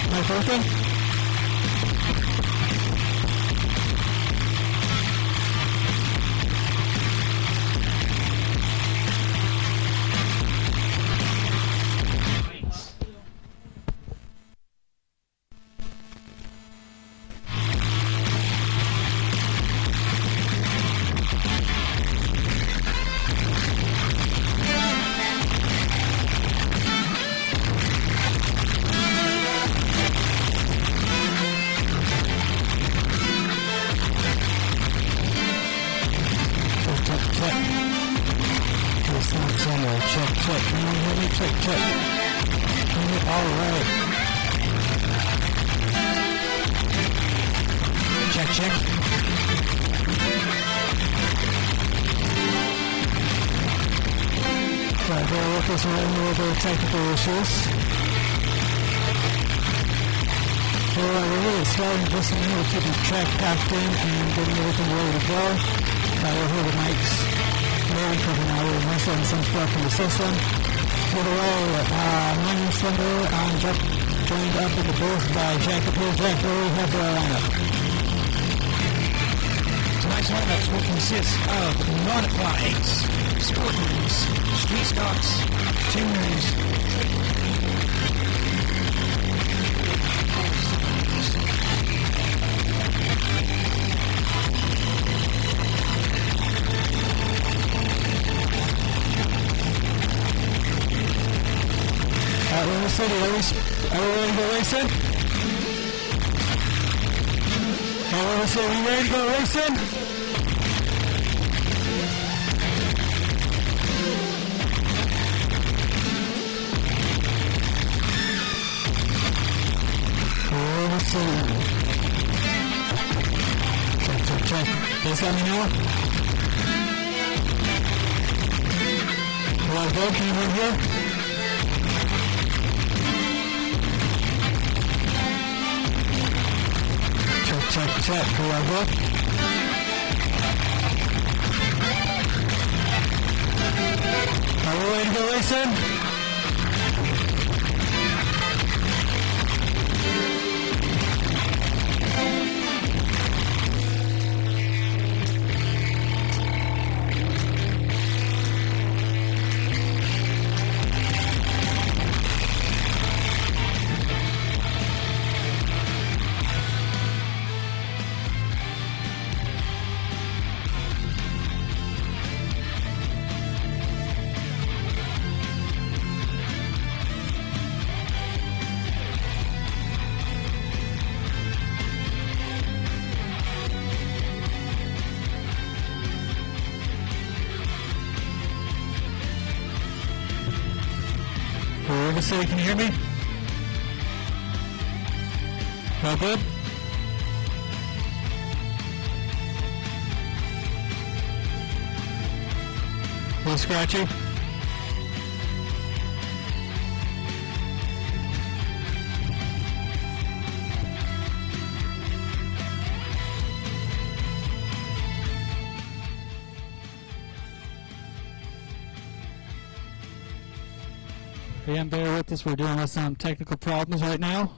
check, mic working? Check. Can you hear me? Check. All right. Check. Right, bear with us on any other technical issues. So we're really slowing just a minute. We're keeping track packed in and getting everything ready to go. We'll hear the mics really cooking out. We're missing some stuff from the system. By the way, my name's Thunder. I'm joined up in the booth by Jack up here. Jack, what do we have for our lineup? Tonight's lineups will consist of nautical aids, sportmans, street stocks, tuners, Are we ready to go racing? Are we ready to go racing? Check. Please let me know. Well, go. Can you move here? Check. Who I got? Are we ready to go racing? City, can you hear me? All good? A little scratchy? And bear with us, we're dealing with some technical problems right now.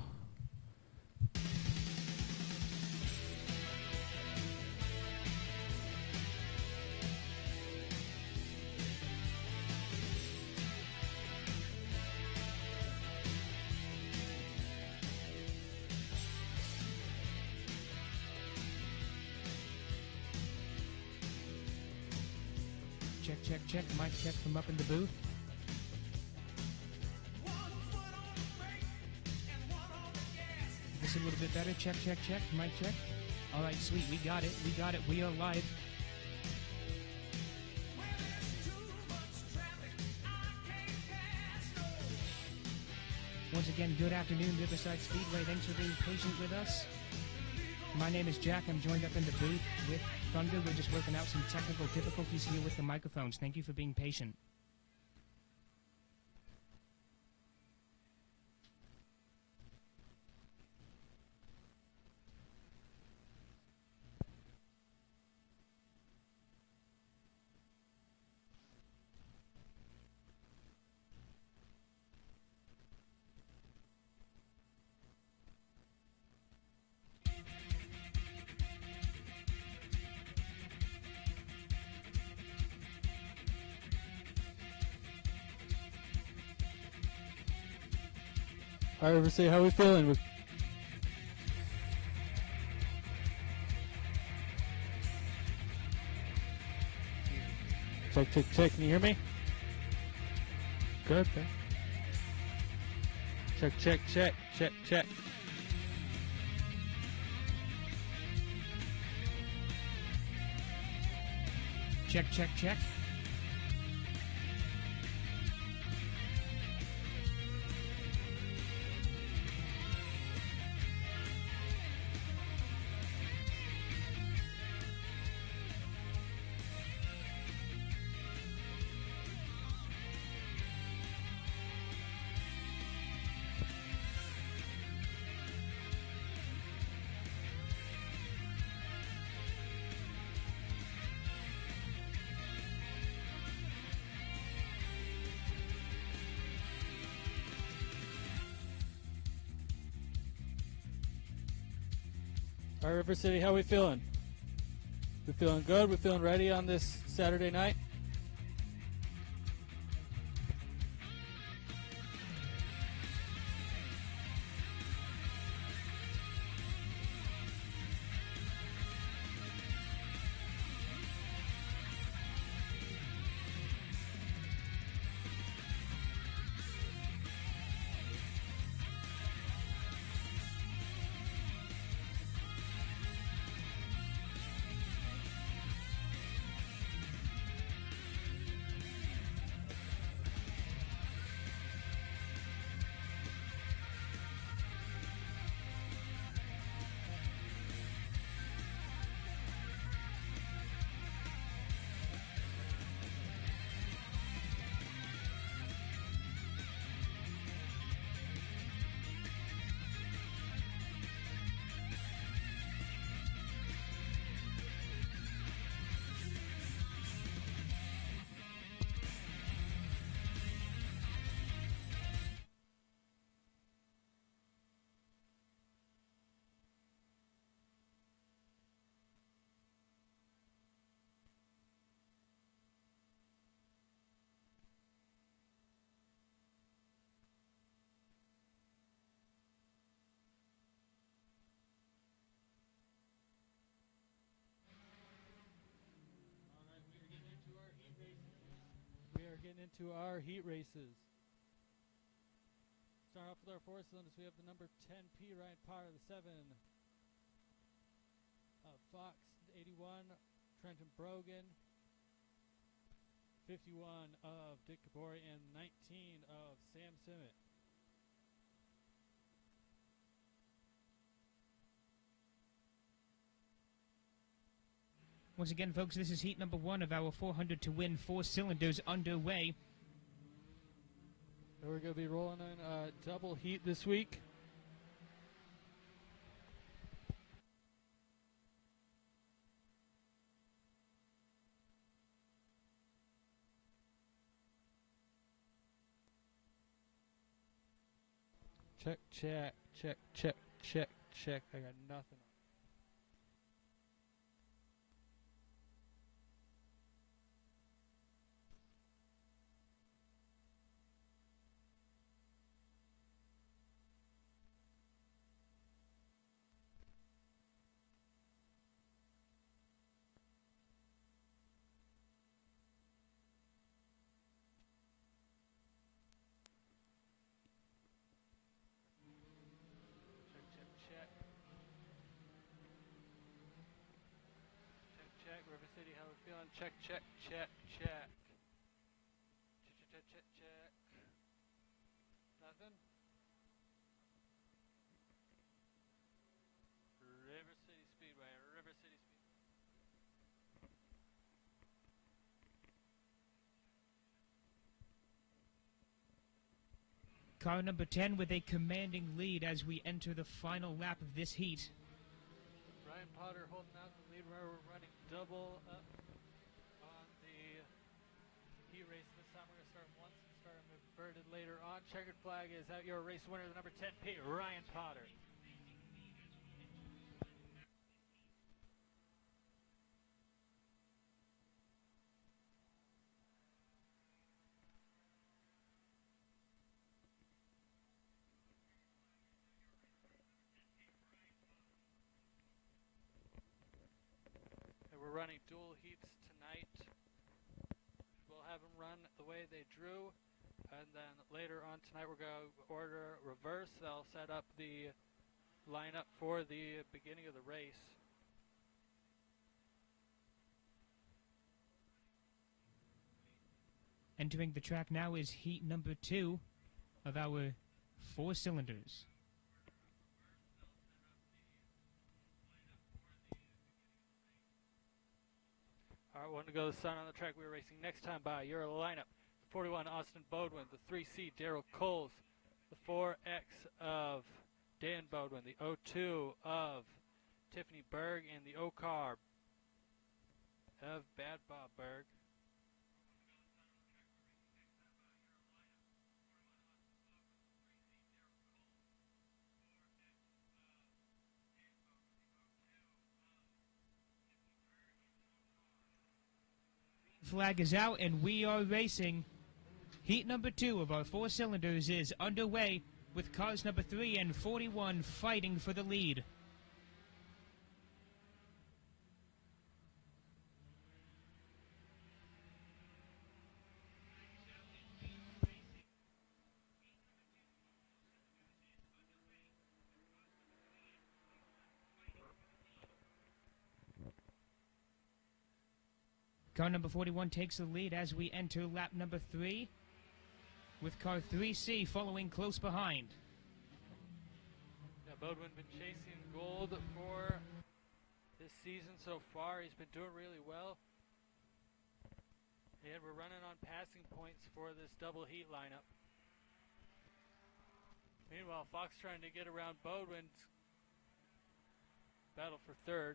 Check. Mic check from up in the booth. This a little bit better. Check. Mic check. All right, sweet. We got it. We are live. Once again, good afternoon, Riverside Speedway. Thanks for being patient with us. My name is Jack. I'm joined up in the booth with Thunder. We're just working out some technical difficulties here with the microphones. Thank you for being patient. All right, Riverside, how we feeling? Check, check, check. Can you hear me? Good. Check, check, check, check, check. Check, check, check. All right, River City, how we feeling? We feeling good? We feeling ready on this Saturday night? We are getting into our heat races. Starting off with our four cylinders, we have the number 10P Ryan Potter, the 7 Fox 81, Trenton Brogan, 51 of Dick Cabori, and 19 of Sam Simmet. Once again, folks, this is heat number 1 of our 400 to win 4 cylinders underway. So we're going to be rolling in a double heat this week. Check, check, check, check, check, check. I got nothing. River City, how we feeling? Check, check, check, check. Check, check, check, check. Nothing? River City Speedway, River City Speedway. Car number 10 with a commanding lead as we enter the final lap of this heat. Ryan Potter holding out the lead. We're running double up on the heat race this time. We're going to start once and start inverted later on. Checkered flag is out. Your race winner, the number 10P, Ryan Potter. running dual heats tonight. We'll have them run the way they drew, and then later on tonight we're going to order reverse. They'll set up the lineup for the beginning of the race. Entering the track now is heat number 2 of our 4 cylinders. Alright, one to go, the sun on the track we were racing next time by. Your lineup: 41 Austin Bodwin, the 3C Daryl Coles, the 4X of Dan Bodwin, the 02 of Tiffany Berg, and the O-Car of Bad Bob Berg. Flag is out and we are racing. Heat number 2 of our 4 cylinders is underway with cars number 3 and 41 fighting for the lead. Car number 41 takes the lead as we enter lap number 3, with car 3C following close behind. Yeah, Bodwin been chasing gold for this season so far. He's been doing really well. And we're running on passing points for this double heat lineup. Meanwhile, Fox trying to get around Bodwin's battle for third.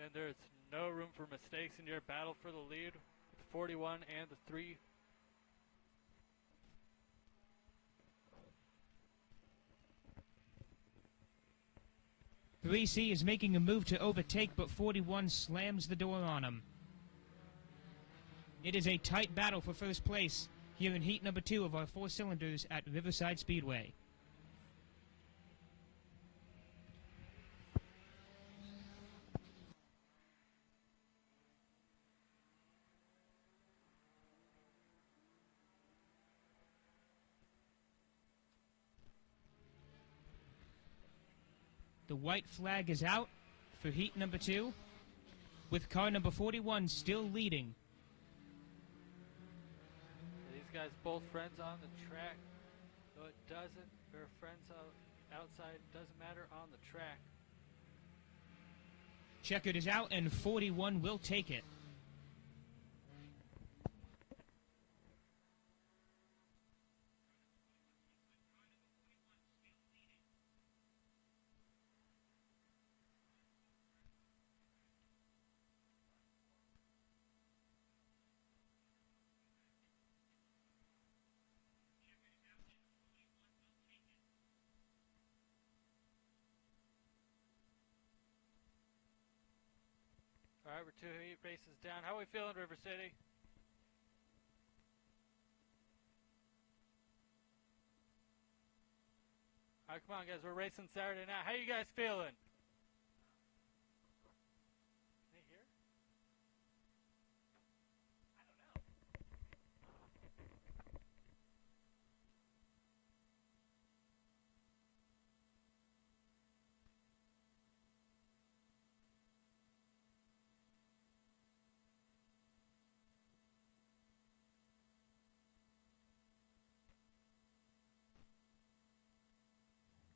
And there's no room for mistakes in your battle for the lead. The 41 and the 3. C is making a move to overtake, but 41 slams the door on him. It is a tight battle for first place here in heat number 2 of our 4 cylinders at Riverside Speedway. The white flag is out for heat number 2, with car number 41 still leading. These guys both friends on the track, though it doesn't, or friends outside, doesn't matter on the track. Checkered is out and 41 will take it. All right, we're 2 heat races down. How are we feeling, River City? All right, come on, guys. We're racing Saturday night. How you guys feeling? Can they hear?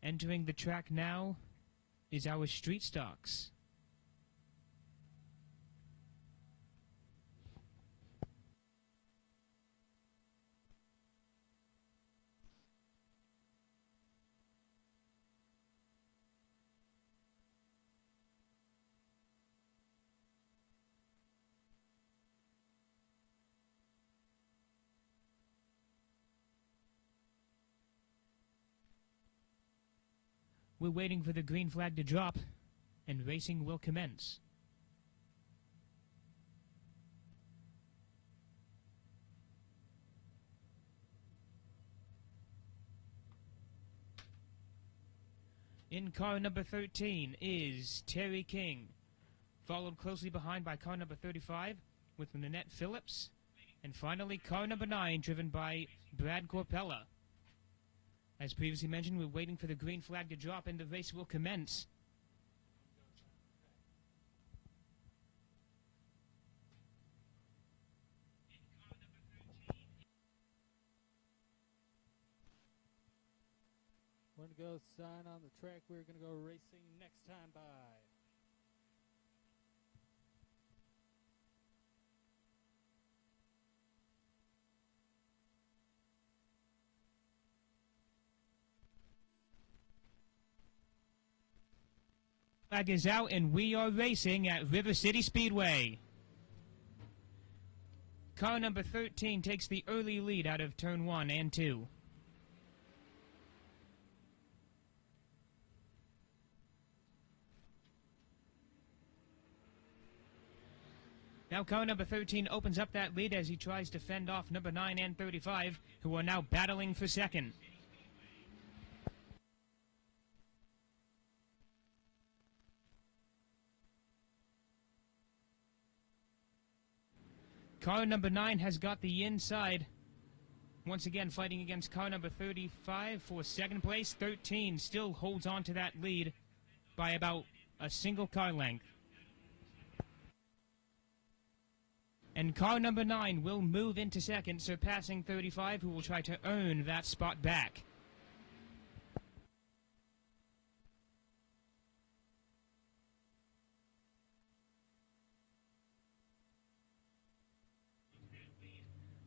Entering the track now is our street stocks. We're waiting for the green flag to drop, and racing will commence. In car number 13 is Terry King, followed closely behind by car number 35 with Nanette Phillips, and finally car number 9 driven by Brad Corpella. As previously mentioned, we're waiting for the green flag to drop and the race will commence. When to go sign on the track, we're going to go racing next time by. Flag is out and we are racing at River City Speedway. Car number 13 takes the early lead out of turn 1 and 2. Now car number 13 opens up that lead as he tries to fend off number 9 and 35, who are now battling for second. Car number 9 has got the inside. Once again fighting against car number 35 for second place. 13 still holds on to that lead by about a single car length. And car number 9 will move into second, surpassing 35, who will try to earn that spot back.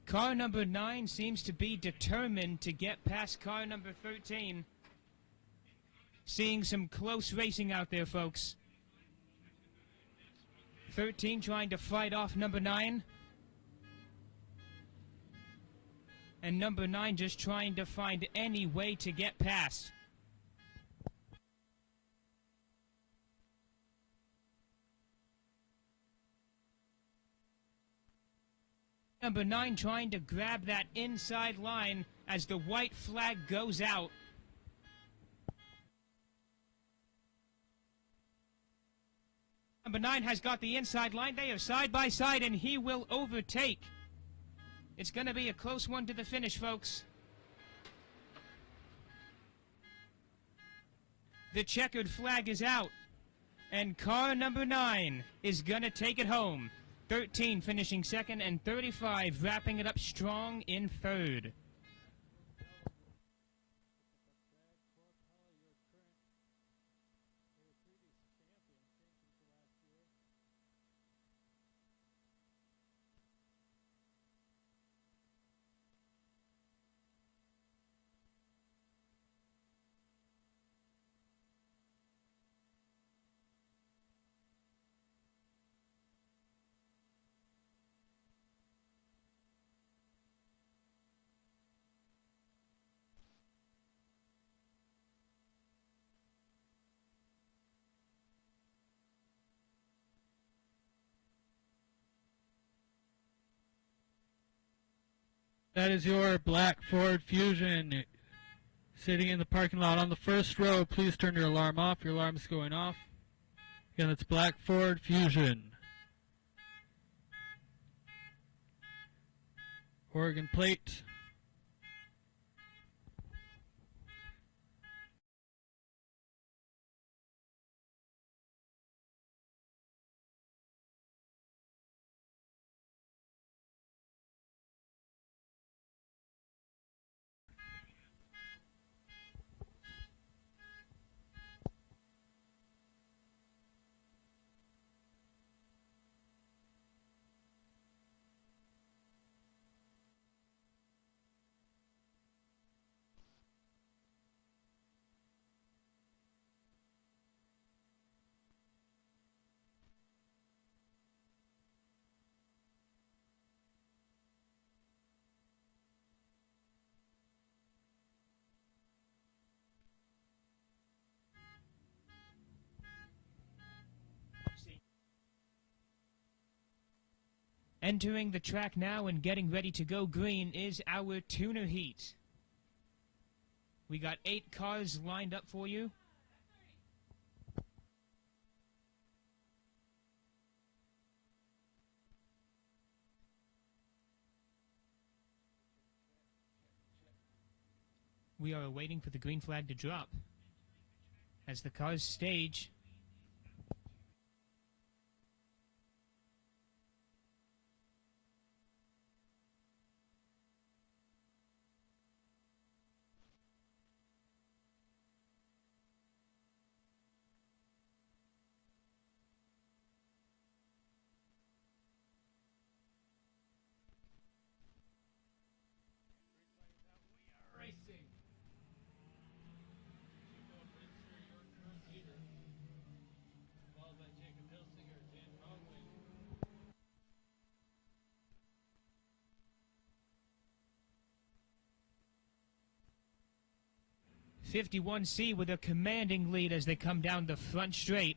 Car number 9 seems to be determined to get past car number 13. Seeing some close racing out there, folks. 13 trying to fight off number 9. And number 9 just trying to find any way to get past. Number 9 trying to grab that inside line as the white flag goes out. Number 9 has got the inside line. They are side by side and he will overtake. It's going to be a close one to the finish, folks. The checkered flag is out. And car number 9 is going to take it home. 13 finishing second and 35 wrapping it up strong in third. That is your black Ford Fusion sitting in the parking lot on the first row. Please turn your alarm off. Your alarm is going off. Again, it's black Ford Fusion. Oregon plate. Entering the track now and getting ready to go green is our tuner heat. We got 8 cars lined up for you. We are waiting for the green flag to drop as the cars stage. Racing. 51C with a commanding lead as they come down the front straight.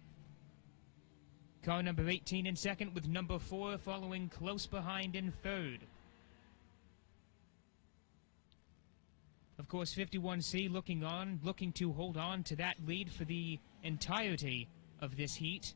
Car number 18 in second with number 4 following close behind in third. Of course, 51C looking to hold on to that lead for the entirety of this heat.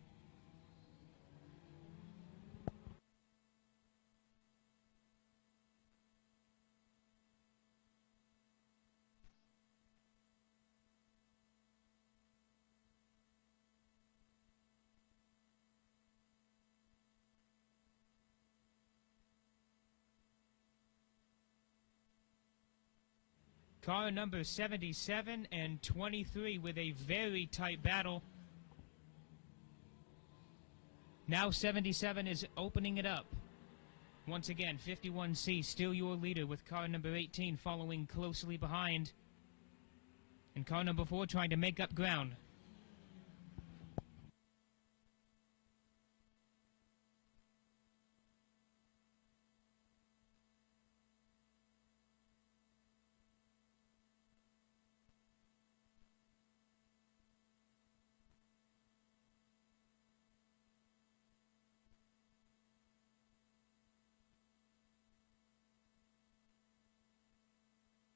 Car number 77 and 23 with a very tight battle. Now 77 is opening it up. Once again, 51C still your leader with car number 18 following closely behind. And car number 4 trying to make up ground.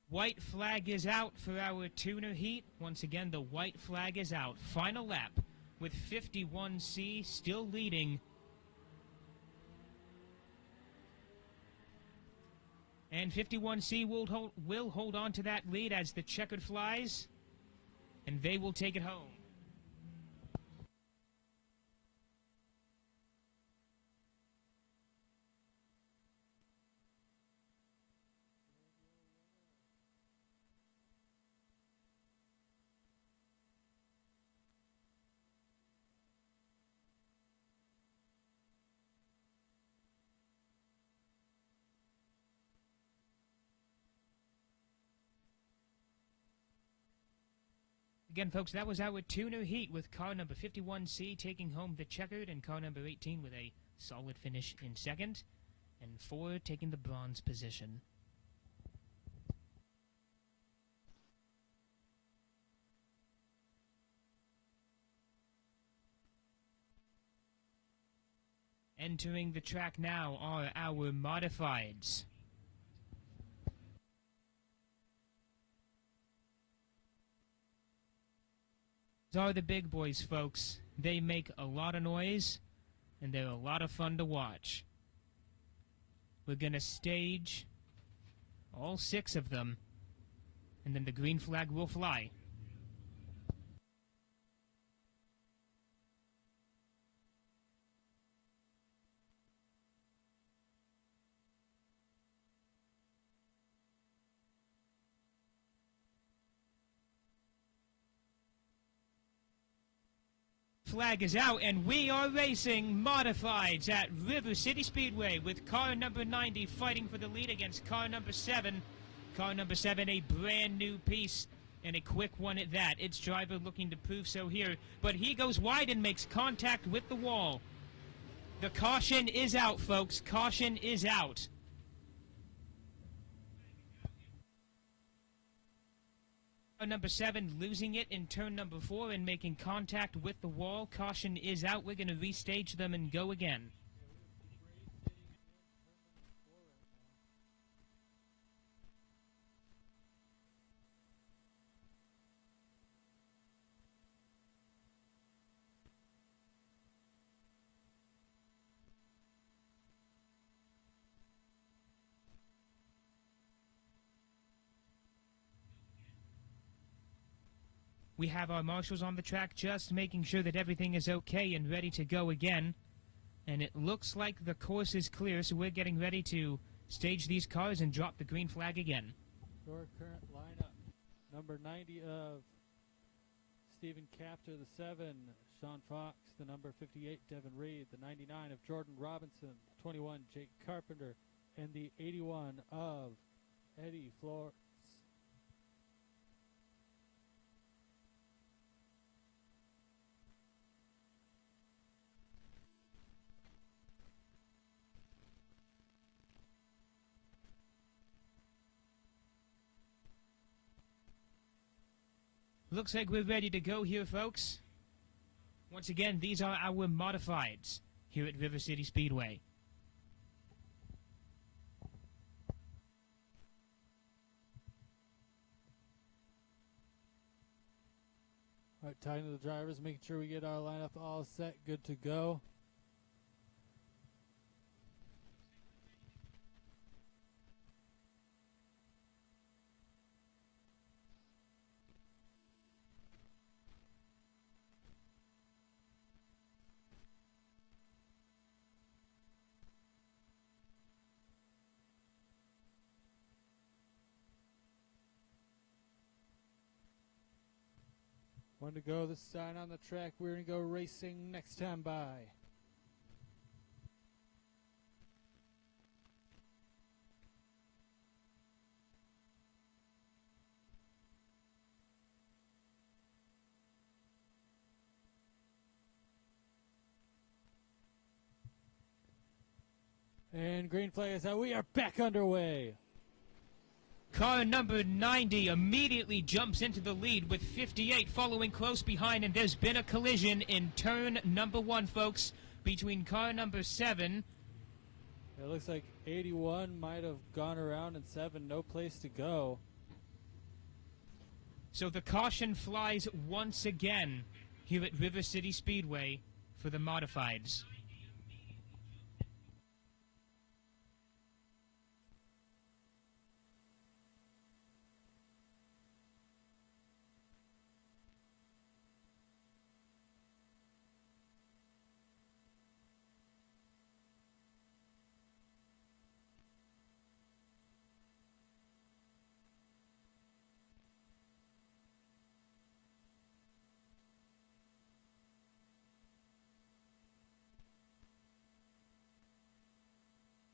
White flag is out for our tuner heat. Once again, the white flag is out. Final lap with 51C still leading. And 51C will hold on to that lead as the checkered flies, and they will take it home. Again, folks, that was our tuner heat with car number 51C taking home the checkered and car number 18 with a solid finish in second and 4 taking the bronze position. Entering the track now are our modifieds. Are the big boys, folks. They make a lot of noise, and they're a lot of fun to watch. We're going to stage all 6 of them, and then the green flag will fly. Flag is out, and we are racing modifieds at River City Speedway with car number 90 fighting for the lead against car number 7. Car number 7, a brand new piece, and a quick one at that. Its driver looking to prove so here, but he goes wide and makes contact with the wall. The caution is out, folks. Caution is out. Number 7 losing it in turn number 4 and making contact with the wall. Caution is out. We're going to restage them and go again. We have our marshals on the track just making sure that everything is okay and ready to go again. And it looks like the course is clear, so we're getting ready to stage these cars and drop the green flag again. Your current lineup. Number 90 of Stephen Capter, the 7, Sean Fox, the number 58, Devin Reed, the 99 of Jordan Robinson, the 21, Jake Carpenter, and the 81 of Eddie Flores. Looks like we're ready to go here, folks. Once again, these are our modifieds here at River City Speedway. All right, talking to the drivers, making sure we get our lineup all set, good to go. One to go, this sign on the track. We're going to go racing next time by. And green flag is out. We are back underway. Car number 90 immediately jumps into the lead with 58 following close behind, and there's been a collision in turn number 1, folks, between car number 7. It looks like 81 might have gone around and 7, no place to go. So the caution flies once again here at River City Speedway for the modifieds.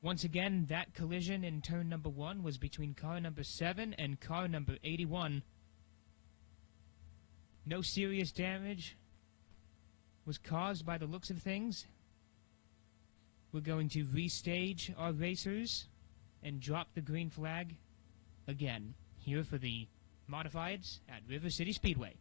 Once again, that collision in turn number 1 was between car number 7 and car number 81. No serious damage was caused by the looks of things. We're going to restage our racers and drop the green flag again here for the modifieds at River City Speedway.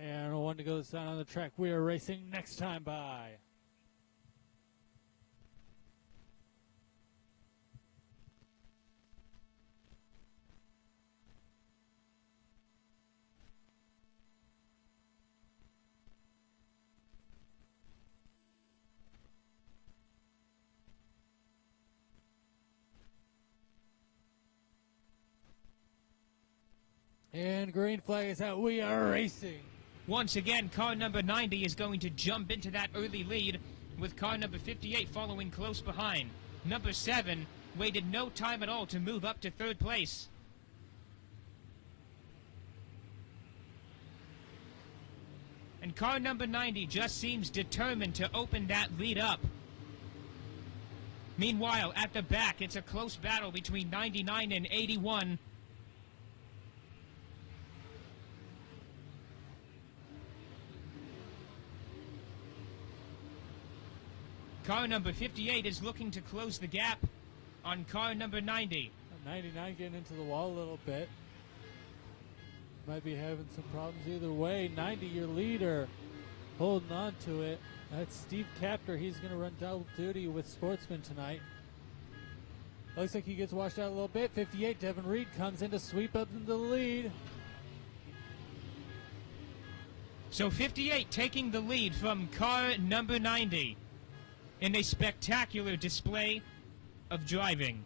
And one to go this time on the track. We are racing next time by. And green flag is out. We are racing. Once again, car number 90 is going to jump into that early lead with car number 58 following close behind. Number 7 waited no time at all to move up to 3rd place. And car number 90 just seems determined to open that lead up. Meanwhile, at the back, it's a close battle between 99 and 81. Car number 58 is looking to close the gap on car number 90. 99 getting into the wall a little bit. Might be having some problems either way. 90, your leader, holding on to it. That's Steve Capter. He's going to run double duty with Sportsman tonight. Looks like he gets washed out a little bit. 58, Devin Reed comes in to sweep up into the lead. So 58 taking the lead from car number 90 in a spectacular display of driving.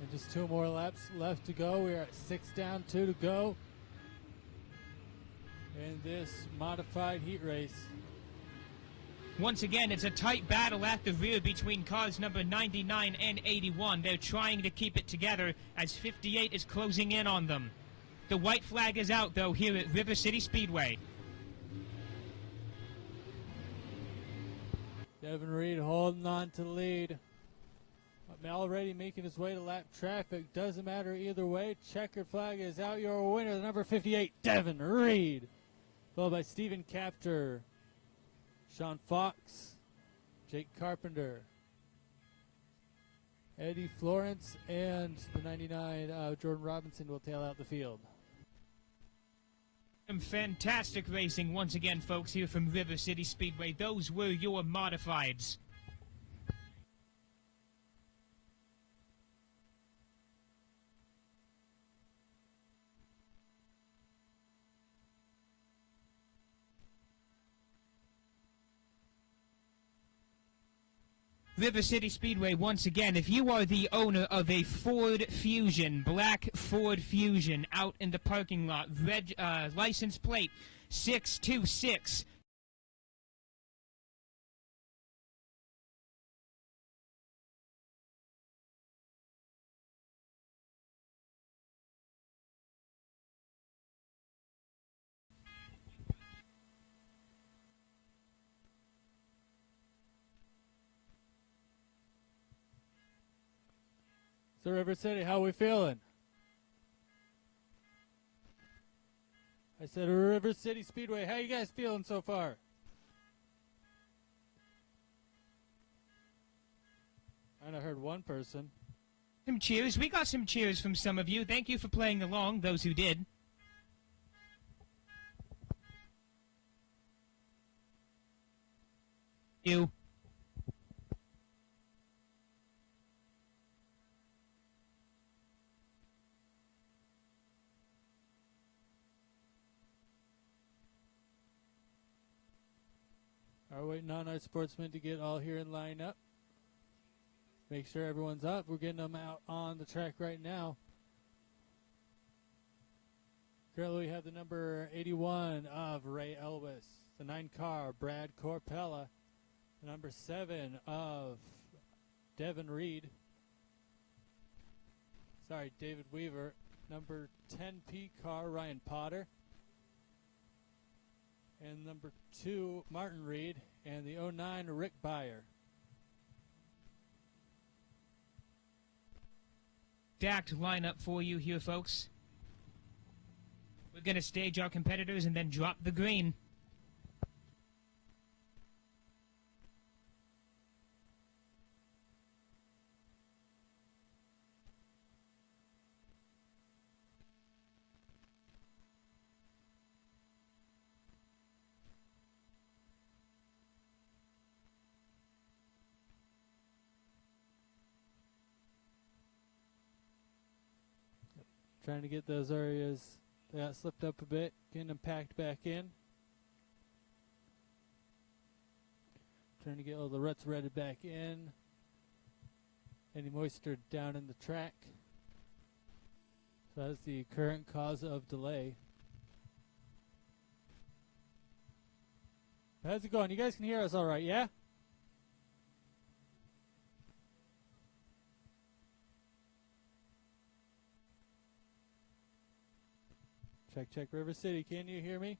And just 2 more laps left to go. We are at 6 down, 2 to go in this modified heat race. Once again, it's a tight battle at the rear between cars number 99 and 81. They're trying to keep it together as 58 is closing in on them. The white flag is out, though, here at River City Speedway. Devin Reed holding on to the lead. Already making his way to lap traffic. Doesn't matter either way. Checkered flag is out. Your winner, the number 58, Devin Reed. Followed by Stephen Capter, Sean Fox, Jake Carpenter, Eddie Florence, and the 99, Jordan Robinson will tail out the field. Some fantastic racing once again, folks, here from River City Speedway. Those were your modifieds. River City Speedway, once again, if you are the owner of a Ford Fusion, black Ford Fusion, out in the parking lot, license plate 626. So River City, how we feeling? I said River City Speedway, how you guys feeling so far? And I heard one person. Some cheers. We got some cheers from some of you. Thank you for playing along, those who did. You. Are waiting on our sportsmen to get all here and line up. Make sure everyone's up. We're getting them out on the track right now. Currently we have the number 81 of Ray Elvis, the 9 car Brad Corpella, the number 7 of Devin Reed. Sorry, David Weaver. Number 10P car Ryan Potter. And number 2, Martin Reed, and the 09, Rick Byer. Stacked lineup for you here, folks. We're going to stage our competitors and then drop the green. Trying to get those areas that got slipped up a bit, getting them packed back in. Trying to get all the ruts redded back in. Any moisture down in the track. So that's the current cause of delay. How's it going? You guys can hear us all right, yeah? Check, check, River City. Can you hear me?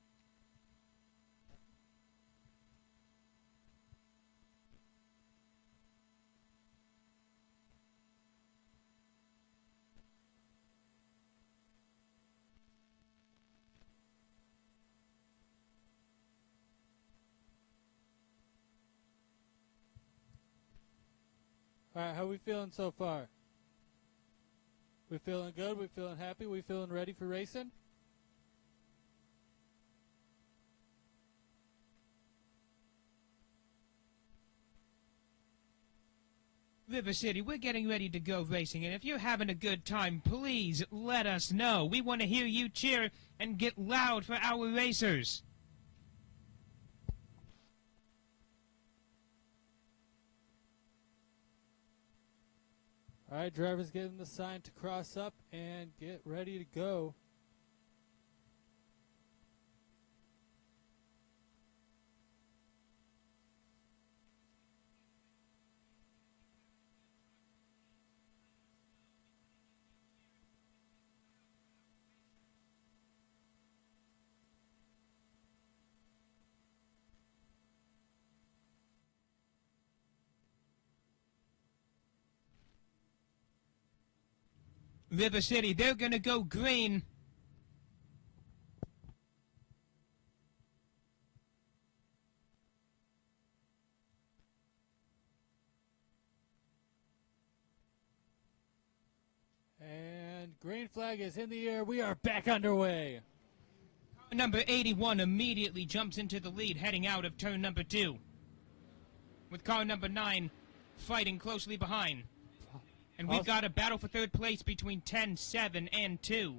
All right, how we feeling so far? We feeling good? We feeling happy? We feeling ready for racing? River City, we're getting ready to go racing, and if you're having a good time, please let us know. We want to hear you cheer and get loud for our racers. All right, drivers, give them the sign to cross up and get ready to go. River City, they're going to go green. And green flag is in the air. We are back underway. Number 81 immediately jumps into the lead, heading out of turn number 2. With car number 9 fighting closely behind. And we've got a battle for third place between 10, 7, and 2.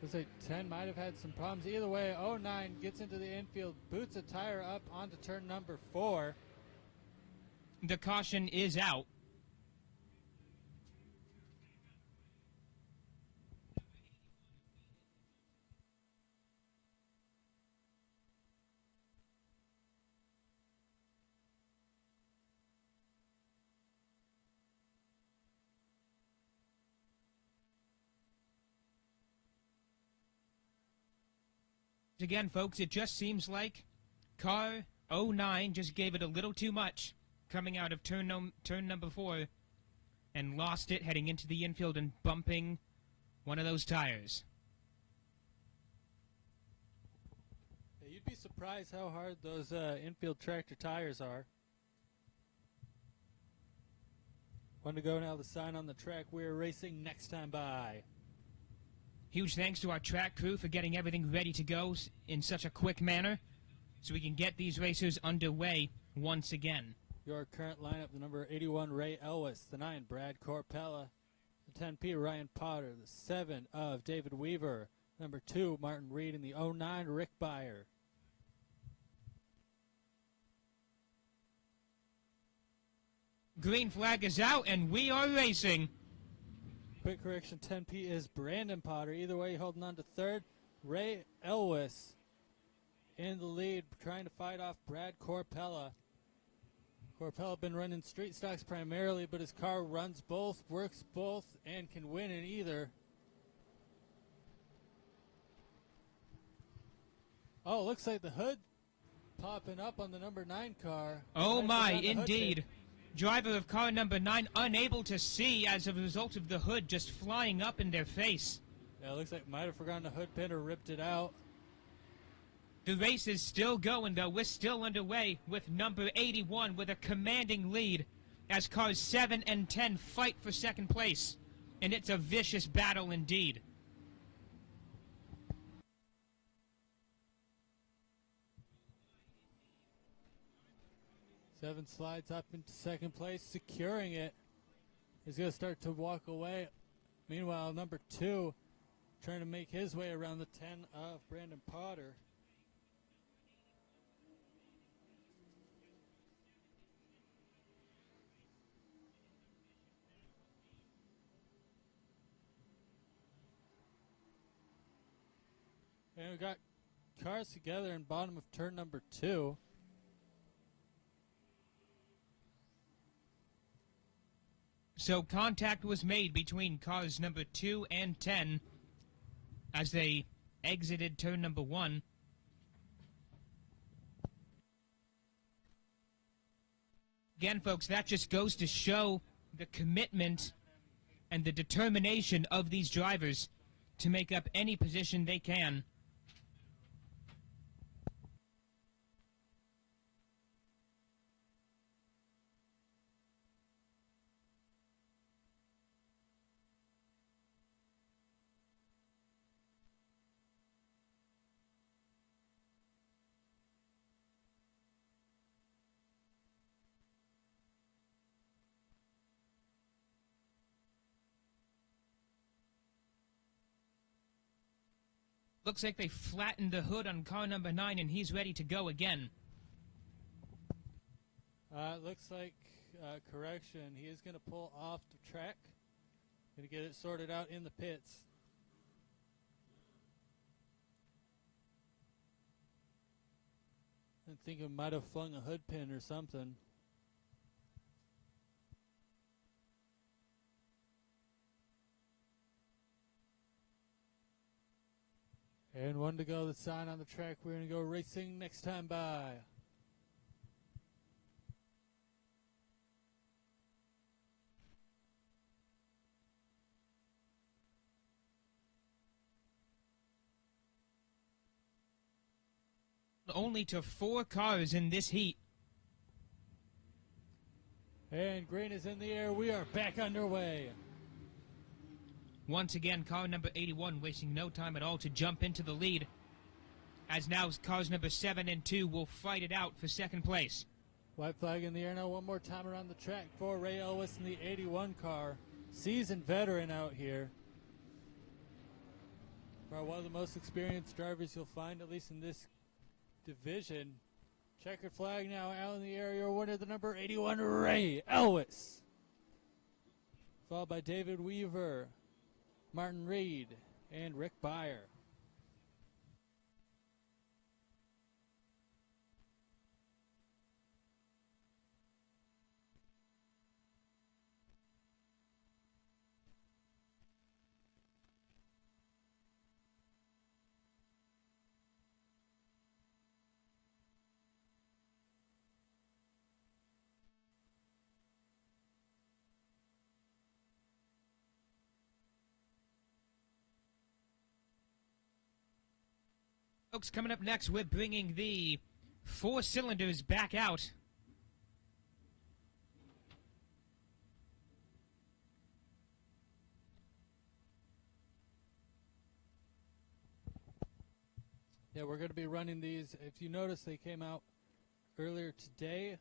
Looks like 10 might have had some problems. Either way, 09 gets into the infield, boots a tire up onto turn number 4. The caution is out. Again, folks, it just seems like car 09 just gave it a little too much coming out of turn number 4 and lost it heading into the infield and bumping one of those tires. Yeah, you'd be surprised how hard those infield tractor tires are. One to go now, the sign on the track. We're racing next time by. Huge thanks to our track crew for getting everything ready to go in such a quick manner so we can get these racers underway once again. Your current lineup, the number 81, Ray Elwes, the 9, Brad Corpella, the 10P, Ryan Potter, the 7 of David Weaver, number 2, Martin Reed, and the 09, Rick Byer. Green flag is out and we are racing. Quick correction, 10P is Brandon Potter. Either way, holding on to third. Ray Elwes in the lead, trying to fight off Brad Corpella. Corpella been running street stocks primarily, but his car runs both, works both, and can win in either. Oh, looks like the hood popping up on the number 9 car. Oh Nice my, on the hood indeed. pin. Driver of car number 9 unable to see as a result of the hood just flying up in their face. Yeah, looks like might have forgotten the hood pin or ripped it out. The race is still going, though. We're still underway with number 81 with a commanding lead as cars 7 and 10 fight for second place. And it's a vicious battle indeed. Seven slides up into second place, securing it. He's going to start to walk away. Meanwhile, number 2 trying to make his way around the 10 of Brandon Potter. And we got cars together in bottom of turn number 2. So contact was made between cars number 2 and 10 as they exited turn number 1. Again, folks, that just goes to show the commitment and the determination of these drivers to make up any position they can. Looks like they flattened the hood on car number 9, and he's ready to go again. Looks like, correction, he is going to pull off the track. Going to get it sorted out in the pits. I think it might have flung a hood pin or something. And one to go, the sign on the track. We're going to go racing next time by. Only to 4 cars in this heat. And green is in the air. We are back underway. Once again, car number 81 wasting no time at all to jump into the lead. As now cars number 7 and 2 will fight it out for second place. White flag in the air now one more time around the track for Ray Elvis in the 81 car. Seasoned veteran out here. Probably one of the most experienced drivers you'll find, at least in this division. Checkered flag now out in the air. Your winner, the number 81, Ray Elvis. Followed by David Weaver, Martin Reed, and Rick Byer. Folks, coming up next, we're bringing the 4 cylinders back out. Yeah, we're going to be running these. If you notice, they came out earlier today.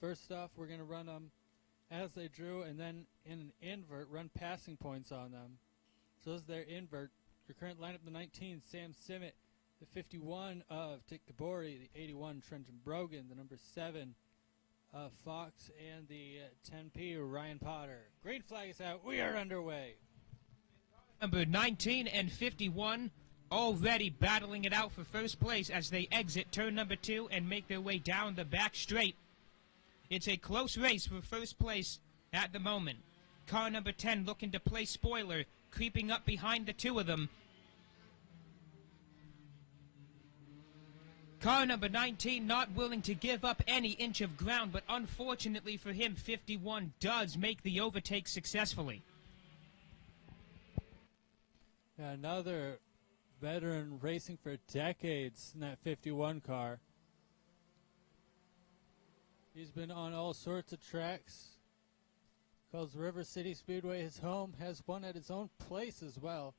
First off, we're going to run them as they drew, and then in an invert, run passing points on them. So this is their invert. Your current lineup, the 19, Sam Simmet, the 51 of Dick Gabori, the 81, Trenton Brogan, the number 7, Fox, and the 10P, Ryan Potter. Green flag is out. We are underway. Number 19 and 51 already battling it out for first place as they exit turn number 2 and make their way down the back straight. It's a close race for first place at the moment. Car number 10 looking to play spoiler, creeping up behind the 2 of them. Car number 19 not willing to give up any inch of ground, but unfortunately for him, 51 does make the overtake successfully. Another veteran racing for decades in that 51 car. He's been on all sorts of tracks. Calls River City Speedway his home, has won at his own place as well.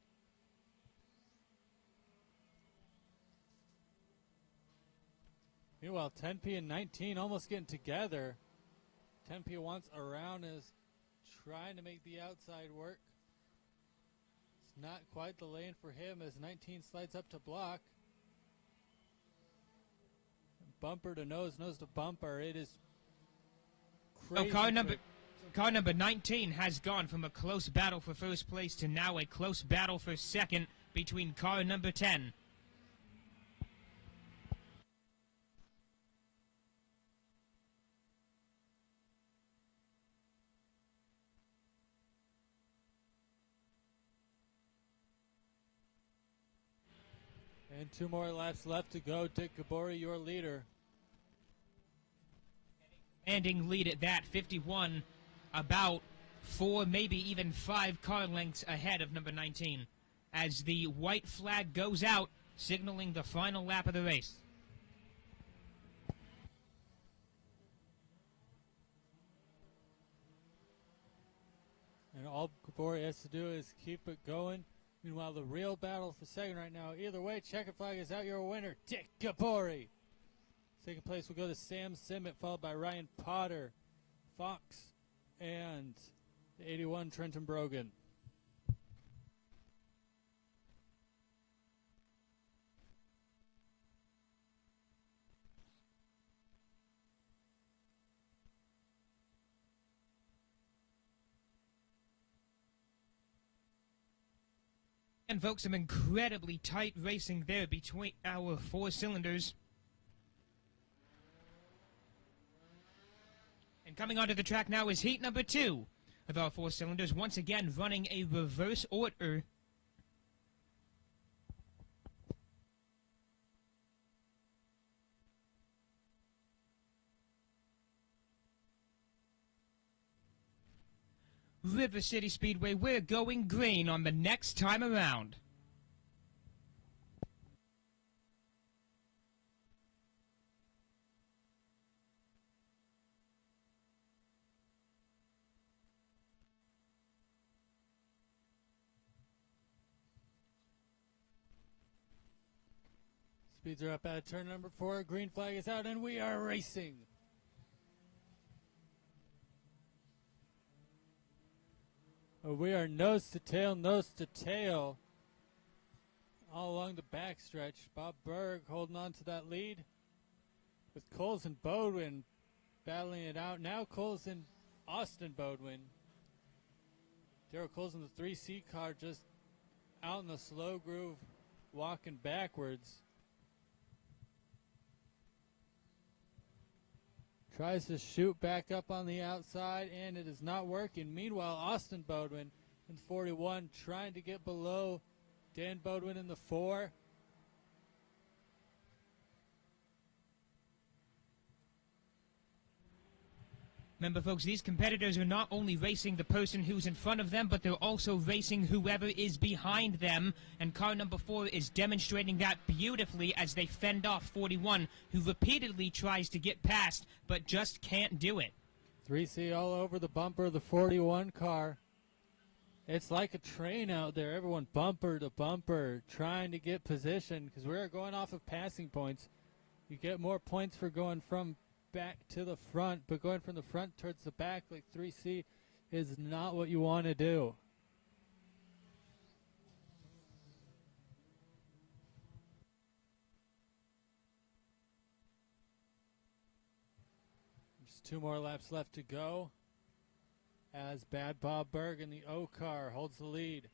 Meanwhile, 10P and 19 almost getting together. 10P wants around, is trying to make the outside work. It's not quite the lane for him as 19 slides up to block. Bumper to nose, nose to bumper. It is crazy. Car number 19 has gone from a close battle for first place to now a close battle for second between car number 10. And 2 more laps left to go. Dick Gabori, your leader. Ending lead at that, 51, about 4, maybe even 5 car lengths ahead of number 19. As the white flag goes out, signaling the final lap of the race. And all Gabori has to do is keep it going. Meanwhile, the real battle for second right now. Either way, checkered flag is out. Your winner, Dick Gabori. Second place will go to Sam Simmet, followed by Ryan Potter, Fox, and the 81 Trenton Brogan. And folks, some incredibly tight racing there between our four cylinders. And coming onto the track now is heat number 2 of our four cylinders, once again running a reverse order. River City Speedway, we're going green on the next time around. Speeds are up at turn number 4. Green flag is out, and we are racing. We are nose to tail, all along the backstretch. Bob Berg holding on to that lead with Coles and Bodwin battling it out. Now Coles and Austin Bodwin. Daryl Coles in the 3C car just out in the slow groove, walking backwards. Tries to shoot back up on the outside, and it is not working. Meanwhile, Austin Bodwin in 41 trying to get below Dan Bodwin in the 4. Remember, folks, these competitors are not only racing the person who's in front of them, but they're also racing whoever is behind them. And car number 4 is demonstrating that beautifully as they fend off 41, who repeatedly tries to get past, but just can't do it. 3C all over the bumper of the 41 car. It's like a train out there. Everyone bumper to bumper trying to get position because we're going off of passing points. You get more points for going from back to the front, but going from the front towards the back like 3C is not what you want to do. Just 2 more laps left to go as Bad Bob Berg in the O car holds the lead.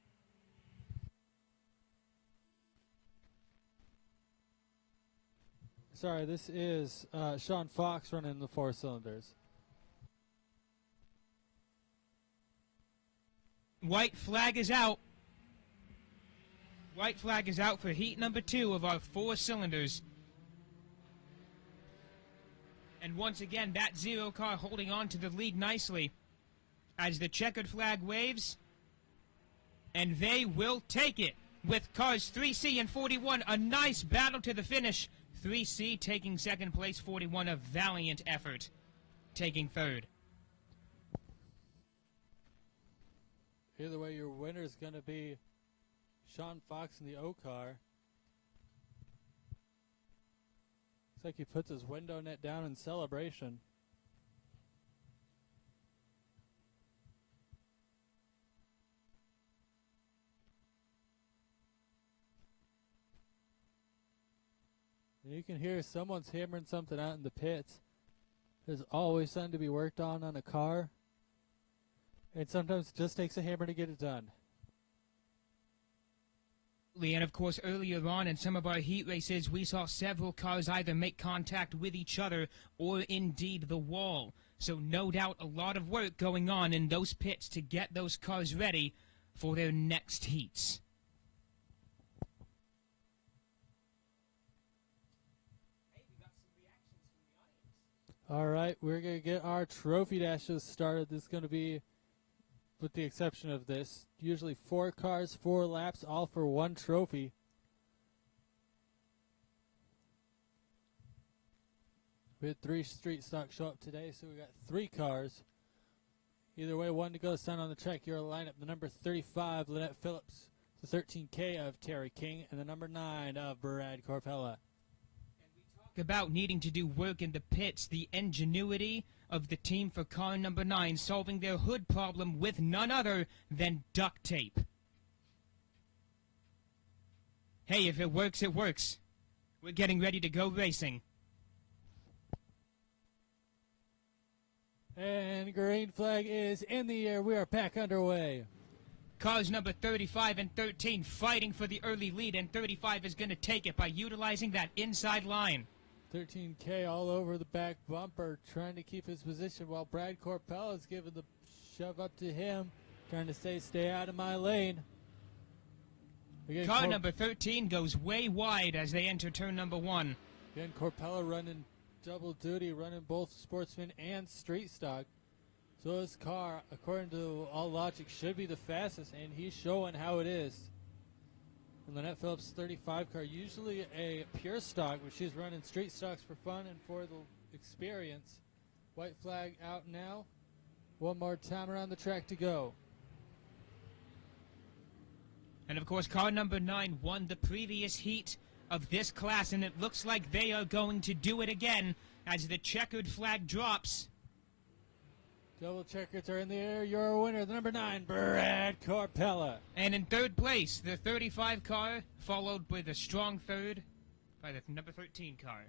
Sorry, this is Sean Fox running the 4 cylinders. White flag is out. White flag is out for heat number 2 of our 4 cylinders. And once again, that 0 car holding on to the lead nicely as the checkered flag waves. And they will take it with cars 3C and 41. A nice battle to the finish. 3C taking second place, 41 a valiant effort, taking third. Either way, your winner is going to be Sean Fox in the O car. Looks like he puts his window net down in celebration. You can hear someone's hammering something out in the pits. There's always something to be worked on a car. And sometimes it just takes a hammer to get it done. And of course, earlier on in some of our heat races, we saw several cars either make contact with each other or indeed the wall. So no doubt a lot of work going on in those pits to get those cars ready for their next heats. All right, we're going to get our trophy dashes started. This is going to be, with the exception of this, usually 4 cars, 4 laps, all for 1 trophy. We had 3 street stock show up today, so we got 3 cars. Either way, 1 to go, sign on the track. Your lineup, the number 35, Lynette Phillips, the 13K of Terry King, and the number 9 of Brad Corpella. About needing to do work in the pits, the ingenuity of the team for car number 9 solving their hood problem with none other than duct tape. Hey, if it works, it works. We're getting ready to go racing. And green flag is in the air. We are back underway. Cars number 35 and 13 fighting for the early lead, and 35 is going to take it by utilizing that inside line. 13K all over the back bumper, trying to keep his position while Brad Corpella is giving the shove up to him, trying to stay out of my lane. Again, Car number 13 goes way wide as they enter turn number 1. Again, Corpella running double duty, running both sportsman and street stock. So his car, according to all logic, should be the fastest, and he's showing how it is. And Lynette Phillips' 35 car, usually a pure stock, but she's running street stocks for fun and for the experience. White flag out now. One more time around the track to go. And of course, car number 9 won the previous heat of this class, and it looks like they are going to do it again as the checkered flag drops. Double checkers are in the air. You're a winner. The number 9, Brad Corpella. And in third place, the 35 car, followed with a strong third by the number 13 car.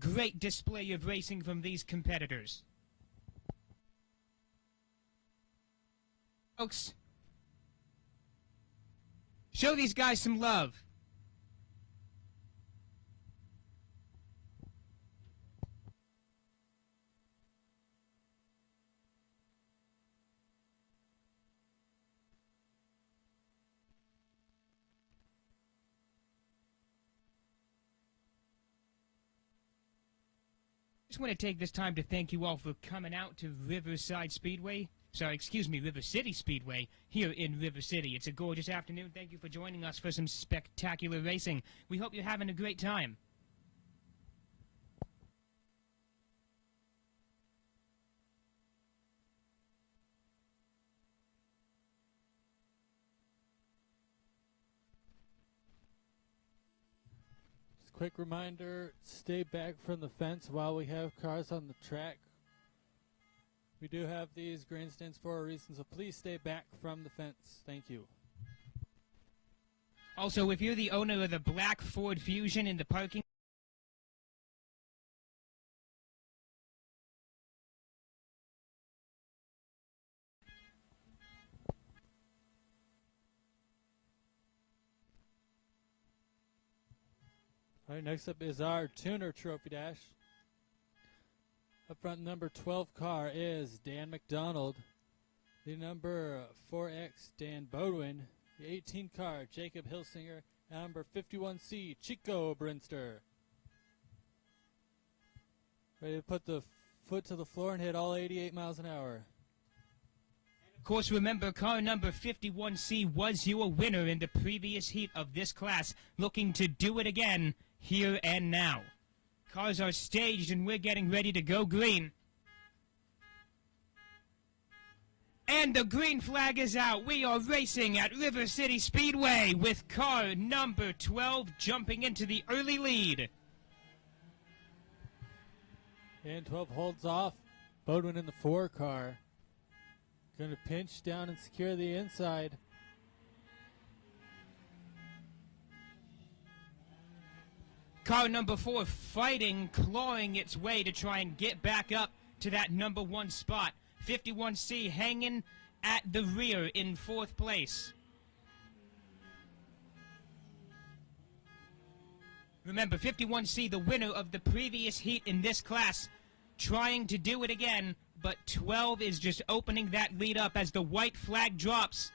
Great display of racing from these competitors. Folks, show these guys some love. I just want to take this time to thank you all for coming out to River City Speedway here in River City. It's a gorgeous afternoon. Thank you for joining us for some spectacular racing. We hope you're having a great time. Quick reminder, stay back from the fence while we have cars on the track. We do have these grandstands for a reason, so please stay back from the fence. Thank you. Also, if you're the owner of the black Ford Fusion in the parking, All right, next up is our Tuner Trophy Dash. Up front, number 12 car is Dan McDonald. The number 4X, Dan Bodwin. The 18 car, Jacob Hilsinger. And number 51C, Chico Brinster. Ready to put the foot to the floor and hit all 88 miles an hour. of course, remember, car number 51C was your winner in the previous heat of this class, looking to do it again here and now. Cars are staged and we're getting ready to go green. And the green flag is out. We are racing at River City Speedway with car number 12 jumping into the early lead. And 12 holds off. Bodwin in the 4 car. Going to pinch down and secure the inside. Car number 4 fighting, clawing its way to try and get back up to that number 1 spot. 51C hanging at the rear in 4th place. Remember, 51C, the winner of the previous heat in this class, trying to do it again, but 12 is just opening that lead up as the white flag drops.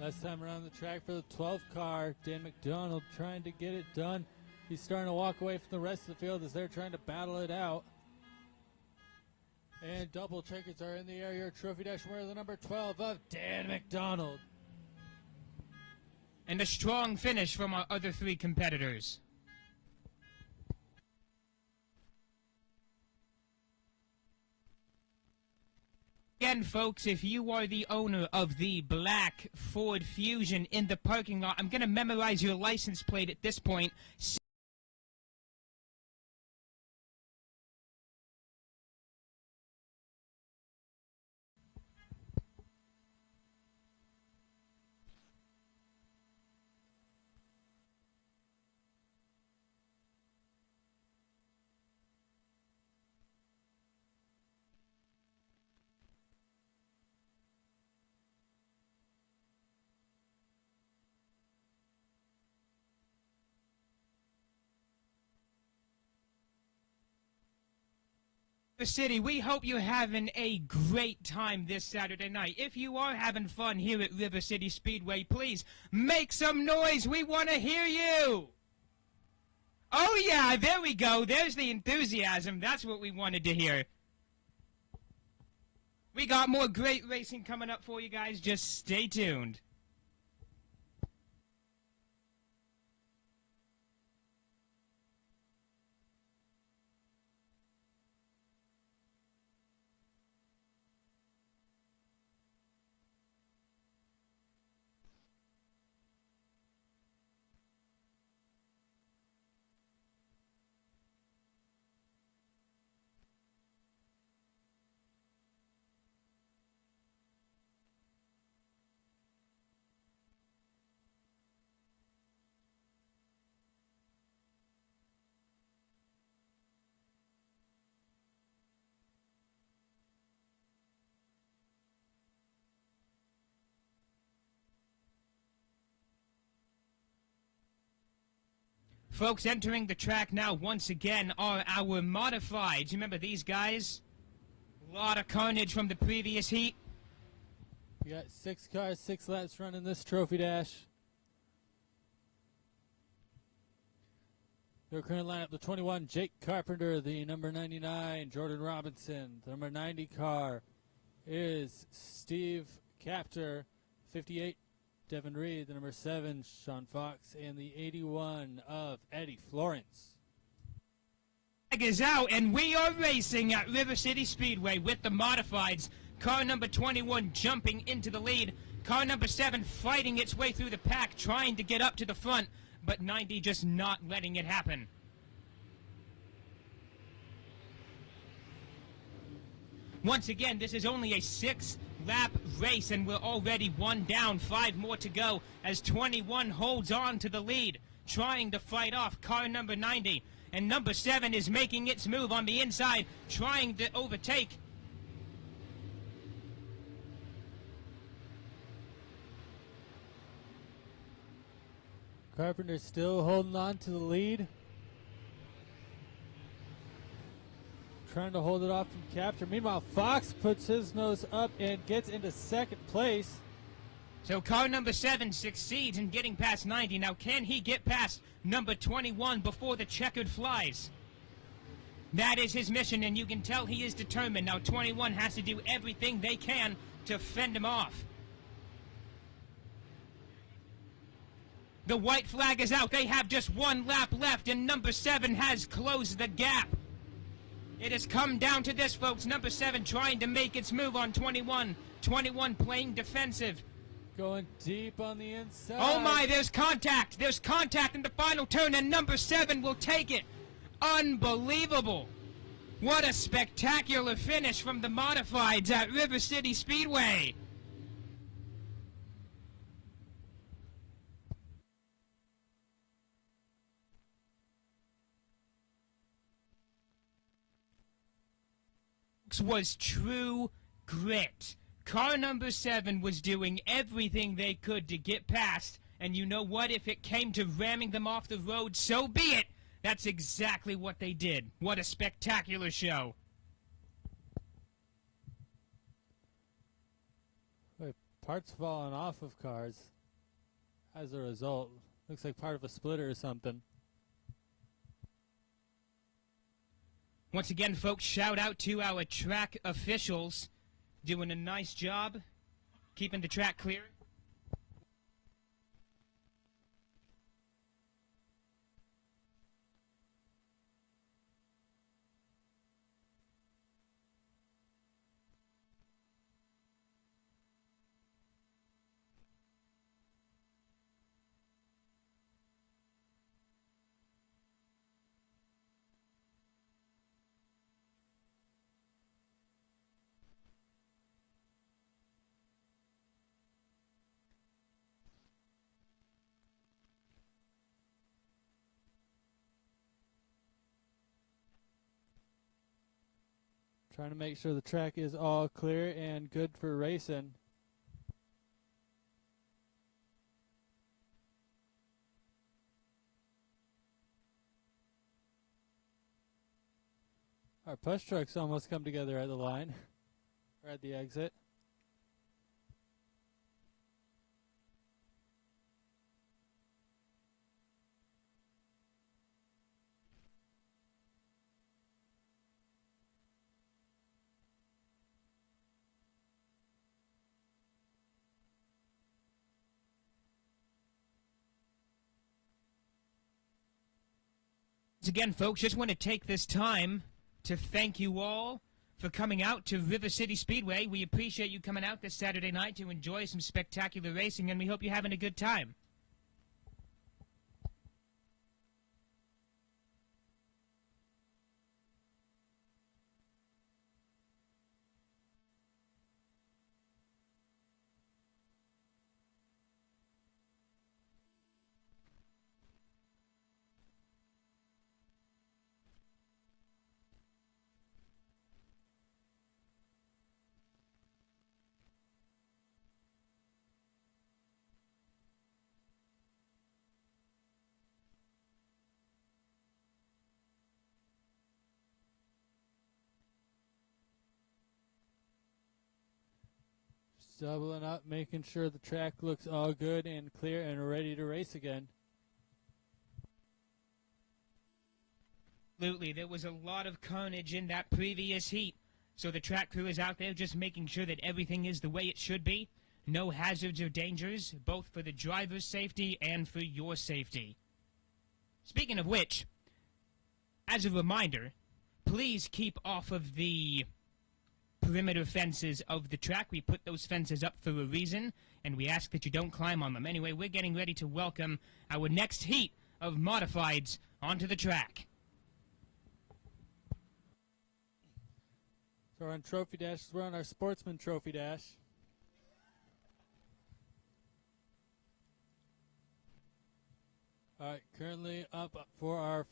Last time around the track for the 12 car, Dan McDonald trying to get it done. He's starting to walk away from the rest of the field as they're trying to battle it out. And double checkers are in the area. Trophy Dash winner, the number 12 of Dan McDonald. And a strong finish from our other 3 competitors. Again, folks, if you are the owner of the black Ford Fusion in the parking lot, I'm going to memorize your license plate at this point. City, we hope you're having a great time this Saturday night. If you are having fun here at River City Speedway, please make some noise. We want to hear you. Oh, yeah, there we go. There's the enthusiasm. That's what we wanted to hear. We got more great racing coming up for you guys. Just stay tuned. Folks, entering the track now once again are our modifieds. Remember these guys? A lot of carnage from the previous heat. We got 6 cars, 6 laps running this trophy dash. Their current lineup, the 21, Jake Carpenter, the number 99, Jordan Robinson. The number 90 car is Steve Capter, 58, Devin Reed, the number 7, Sean Fox, and the 81 of Eddie Florence. Flag is out, and we are racing at River City Speedway with the modifieds. Car number 21 jumping into the lead. Car number 7 fighting its way through the pack, trying to get up to the front, but 90 just not letting it happen. Once again, this is only a 6-lap race, and we're already 1 down, 5 more to go, as 21 holds on to the lead, trying to fight off car number 90. And number 7 is making its move on the inside, trying to overtake. Carpenter still holding on to the lead. Trying to hold it off from Capture. Meanwhile, Fox puts his nose up and gets into second place. So car number 7 succeeds in getting past 90. Now can he get past number 21 before the checkered flies? That is his mission, and you can tell he is determined. Now 21 has to do everything they can to fend him off. The white flag is out. They have just 1 lap left, and number 7 has closed the gap. It has come down to this, folks. Number 7 trying to make its move on 21. 21 playing defensive. Going deep on the inside. Oh my, there's contact. There's contact in the final turn, and number 7 will take it. Unbelievable. What a spectacular finish from the modifieds at River City Speedway. Was true grit. Car number 7 was doing everything they could to get past, and you know what? If it came to ramming them off the road, so be it. That's exactly what they did. What a spectacular show. Wait, parts falling off of cars as a result. Looks like part of a splitter or something. Once again, folks, shout out to our track officials doing a nice job keeping the track clear. Trying to make sure the track is all clear and good for racing. Our push trucks almost come together at the line, or at the exit. Once again, folks, just want to take this time to thank you all for coming out to River City Speedway. We appreciate you coming out this Saturday night to enjoy some spectacular racing, and we hope you're having a good time. Doubling up, making sure the track looks all good and clear and ready to race again. Absolutely. There was a lot of carnage in that previous heat. So the track crew is out there just making sure that everything is the way it should be. No hazards or dangers, both for the driver's safety and for your safety. Speaking of which, as a reminder, please keep off of the perimeter fences of the track. We put those fences up for a reason, and we ask that you don't climb on them. Anyway, we're getting ready to welcome our next heat of modifieds onto the track. So we're on Trophy Dash. We're on our Sportsman Trophy Dash. All right, currently up for our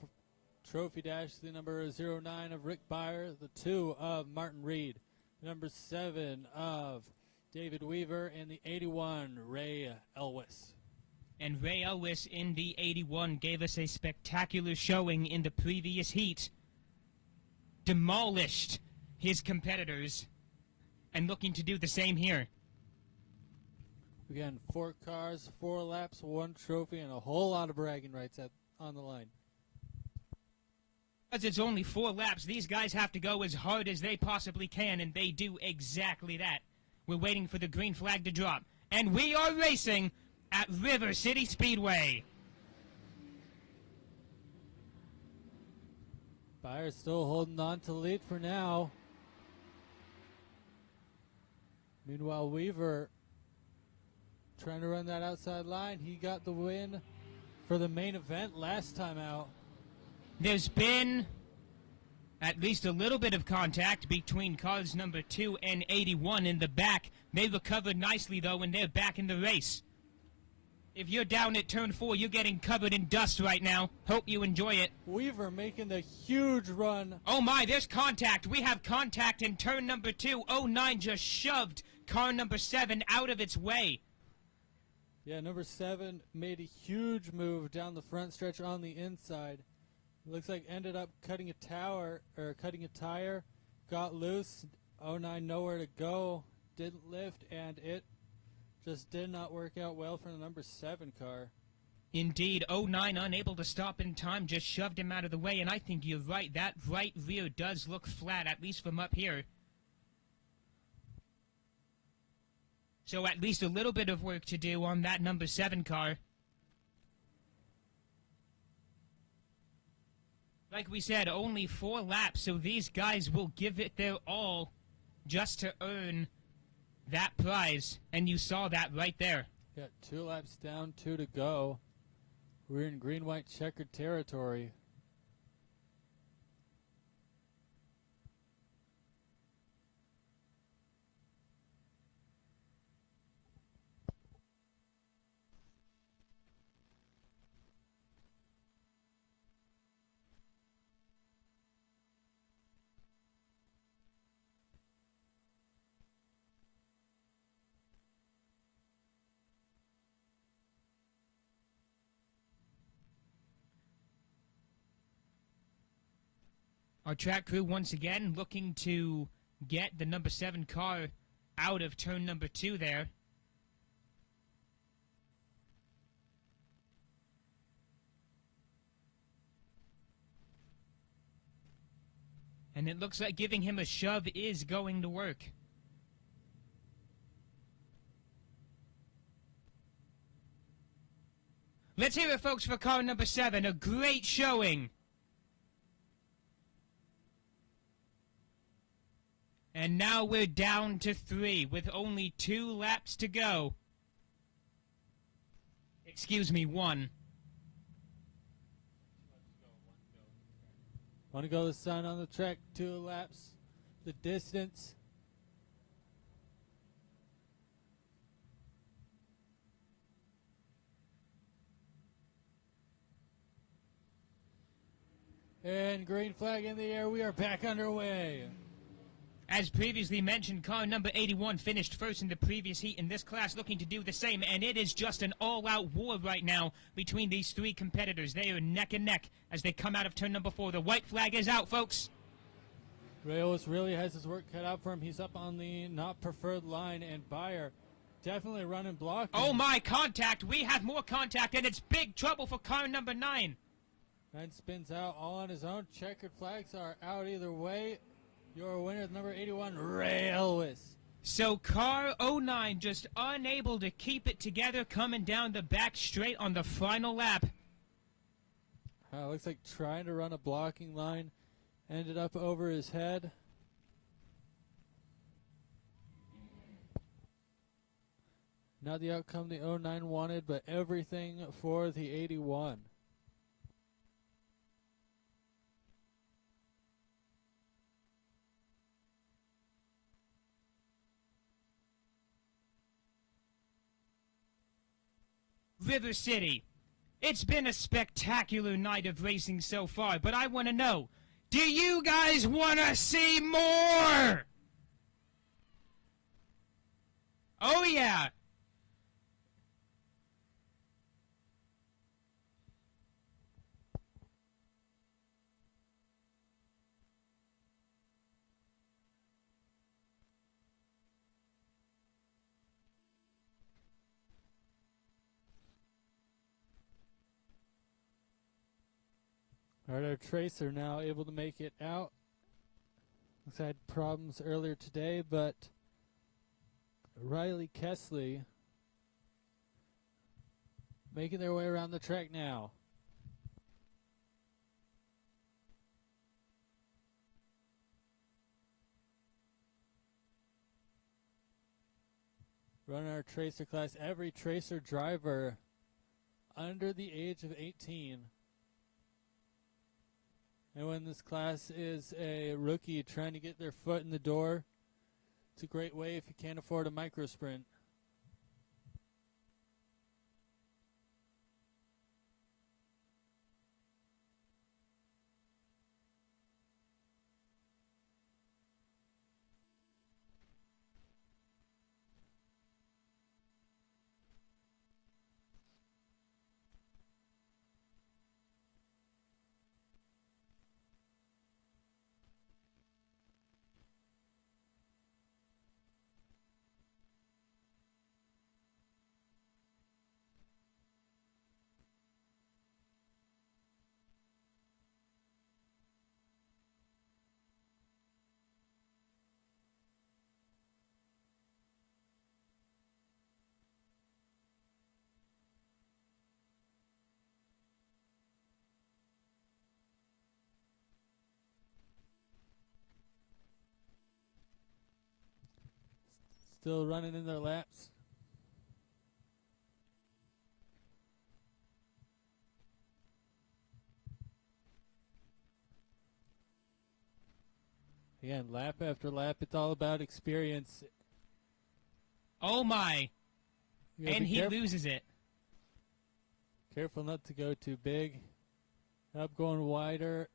Trophy Dash, the number 09 of Rick Byer, the 2 of Martin Reed, the number 7 of David Weaver, and the 81, Ray Elwes. And Ray Elwes in the 81 gave us a spectacular showing in the previous heat. Demolished his competitors, and looking to do the same here. Again, 4 cars, 4 laps, 1 trophy, and a whole lot of bragging rights on the line. Because it's only 4 laps, these guys have to go as hard as they possibly can, and they do exactly that. We're waiting for the green flag to drop. And we are racing at River City Speedway. Byer's still holding on to the lead for now. Meanwhile, Weaver trying to run that outside line. He got the win for the main event last time out. There's been at least a little bit of contact between cars number 2 and 81 in the back. They recovered nicely, though, and they're back in the race. If you're down at turn 4, you're getting covered in dust right now. Hope you enjoy it. Weaver making the huge run. Oh, my, there's contact. We have contact in turn number 2. 09 just shoved car number 7 out of its way. Yeah, number 7 made a huge move down the front stretch on the inside. Looks like ended up cutting a tire, got loose. 09 nowhere to go, didn't lift, and it just did not work out well for the number 7 car. Indeed, 09 unable to stop in time, just shoved him out of the way, and I think you're right. That right rear does look flat, at least from up here. So at least a little bit of work to do on that number 7 car. Like we said, only 4 laps, so these guys will give it their all just to earn that prize. And you saw that right there. Got 2 laps down, 2 to go. We're in green-white checkered territory. Our track crew once again looking to get the number 7 car out of turn number 2 there. And it looks like giving him a shove is going to work. Let's hear it, folks, for car number 7. A great showing. And now we're down to 3 with only 2 laps to go. Excuse me, 1. Want to go the sun on the track, 2 laps, the distance. And green flag in the air, we are back underway. As previously mentioned, car number 81 finished first in the previous heat in this class, looking to do the same, and it is just an all-out war right now between these 3 competitors. They are neck and neck as they come out of turn number 4. The white flag is out, folks. Reyes really has his work cut out for him. He's up on the not preferred line, and Bayer definitely running block. Oh my, contact! We have more contact, and it's big trouble for car number 9. And spins out all on his own. Checkered flags are out either way. Your winner is number 81, Reyes. So car 09 just unable to keep it together, coming down the back straight on the final lap. Looks like trying to run a blocking line. Ended up over his head. Not the outcome the 09 wanted, but everything for the 81. River City. It's been a spectacular night of racing so far, but I want to know, do you guys want to see more? Oh, yeah. All right, our Tracer now able to make it out. Looks like I had problems earlier today, but Riley Kesley making their way around the track now. Running our Tracer class, every Tracer driver under the age of 18. And when this class is a rookie trying to get their foot in the door, it's a great way if you can't afford a micro sprint. Still running in their laps. Again, lap after lap, it's all about experience. Oh, my. And he loses it. Careful not to go too big. Up going wider.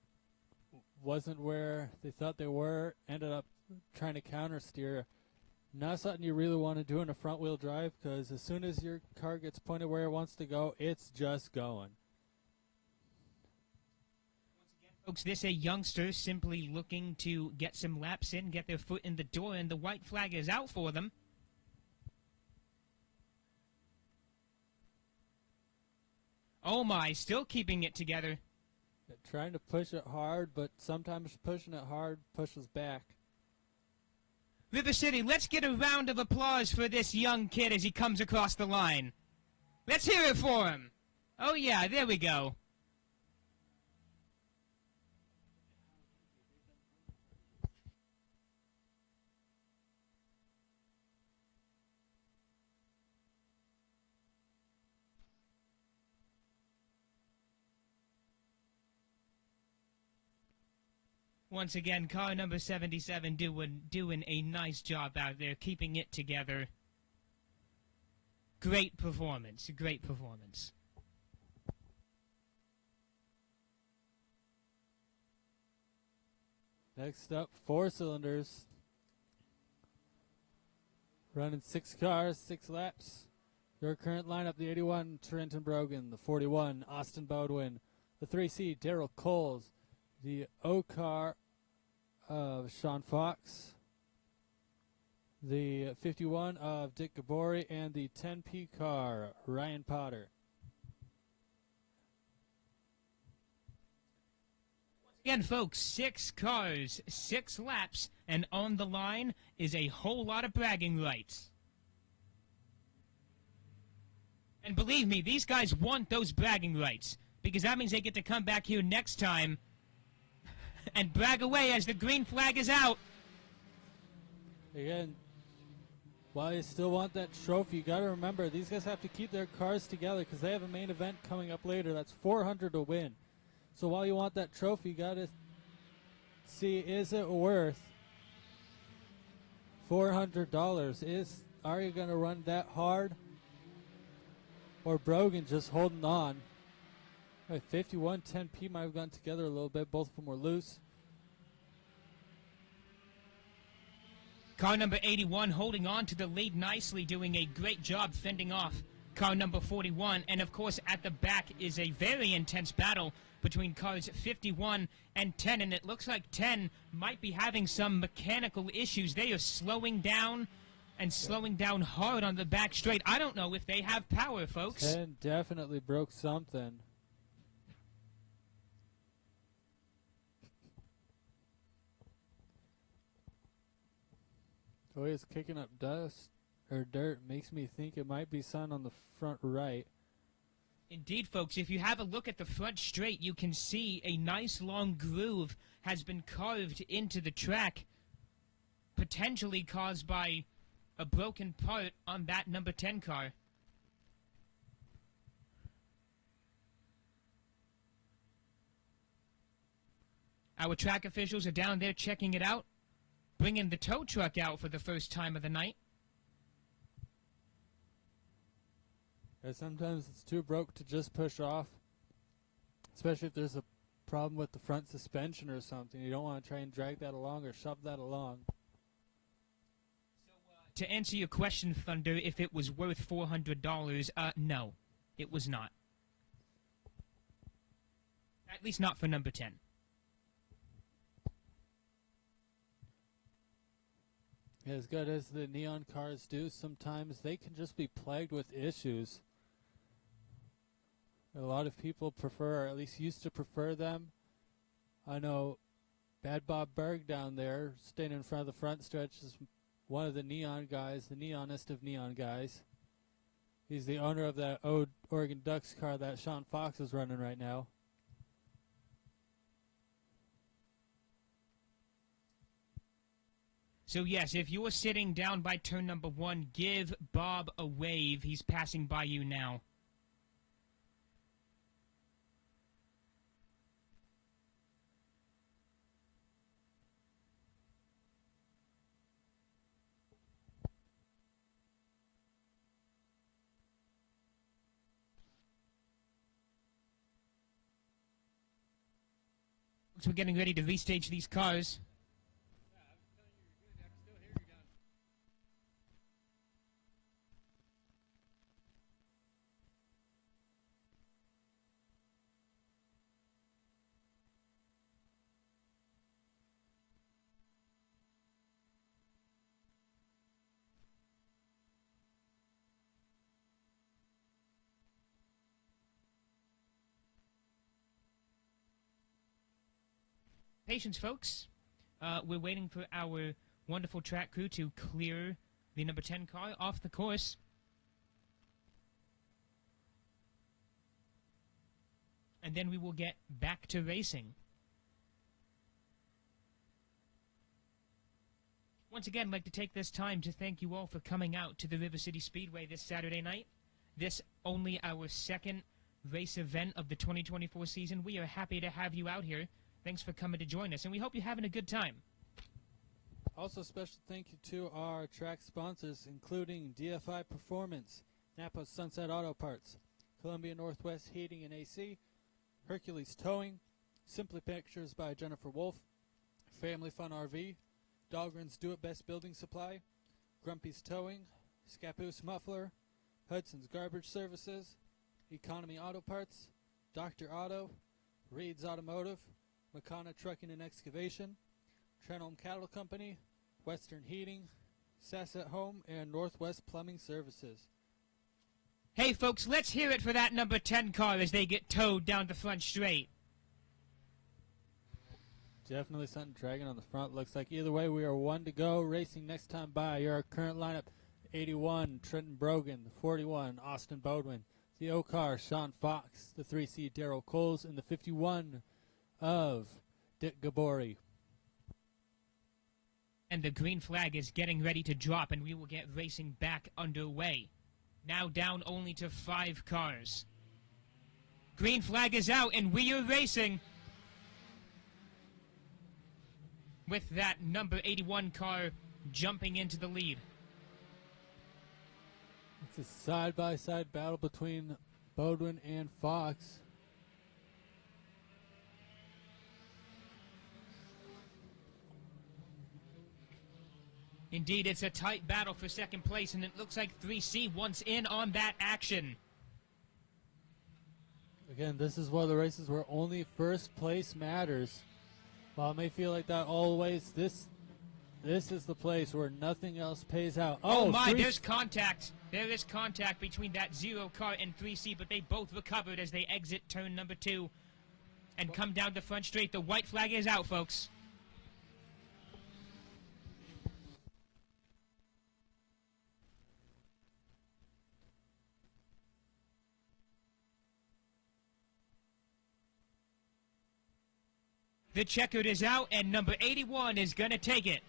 Wasn't where they thought they were. Ended up trying to counter steer. Not something you really want to do in a front wheel drive, because as soon as your car gets pointed where it wants to go, it's just going. Folks, this a youngster simply looking to get some laps in, get their foot in the door, and the white flag is out for them. Oh my, still keeping it together. Trying to push it hard, but sometimes pushing it hard pushes back. River City, let's get a round of applause for this young kid as he comes across the line. Let's hear it for him. Oh yeah, there we go. Once again, car number 77 doing a nice job out there, keeping it together. Great performance, great performance. Next up, 4 cylinders. Running 6 cars, 6 laps. Your current lineup, the 81, Trenton Brogan, the 41, Austin Bowdwin, the 3C, Daryl Coles, the O car of Sean Fox, the 51 of Dick Gabori, and the 10P car, Ryan Potter. Again, folks, 6 cars, 6 laps, and on the line is a whole lot of bragging rights. And believe me, these guys want those bragging rights, because that means they get to come back here next time and brag away as the green flag is out. Again, while you still want that trophy, you got to remember, these guys have to keep their cars together because they have a main event coming up later. That's $400 to win. So while you want that trophy, you got to see, is it worth $400? Are you going to run that hard? Or Brogan just holding on? Right, 51, 10P might have gotten together a little bit. Both of them were loose. Car number 81 holding on to the lead nicely, doing a great job fending off car number 41. And, of course, at the back is a very intense battle between cars 51 and 10. And it looks like 10 might be having some mechanical issues. They are slowing down and slowing down hard on the back straight. I don't know if they have power, folks. 10 definitely broke something. The way it's kicking up dust or dirt makes me think it might be sun on the front right. Indeed, folks, if you have a look at the front straight, you can see a nice long groove has been carved into the track, potentially caused by a broken part on that number 10 car. Our track officials are down there checking it out, bringing the tow truck out for the first time of the night. Yeah, sometimes it's too broke to just push off, especially if there's a problem with the front suspension or something. You don't want to try and drag that along or shove that along. To answer your question, Thunder, if it was worth $400, no, it was not. At least not for number 10. As good as the neon cars do, sometimes they can just be plagued with issues. A lot of people prefer, or at least used to prefer them. I know Bad Bob Berg down there, standing in front of the front stretch, is one of the neon guys, the neonest of neon guys. He's the owner of that old Oregon Ducks car that Sean Fox is running right now. So yes, if you're sitting down by turn number 1, give Bob a wave. He's passing by you now. So we're getting ready to restage these cars. Patience, folks. We're waiting for our wonderful track crew to clear the number 10 car off the course. And then we will get back to racing. Once again, I'd like to take this time to thank you all for coming out to the River City Speedway this Saturday night. This only our second race event of the 2024 season. We are happy to have you out here. Thanks for coming to join us, and we hope you're having a good time. Also, special thank you to our track sponsors, including DFI Performance, Napa Sunset Auto Parts, Columbia Northwest Heating and AC, Hercules Towing, Simply Pictures by Jennifer Wolf, Family Fun RV, Dahlgren's Do It Best Building Supply, Grumpy's Towing, Scappoose Muffler, Hudson's Garbage Services, Economy Auto Parts, Dr. Auto, Reed's Automotive, Makana Trucking and Excavation, Trenholm Cattle Company, Western Heating, Sassett Home, and Northwest Plumbing Services. Hey, folks, let's hear it for that number 10 car as they get towed down the front straight. Definitely something dragging on the front. Looks like either way we are one to go. Racing next time by your current lineup: 81, Trenton Brogan; the 41, Austin Bodwin; the O car, Sean Fox; the 3C, Darrell Coles; and the 51 of Dick Gabori. And the green flag is getting ready to drop, and we will get racing back underway. Now down only to 5 cars. Green flag is out, and we are racing. With that number 81 car jumping into the lead. It's a side-by-side battle between Bodwin and Fox. Indeed, it's a tight battle for second place, and it looks like 3C wants in on that action. Again, this is one of the races where only first place matters. While it may feel like that always, this is the place where nothing else pays out. Oh my, there's contact. There is contact between that 0 car and 3C, but they both recovered as they exit turn number 2 and come down the front straight. The white flag is out, folks. The checkered is out, and number 81 is going to take it.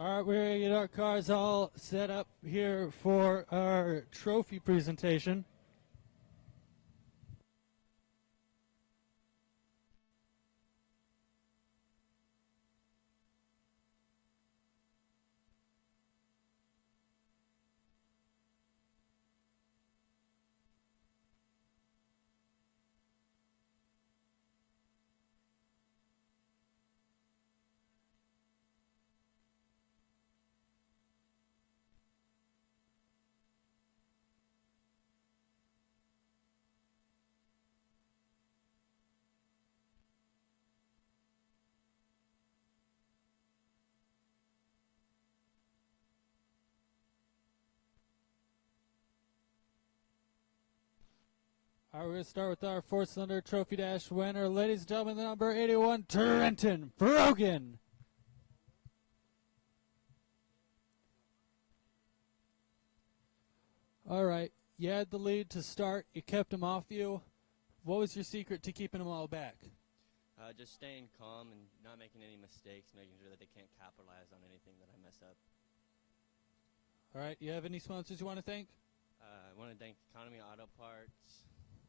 All right, we're going to get our cars all set up here for our trophy presentation. All right, we're going to start with our 4-cylinder Trophy Dash winner. Ladies and gentlemen, the number 81, Trenton Brogan. All right, you had the lead to start. You kept him off you. What was your secret to keeping them all back? Just staying calm and not making any mistakes, making sure that they can't capitalize on anything that I mess up. All right, you have any sponsors you want to thank? I want to thank Economy Auto Parts,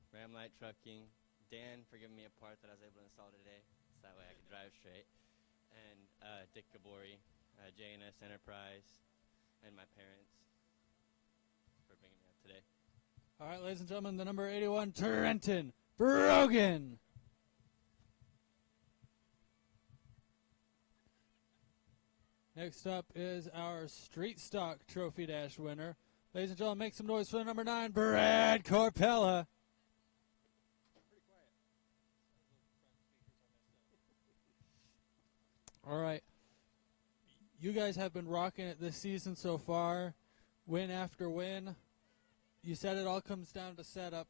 Ramlight Trucking, Dan for giving me a part that I was able to install today, so that way I can drive straight. And Dick Gabori, J&S Enterprise, and my parents for bringing me out today. All right, ladies and gentlemen, the number 81, Trenton Brogan. Next up is our Street Stock Trophy Dash winner. Ladies and gentlemen, make some noise for the number 9, Brad Corpella. All right. You guys have been rocking it this season so far, win after win. You said it all comes down to setup.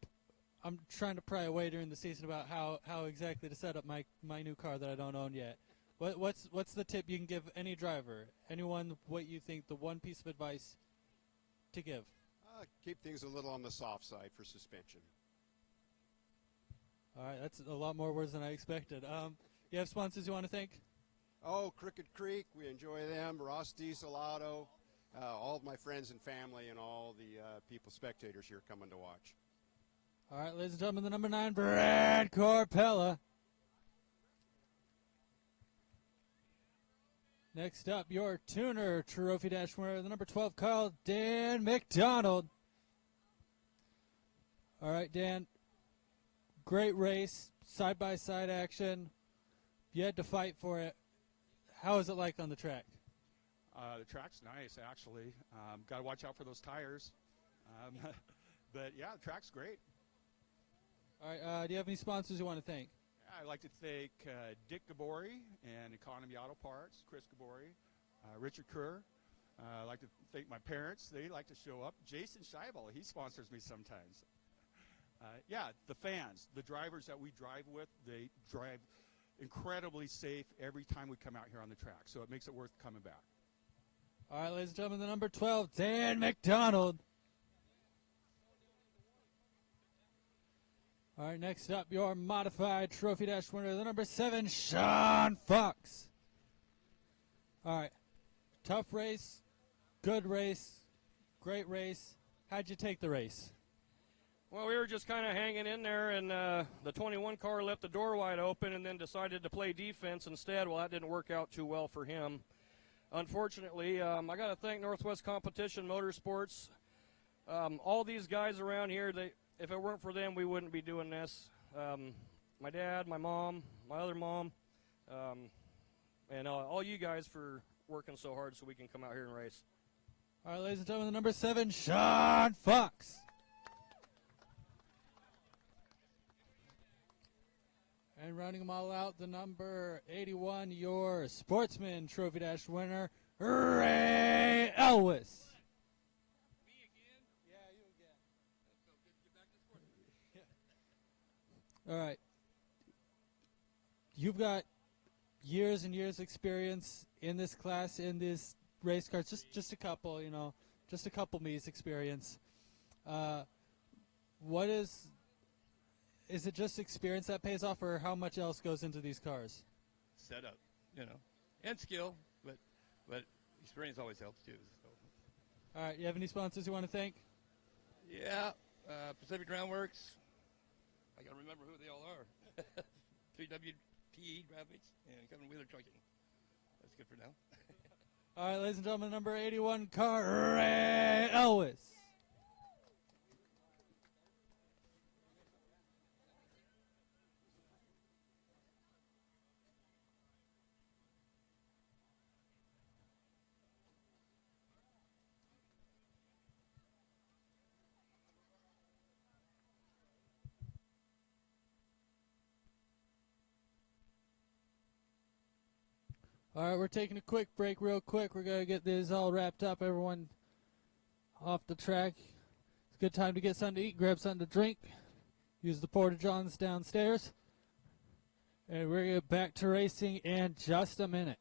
I'm trying to pry away during the season about how exactly to set up my new car that I don't own yet. What's the tip you can give any driver, anyone, what you think the one piece of advice to give? Keep things a little on the soft side for suspension. All right, that's a lot more words than I expected. You have sponsors you want to thank? Oh, Crooked Creek, we enjoy them. Ross Diesel Auto, all of my friends and family, and all the people, spectators here coming to watch. All right, ladies and gentlemen, the number 9, Brad Corpella. Next up, your tuner trophy dash winner, the number 12, Carl Dan McDonald. All right, Dan, great race, side-by-side action. You had to fight for it. How is it like on the track? The track's nice, actually. Got to watch out for those tires. But, yeah, the track's great. All right, do you have any sponsors you want to thank? I'd like to thank Dick Gabori and Economy Auto Parts, Chris Gabori, Richard Kerr. I'd like to thank my parents. They like to show up. Jason Scheibel, he sponsors me sometimes. Yeah, the fans, the drivers that we drive with, they drive incredibly safe every time we come out here on the track, so it makes it worth coming back. All right, ladies and gentlemen, the number 12, Dan McDonald. All right, next up, your modified trophy dash winner, the number 7, Sean Fox. All right, tough race, good race, great race. How'd you take the race? Well, we were just kind of hanging in there, and the 21 car left the door wide open and then decided to play defense instead. Well, that didn't work out too well for him. Unfortunately, I got to thank Northwest Competition Motorsports. All these guys around here, if it weren't for them, we wouldn't be doing this. My dad, my mom, my other mom, and all you guys for working so hard so we can come out here and race. All right, ladies and gentlemen, the number 7, Sean Fox. And rounding them all out, the number 81, your Sportsman Trophy Dash winner, Ray Elwes. Me again? Yeah, you again. Let's go. Get back to sports. All right. You've got years and years experience in this class, in this race cars, just a couple, just a couple me's experience. What is it just experience that pays off, or how much else goes into these cars? Setup, and skill, but experience always helps too. So. All right, you have any sponsors you want to thank? Yeah, Pacific Groundworks. I gotta remember who they all are. 3WPE Graphics and Kevin Wheeler Trucking. That's good for now. All right, ladies and gentlemen, number 81, car, Ray Elwes. All right, we're taking a quick break real quick. We're going to get this all wrapped up. Everyone off the track. It's a good time to get something to eat, grab something to drink. Use the Porta Johns downstairs. And we're going to get back to racing in just a minute.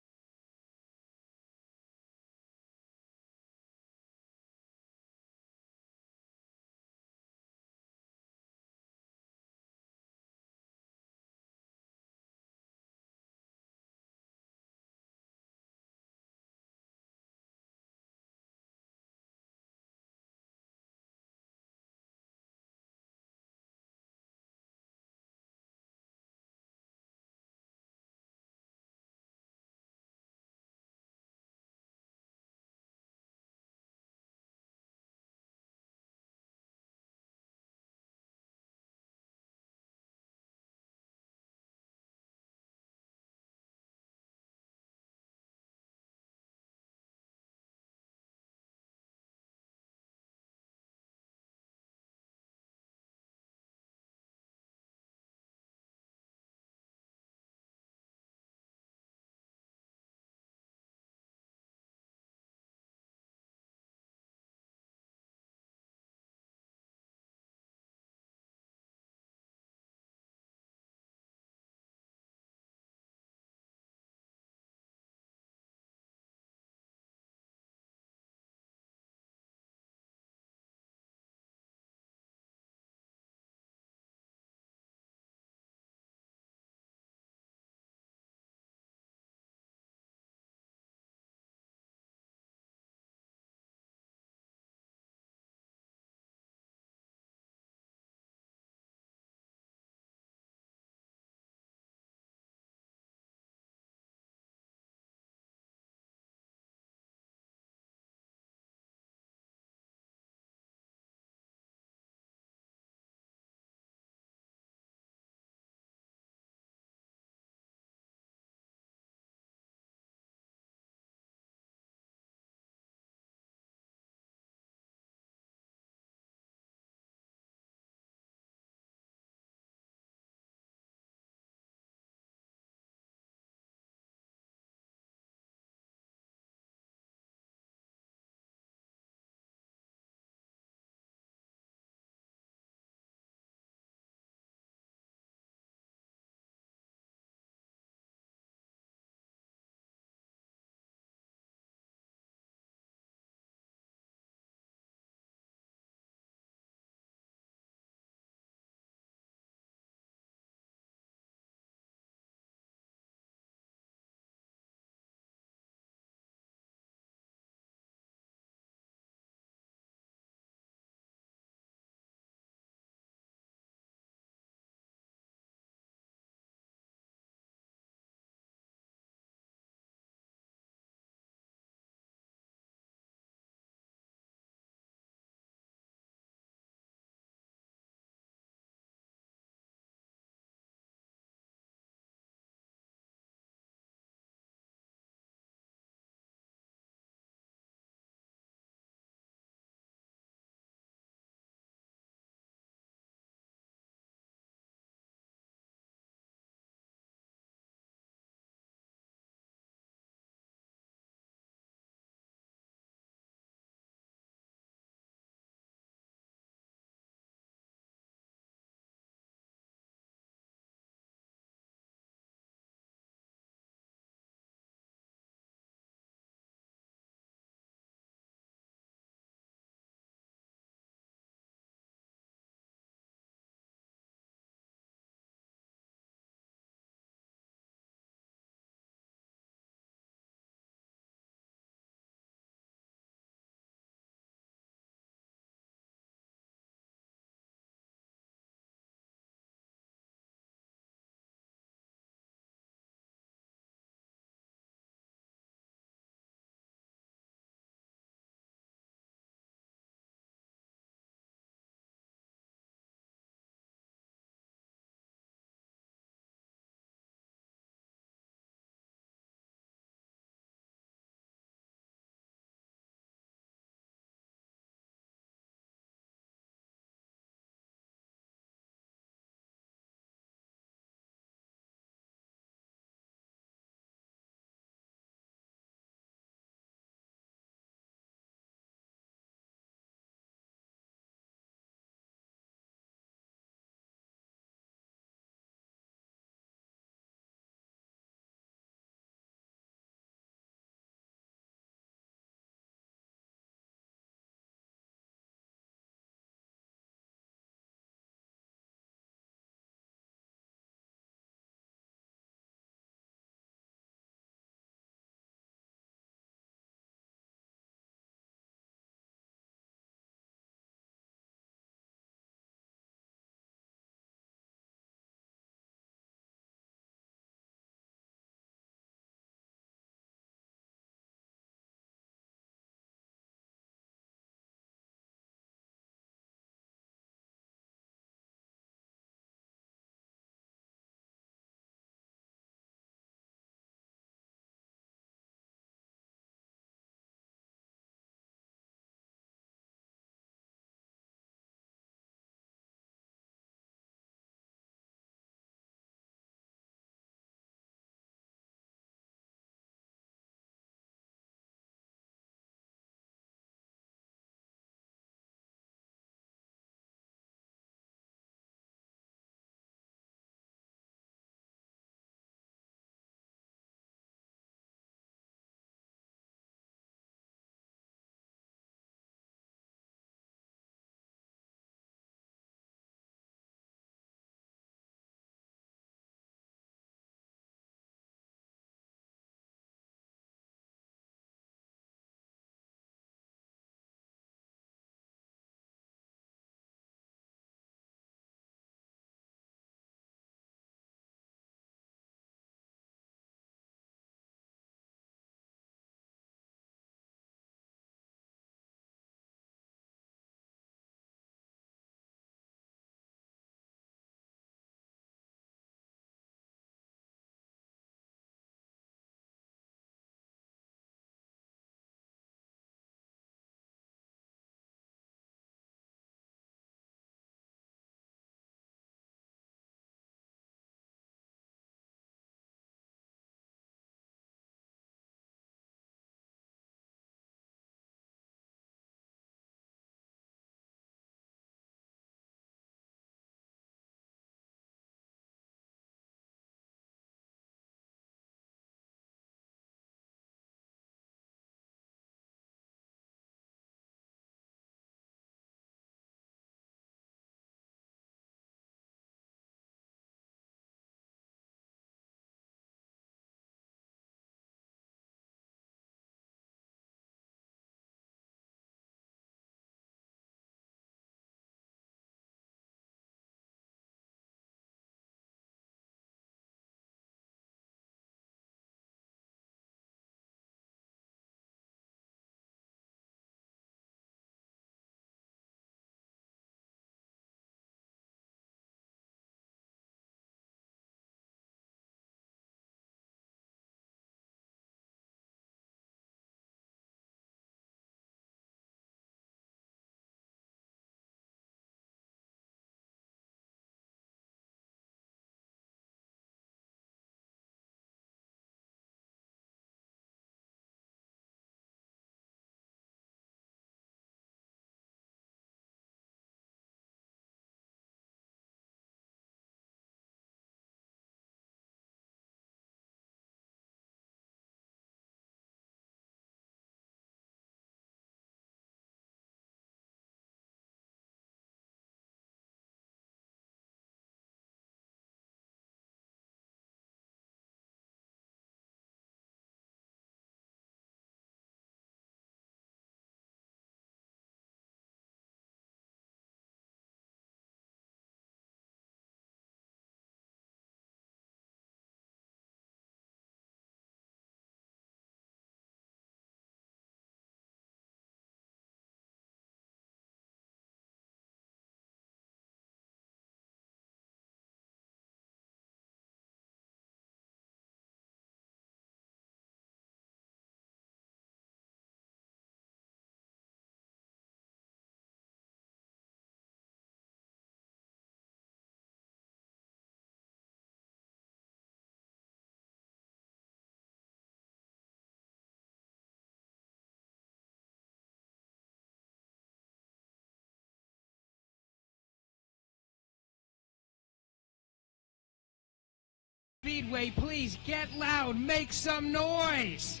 Speedway, please get loud, make some noise!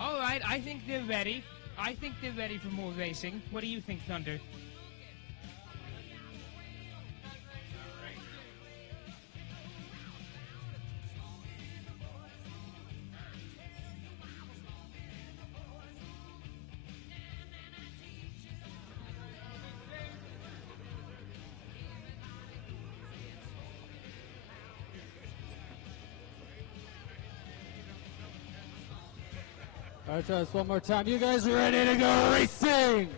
Alright, I think they're ready. I think they're ready for more racing. What do you think, Thunder? All right, try this one more time. You guys ready to go racing?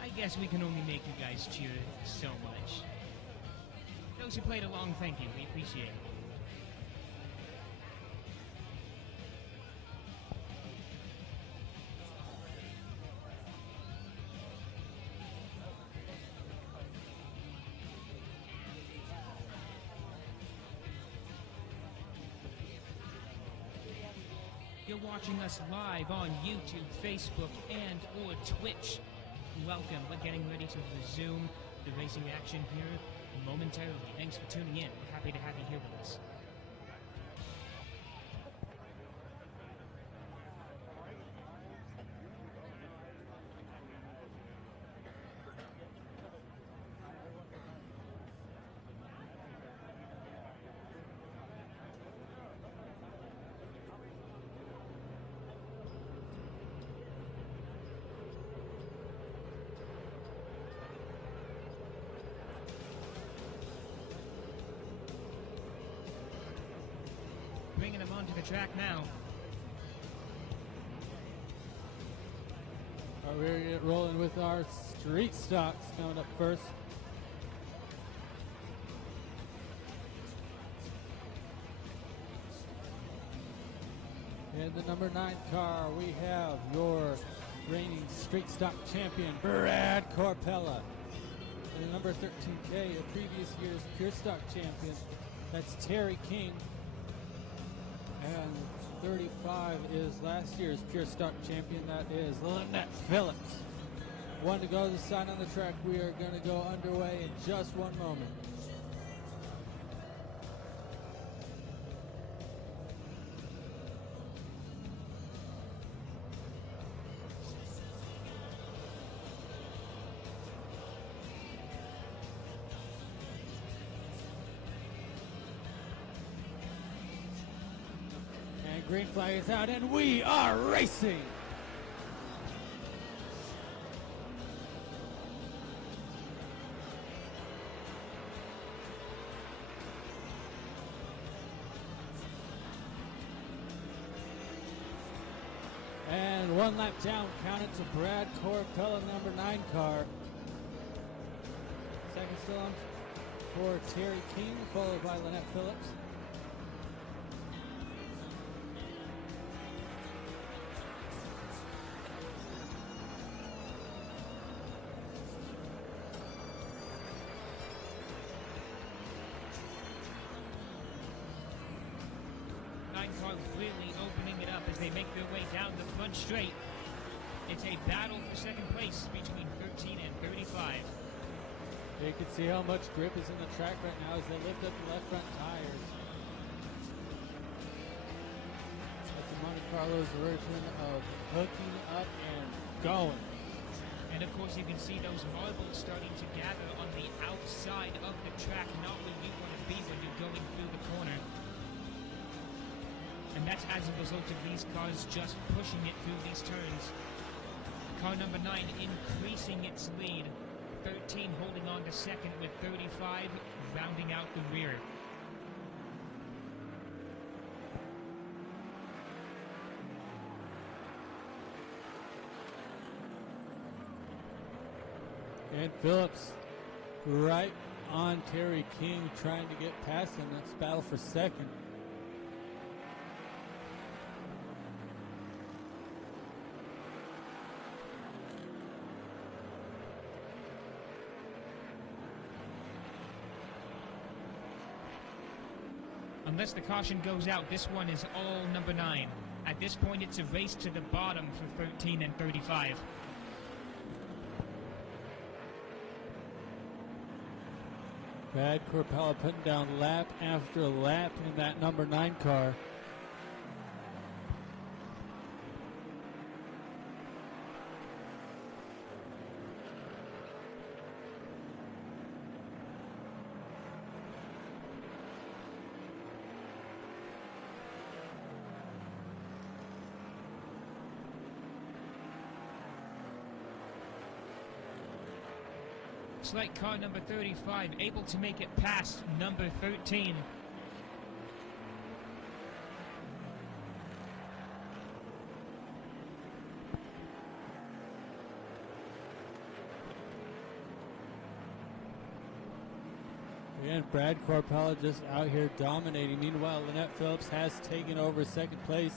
I guess we can only make you guys cheer so much. Those who played along, thank you. We appreciate it. You're watching us live on YouTube, Facebook, and or Twitch. Welcome. We're getting ready to resume the racing action here momentarily. Thanks for tuning in. Happy to have you here with us. Bringing them onto the track now. All right, we're going to get rolling with our street stocks coming up first. In the number 9 car, we have your reigning street stock champion, Brad Corpella. In the number 13K, a previous year's pure stock champion, that's Terry King. And 35 is last year's pure stock champion, that is Lynette Phillips. One to go to the side on the track. We are going to go underway in just one moment. Green flag is out, and we are racing. And one lap down, counted to Brad Corpella, number 9 car. Second still on for Terry King, followed by Lynette Phillips. Really opening it up as they make their way down the front straight. It's a battle for second place between 13 and 35. You can see how much grip is in the track right now as they lift up the left front tires. That's the Monte Carlo's version of hooking up and going. And of course you can see those marbles starting to gather on the outside of the track, not where you want to be when you're going through the corner. And that's as a result of these cars just pushing it through these turns. Car number 9 increasing its lead. 13 holding on to second with 35 rounding out the rear. And Phillips right on Terry King trying to get past him. That's battle for second. Unless the caution goes out, this one is all number 9. At this point, it's a race to the bottom for 13 and 35. Brad Corpella putting down lap after lap in that number 9 car. Looks like car number 35 able to make it past number 13. Again, Brad Corpella just out here dominating. Meanwhile, Lynette Phillips has taken over second place.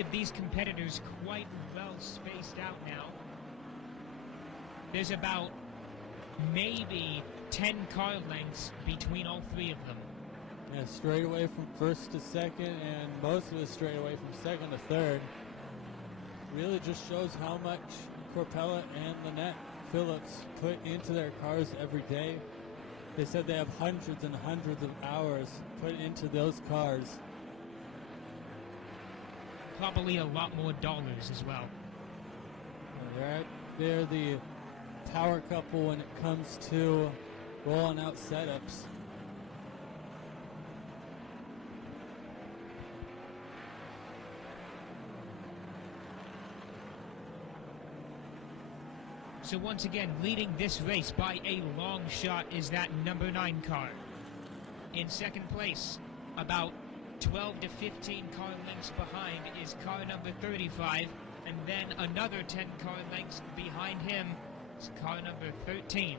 Of these competitors quite well spaced out now. There's about maybe 10 car lengths between all three of them. Yeah, straight away from first to second, and most of it straight away from second to third. Really just shows how much Corpella and Lynette Phillips put into their cars every day. They said they have hundreds and hundreds of hours put into those cars. Probably a lot more dollars as well. They're the power couple when it comes to rolling out setups. So once again, leading this race by a long shot is that number 9 car. In second place, about 12 to 15 car lengths behind is car number 35, and then another 10 car lengths behind him is car number 13.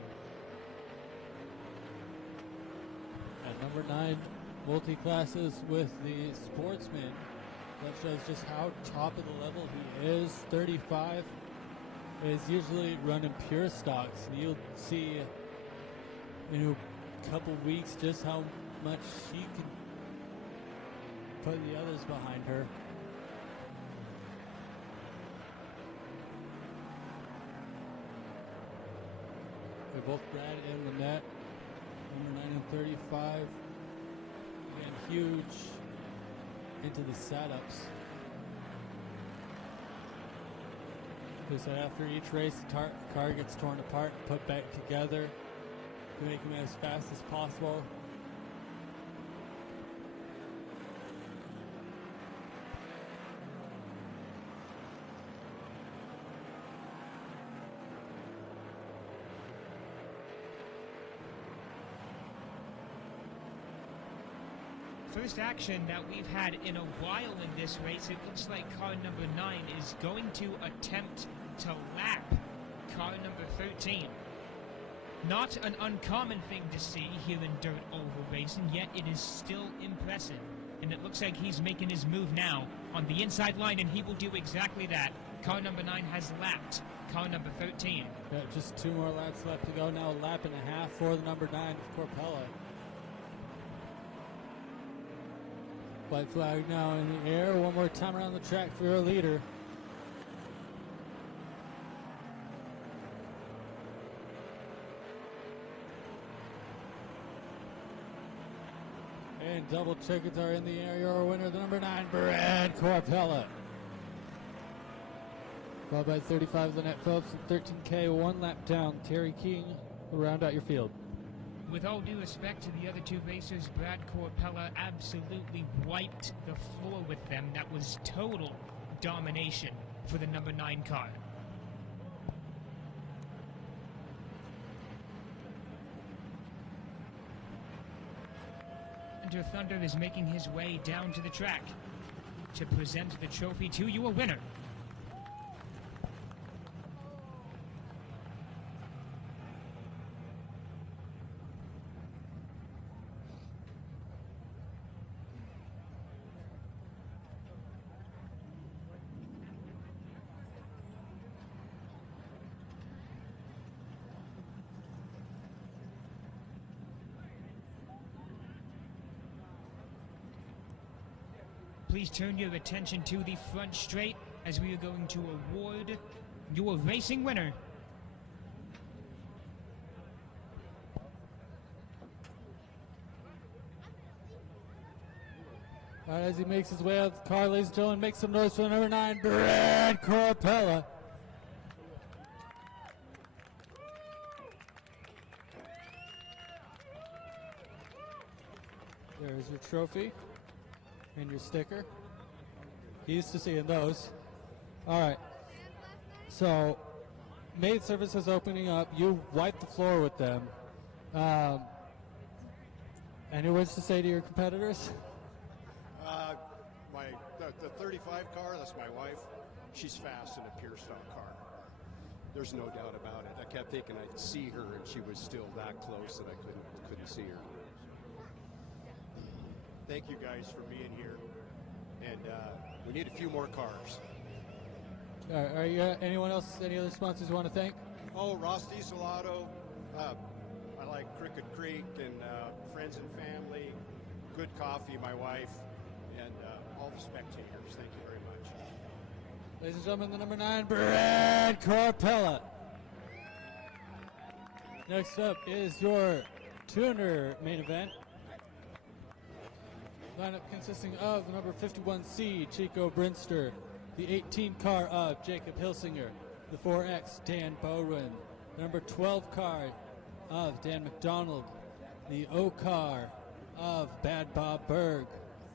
At number 9, multi-classes with the Sportsman. That shows just how top of the level he is. 35 is usually running pure stocks, and you'll see in a couple weeks just how much she can put the others behind her. They're both Brad and Lynette, number 9 and 35, and huge into the setups. They said after each race, the car gets torn apart, put back together to make them as fast as possible. First action that we've had in a while in this race. It looks like car number 9 is going to attempt to lap car number 13. Not an uncommon thing to see here in dirt oval racing, yet it is still impressive. And it looks like he's making his move now on the inside line, and he will do exactly that. Car number 9 has lapped car number 13. Yeah, just 2 more laps left to go now. A lap and a half for the number 9 of Corpella. White flag now in the air. One more time around the track for your leader. And double tickets are in the air. Your winner, the number 9, Brad Corpella. Followed by 35, Lynette Phillips, and 13K, 1 lap down. Terry King will round out your field. With all due respect to the other 2 racers, Brad Corpella absolutely wiped the floor with them. That was total domination for the number 9 car. Hunter Thunder is making his way down to the track to present the trophy to your winner. please turn your attention to the front straight as we are going to award your racing winner. All right, as he makes his way out of the car, ladies and gentlemen, make some noise for the number 9, Brad Corpella. There's your trophy and your sticker. Used to seeing those. All right. So, maid service is opening up. You wipe the floor with them. Any words to say to your competitors? The 35 car, that's my wife. She's fast in a pure stock car. There's no doubt about it. I kept thinking I'd see her, and she was still that close that I couldn't see her. Thank you guys for being here, and we need a few more cars. Are you anyone else? Any other sponsors you want to thank? Oh, Ross Diesel Auto. I like Crooked Creek and friends and family. Good coffee, my wife, and all the spectators. Thank you very much. Ladies and gentlemen, the number 9, Brad Corpella. Next up is your tuner main event. Lineup consisting of the number 51C, Chico Brinster, the 18 car of Jacob Hilsinger, the 4X, Dan Bowen, the number 12 car of Dan McDonald, the O car of Bad Bob Berg,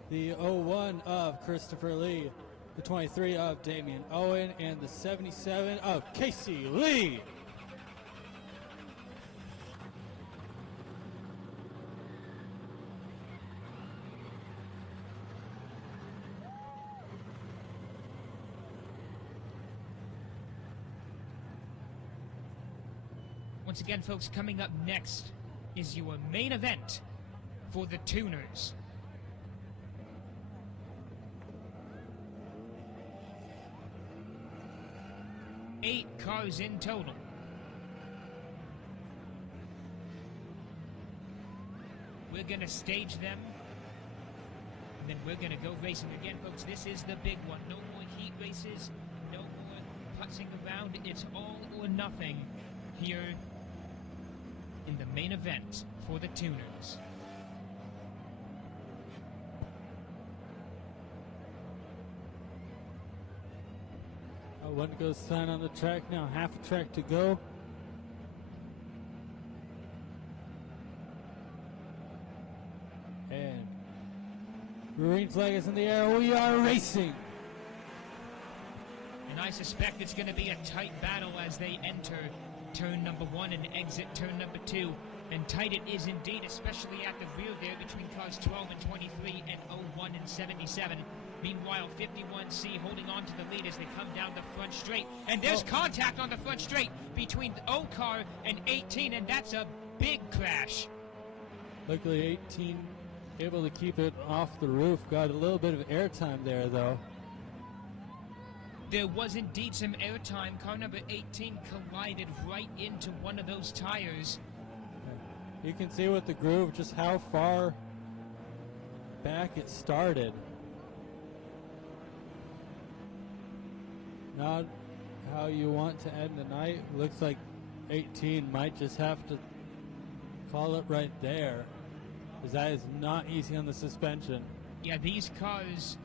the 01 of Christopher Lee, the 23 of Damian Owen, and the 77 of Casey Lee. Once again, folks, coming up next is your main event for the tuners. Eight cars in total. We're going to stage them, and then we're going to go racing again, folks. This is the big one. No more heat races, no more putzing around. It's all or nothing here in the main event for the tuners. One goes sign on the track now, half a track to go. And green flag is in the air. We are racing. And I suspect it's going to be a tight battle as they enter turn number 1 and exit turn number 2. And tight it is indeed, especially at the rear there between cars 12 and 23 and 01 and 77. Meanwhile, 51C holding on to the lead as they come down the front straight. And there's contact on the front straight between O car and 18, and that's a big crash. Luckily, 18 able to keep it off the roof. Got a little bit of airtime there, though. There was indeed some airtime. Car number 18 collided right into one of those tires. You can see with the groove just how far back it started. Not how you want to end the night. Looks like 18 might just have to call it right there, because that is not easy on the suspension. Yeah, these cars,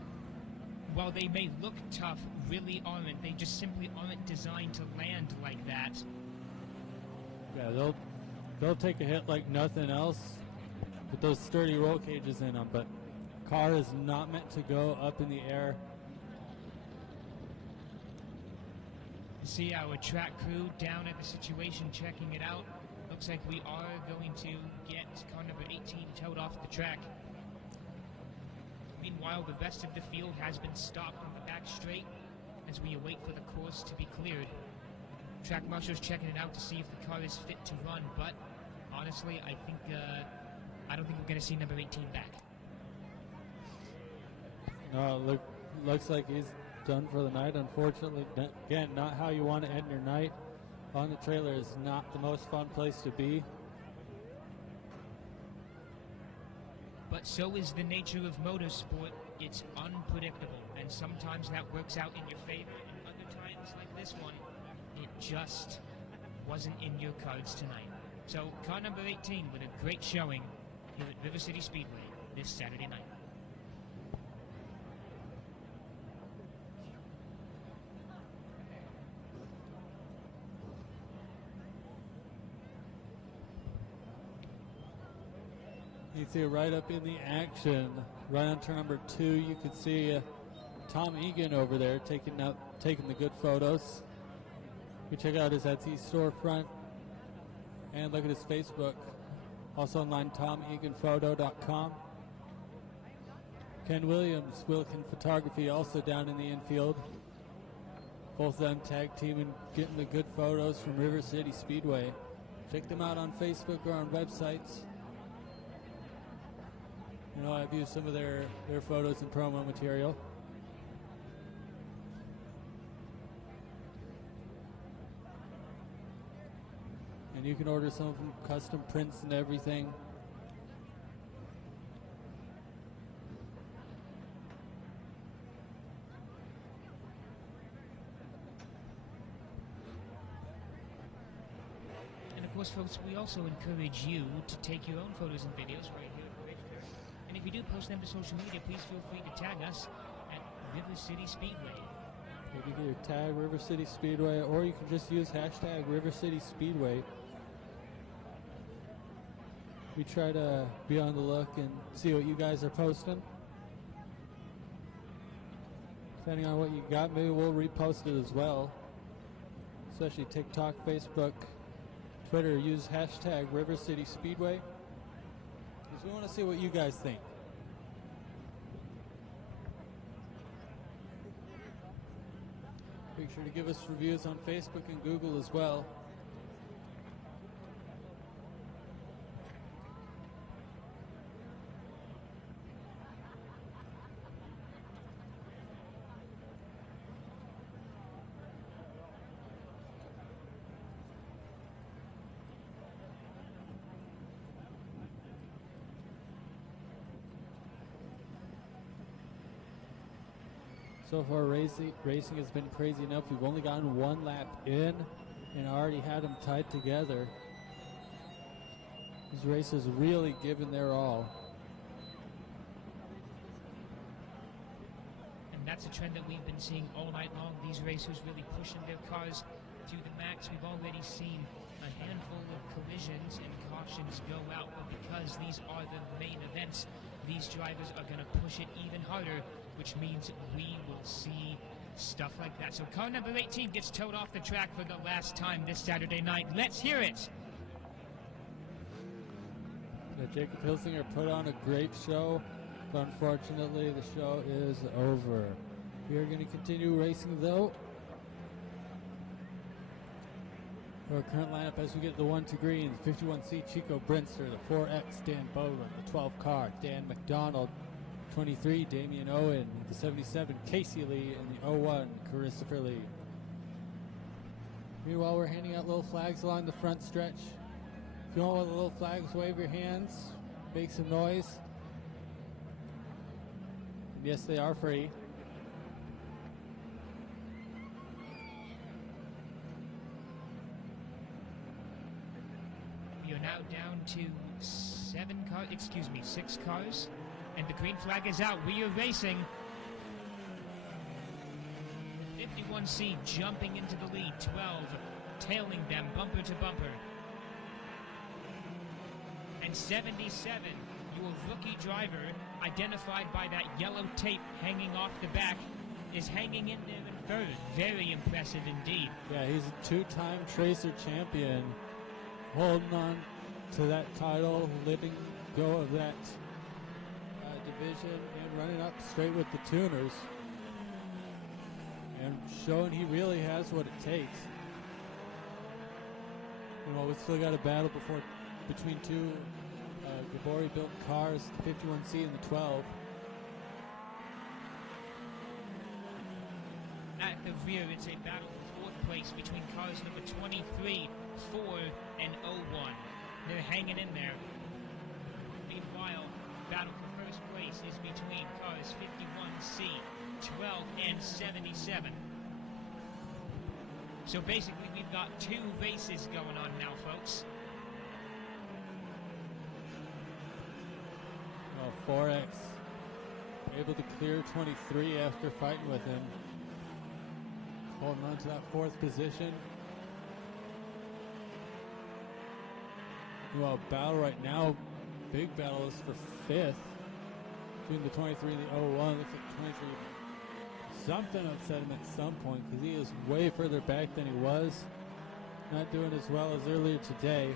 while they may look tough, really aren't. They just simply aren't designed to land like that. Yeah, they'll take a hit like nothing else with those sturdy roll cages in them, but car is not meant to go up in the air. See our track crew down at the situation checking it out. Looks like we are going to get car number 18 towed off the track. Meanwhile, the rest of the field has been stopped on the back straight as we await for the course to be cleared. Track marshal's checking it out to see if the car is fit to run, but honestly, I don't think we're going to see number 18 back. No, looks like he's done for the night. Unfortunately, again, not how you want to end your night. On the trailer is not the most fun place to be. But so is the nature of motorsport. it's unpredictable, and sometimes that works out in your favor, and other times, like this one, it just wasn't in your cards tonight. So car number 18 with a great showing here at River City Speedway this Saturday night. You see it right up in the action, right on turn number 2. You can see Tom Egan over there taking the good photos. You can check out his Etsy storefront and look at his Facebook. Also online, TomEganPhoto.com. Ken Williams, Wilkin Photography, also down in the infield. Both of them tag teaming, getting the good photos from River City Speedway. Check them out on Facebook or on websites. You know, I've used some of their photos and promo material. And you can order some of them, custom prints and everything. And of course, folks, we also encourage you to take your own photos and videos right here at the racetrack. And if you do post them to social media, please feel free to tag us at River City Speedway. You can either tag River City Speedway, or you can just use hashtag River City Speedway. We try to be on the look and see what you guys are posting. Depending on what you got, maybe we'll repost it as well. Especially TikTok, Facebook, Twitter. Use hashtag River City Speedway, because we want to see what you guys think. Make sure to give us reviews on Facebook and Google as well. So far, racing has been crazy enough. We've only gotten one lap in and already had them tied together. These races really given their all. And that's a trend that we've been seeing all night long. These racers really pushing their cars to the max. We've already seen a handful of collisions and cautions go out, but because these are the main events, these drivers are going to push it even harder, which means we will see stuff like that. So car number 18 gets towed off the track for the last time this Saturday night. Let's hear it. Jacob Hilsinger put on a great show, but unfortunately the show is over. We are going to continue racing though. Our current lineup as we get the 1 to green: 51C Chico Brinster, the 4X Dan Boland, the 12 car Dan McDonald, 23 Damian Owen, the 77 Casey Lee, and the 01 Christopher Lee. Meanwhile, we're handing out little flags along the front stretch. If you want one of the little flags, wave your hands, make some noise. And yes, they are free. We are now down to 6 cars, and the green flag is out. We are racing. 51C jumping into the lead, 12 tailing them bumper to bumper. And 77, your rookie driver, identified by that yellow tape hanging off the back, is hanging in there in third. Very impressive indeed. Yeah, he's a two-time Tracer champion, holding on to that title, letting go of that division, and running up straight with the tuners, and showing he really has what it takes. You know, we still got a battle between two Gabori-built cars, the 51C and the 12. At the rear, it's a battle for fourth place between cars number 23, 4, and 01. They're hanging in there. Meanwhile, battle for first place race is between cars 51C, 12, and 77. So basically, we've got 2 races going on now, folks. Well, 4X able to clear 23 after fighting with him. Holding on to that 4th position. Well, battle right now, big battle is for 5th between the 23 and the 01. Looks like 23 something upset him at some point because he is way further back than he was. Not doing as well as earlier today.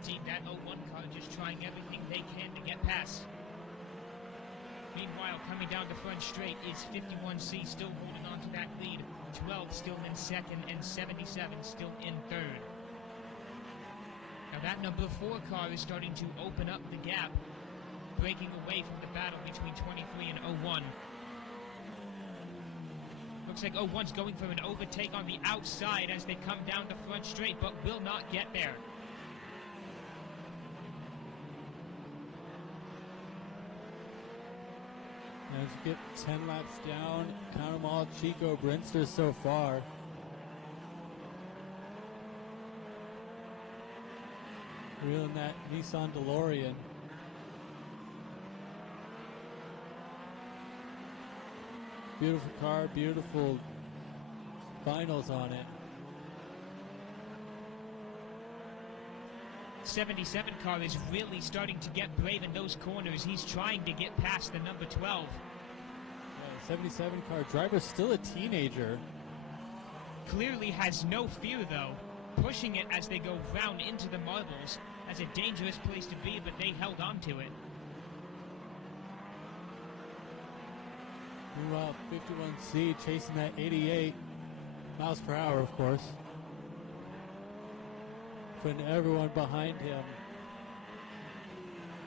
Indeed, that 01 car just trying everything they can to get past. Meanwhile, coming down the front straight is 51C still holding on to that lead. 12 still in 2nd and 77 still in 3rd. Now that number 4 car is starting to open up the gap, breaking away from the battle between 23 and 01. Looks like 01's going for an overtake on the outside as they come down the front straight, but will not get there. As you get 10 laps down, count them all, Chico Brinster so far. Reeling that Nissan DeLorean. Beautiful car, beautiful finals on it. 77 car is really starting to get brave in those corners. He's trying to get past the number 12. Yeah, 77 car driver, still a teenager. Clearly has no fear though, pushing it as they go round into the marbles. That's a dangerous place to be, but they held on to it. Meanwhile, 51C chasing that 88 miles per hour, of course. Putting everyone behind him.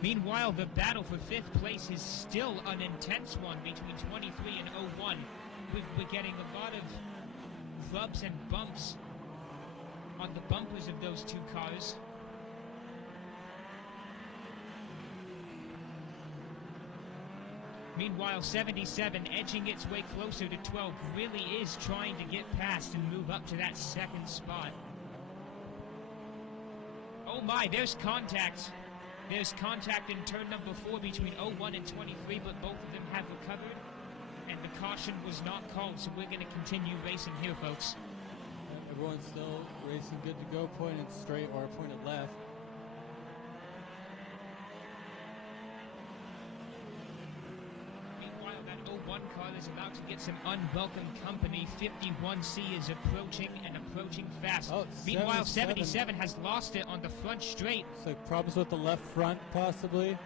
Meanwhile, the battle for 5th place is still an intense one between 23 and 01. We're getting a lot of rubs and bumps on the bumpers of those 2 cars. Meanwhile, 77 edging its way closer to 12 really is trying to get past and move up to that 2nd spot. Oh my, there's contact. There's contact in turn number 4 between 01 and 23, but both of them have recovered, and the caution was not called, so we're going to continue racing here, folks. Everyone's still racing good to go, pointed straight or pointed left. Meanwhile, that 01 car is about to get some unwelcome company. 51C is approaching and approaching fast. Oh, Meanwhile, 77 has lost it on the front straight. It's like problems with the left front, possibly.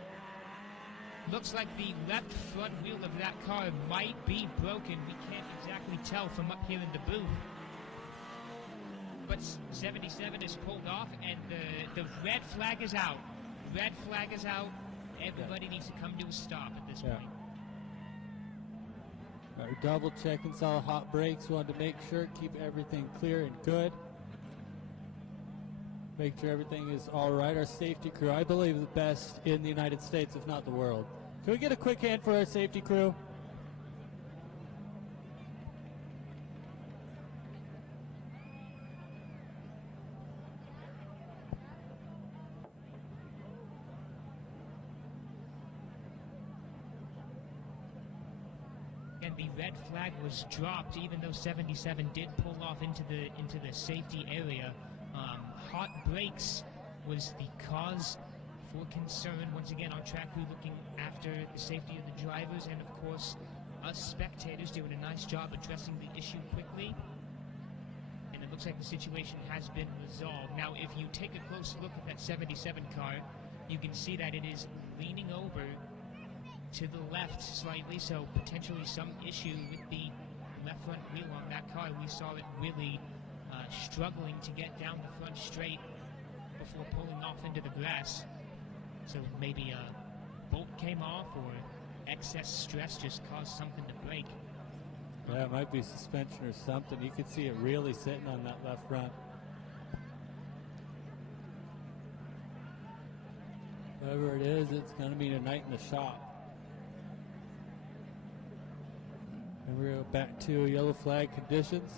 Looks like the left front wheel of that car might be broken. We can't exactly tell from up here in the booth. But 77 is pulled off, and the red flag is out. Red flag is out. Everybody needs to come to a stop at this point. We're double checking solid hot brakes. Wanted to make sure, keep everything clear and good. Make sure everything is all right. Our safety crew, I believe, the best in the United States, if not the world. Can we get a quick hand for our safety crew? And the red flag was dropped, even though 77 did pull off into the safety area. Hot brakes was the cause for concern. Once again, our track crew looking after the safety of the drivers, and of course, us spectators doing a nice job addressing the issue quickly. And it looks like the situation has been resolved. Now, if you take a close look at that 77 car, you can see that it is leaning over to the left slightly, so potentially some issue with the left front wheel on that car. We saw it really struggling to get down the front straight before pulling off into the grass. So maybe a bolt came off, or excess stress just caused something to break. Yeah, it might be suspension or something. You could see it really sitting on that left front. Whoever it is, it's going to be tonight in the shop. And we're going to go back to yellow flag conditions.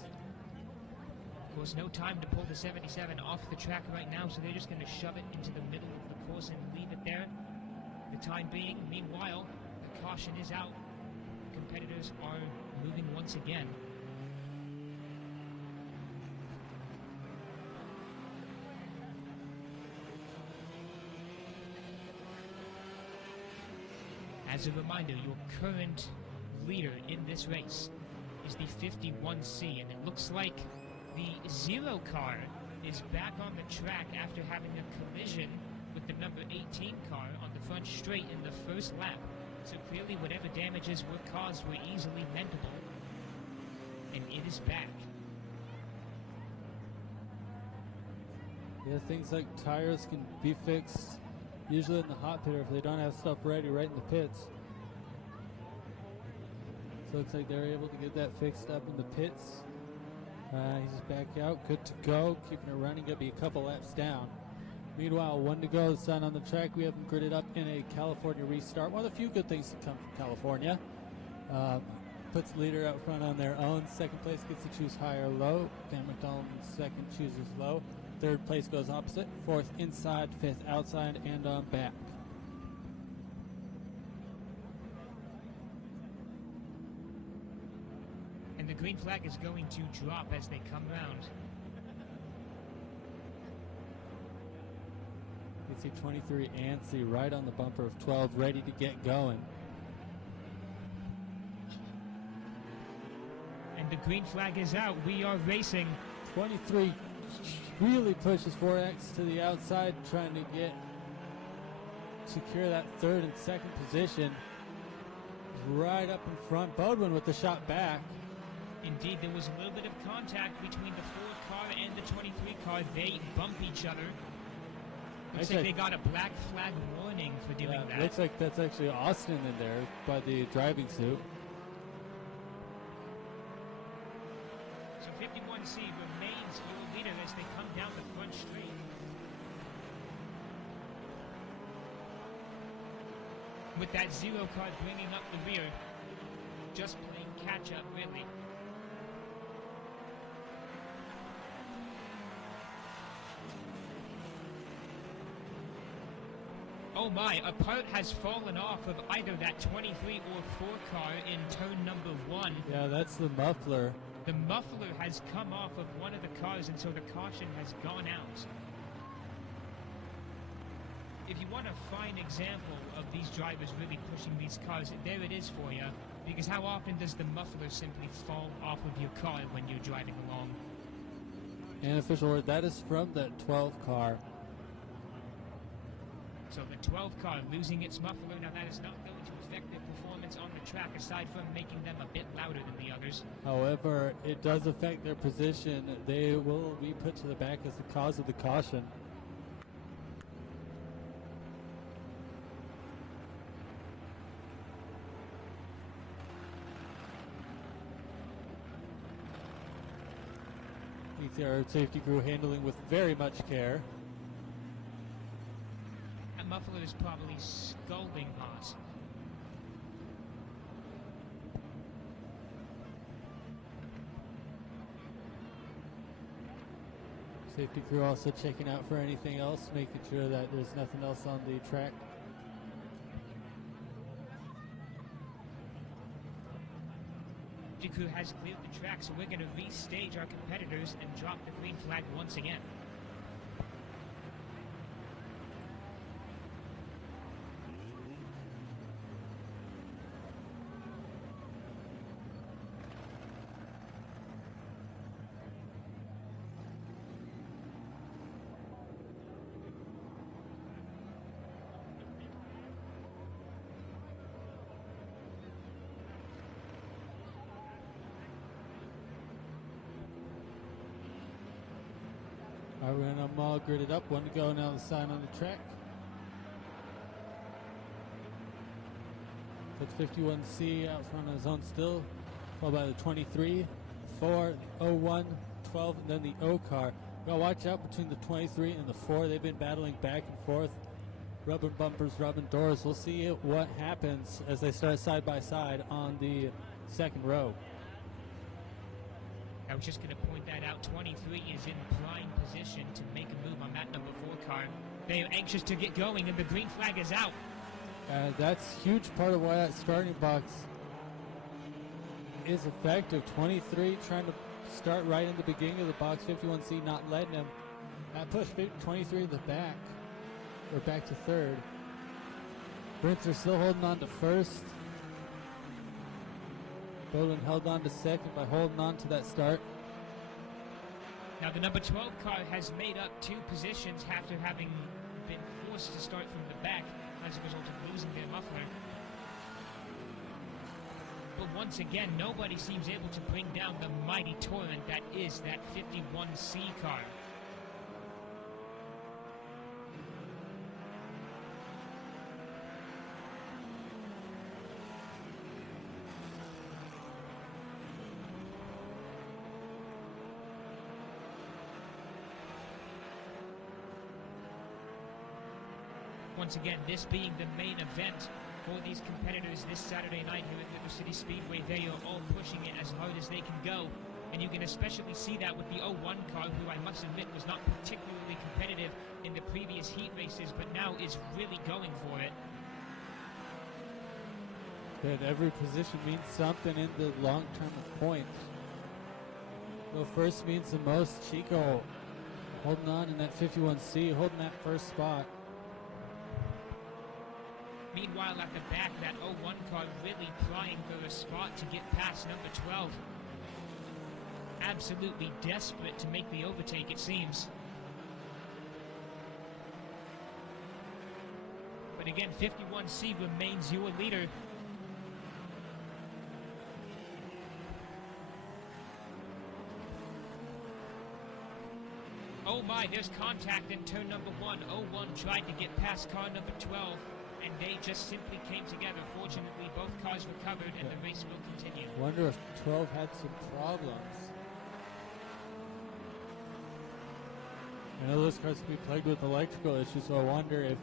Of course, no time to pull the 77 off the track right now, so they're just going to shove it into the middle of the course and leave it there. The time being, meanwhile, the caution is out. Competitors are moving once again. As a reminder, your current leader in this race is the 51C, and it looks like the 0 car is back on the track after having a collision with the number 18 car on the front straight in the first lap. So clearly whatever damages were caused were easily mendable, and it is back. Yeah, things like tires can be fixed usually in the hot pit, or if they don't have stuff ready right in the pits. So it looks like they're able to get that fixed up in the pits. He's back out, good to go, keeping it running, gonna be a couple laps down. Meanwhile, 1 to go, the sun on the track. We have them gridded up in a California restart. One of the few good things to come from California. Puts the leader out front on their own. Second place gets to choose high or low. Dan McDonald in second chooses low. Third place goes opposite. Fourth inside, fifth outside, and on back. And the green flag is going to drop as they come around. You can see 23 Ansi right on the bumper of 12, ready to get going. And the green flag is out. We are racing. 23 really pushes 4X to the outside, trying to secure that third and second position. Right up in front. Bodwin with the shot back. Indeed, there was a little bit of contact between the 4 car and the 23 car. They bump each other. Looks like they got a black flag warning for doing that. Looks like that's actually Austin in there by the driving suit. So 51C remains your leader as they come down the front straight. With that 0 car bringing up the rear. Just playing catch up, really. Oh my, a part has fallen off of either that 23 or 4 car in turn number 1. Yeah, that's the muffler. The muffler has come off of one of the cars, and so the caution has gone out. If you want a fine example of these drivers really pushing these cars, there it is for you. Because how often does the muffler simply fall off of your car when you're driving along? And official word, that is from that 12 car. So the 12 car losing its muffler, now that is not going to affect their performance on the track aside from making them a bit louder than the others. However, it does affect their position. They will be put to the back as the cause of the caution. You see our safety crew handling with very much care. That muffler is probably scalding hot. Safety crew also checking out for anything else, making sure that there's nothing else on the track. The crew has cleared the track, so we're going to restage our competitors and drop the green flag once again. Alright, we're going to all gridded up. 1 to go now, the sign on the track. That's 51C out front on his own still, followed by the 23, 4, 01, 12, and then the O car. Now watch out between the 23 and the 4. They've been battling back and forth. rubbing bumpers, rubbing doors. We'll see what happens as they start side by side on the second row. I was just going to point that out. 23 is in prime position to make a move on that number 4 car. They are anxious to get going, and the green flag is out. That's a huge part of why that starting box is effective. 23 trying to start right in the beginning of the box. 51C not letting him. That pushed 23 to the back, or back to third. Brinster still holding on to first. Bowden held on to second by holding on to that start. Now the number 12 car has made up 2 positions after having been forced to start from the back as a result of losing their muffler. But once again, nobody seems able to bring down the mighty torrent that is that 51C car. Once again, this being the main event for these competitors this Saturday night here at River City Speedway. They are all pushing it as hard as they can go, and you can especially see that with the 01 car, who I must admit was not particularly competitive in the previous heat races, but now is really going for it. Good, every position means something in the long term of points. Though first means the most. Chico holding on in that 51C, holding that first spot. Meanwhile, at the back, that 01 car really prying for a spot to get past number 12. Absolutely desperate to make the overtake, it seems. But again, 51C remains your leader. Oh my, there's contact in turn number 1. 01 tried to get past car number 12. And they just simply came together. Fortunately, both cars recovered, and the race will continue. Wonder if 12 had some problems. I know those cars can be plagued with electrical issues, so I wonder if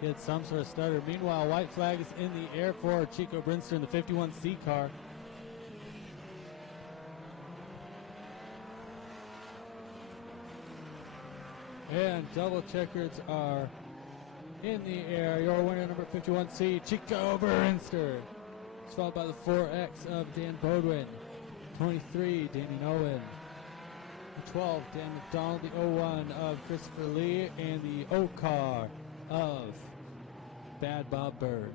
he had some sort of stutter. Meanwhile, white flag is in the air for Chico Brinster in the 51C car. And double checkers are in the air. Your winner, number 51C, Chico Brinster. It's followed by the 4X of Dan Bodwin. 23, Danny Owen. The 12, Dan McDonald. The 01 of Christopher Lee. And the O car of Bad Bob Berg.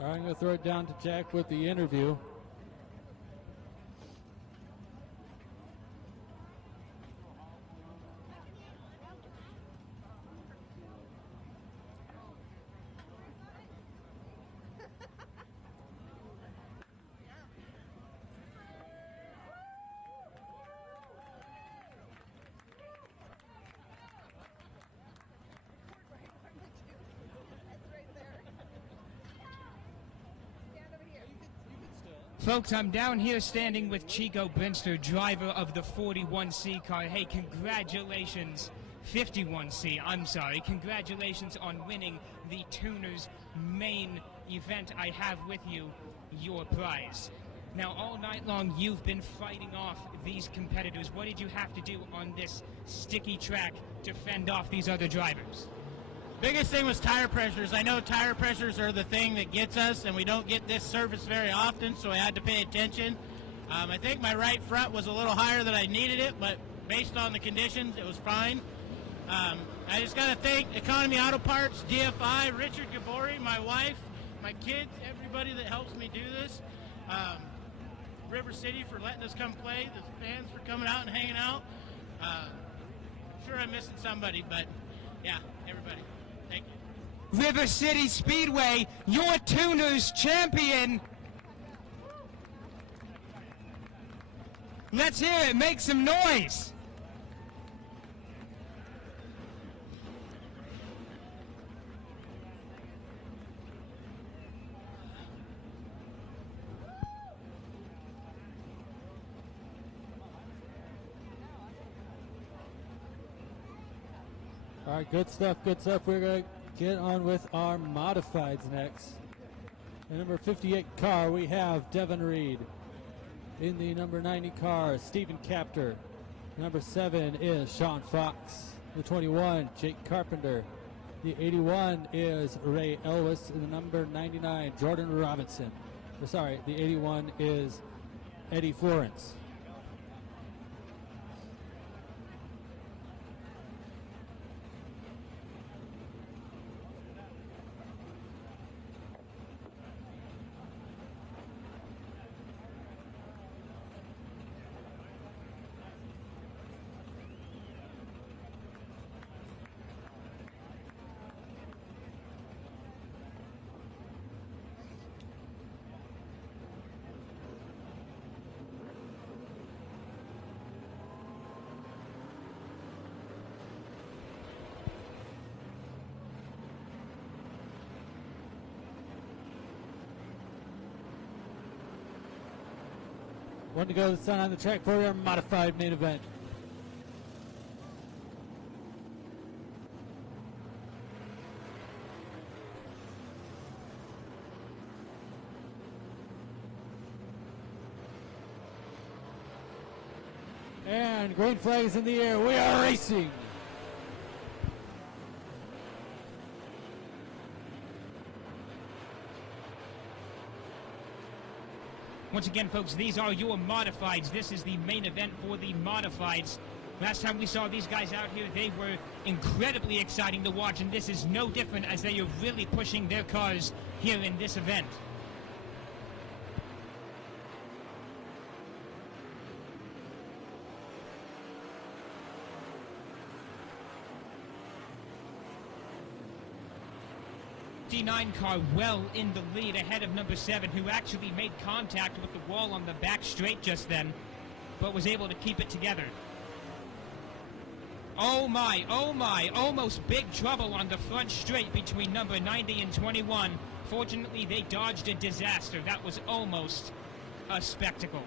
All right, I'm going to throw it down to Jack with the interview. Folks, I'm down here standing with Chico Brinster, driver of the 41C car. Hey, congratulations, 51C, I'm sorry. Congratulations on winning the Tuners main event. I have with you your prize. Now, all night long, you've been fighting off these competitors. What did you have to do on this sticky track to fend off these other drivers? Biggest thing was tire pressures. I know tire pressures are the thing that gets us, and we don't get this surface very often, so I had to pay attention. I think my right front was a little higher than I needed it, but based on the conditions, it was fine. I just got to thank Economy Auto Parts, DFI, Richard Gabori, my wife, my kids, everybody that helps me do this. River City for letting us come play, the fans for coming out and hanging out. Sure I'm missing somebody, but yeah, everybody. Thank you. River City Speedway, your Tuners champion. Let's hear it. Make some noise. All right, good stuff, good stuff. We're going to get on with our modifieds next. The number 58 car, we have Devin Reed. In the number 90 car, Stephen Capter. Number 7 is Sean Fox. The 21, Jake Carpenter. The 81 is Ray Elwes. And the number 99, Jordan Robinson. The 81 is Eddie Florence. One to go, the sun on the track for your modified main event. And green flag is in the air. We are racing. Once again, folks, these are your modifieds. This is the main event for the modifieds. Last time we saw these guys out here, they were incredibly exciting to watch, and this is no different as they are really pushing their cars here in this event. '59 car well in the lead ahead of number 7, who actually made contact with the wall on the back straight just then, but was able to keep it together. Oh my, almost big trouble on the front straight between number 90 and 21. Fortunately, they dodged a disaster. That was almost a spectacle.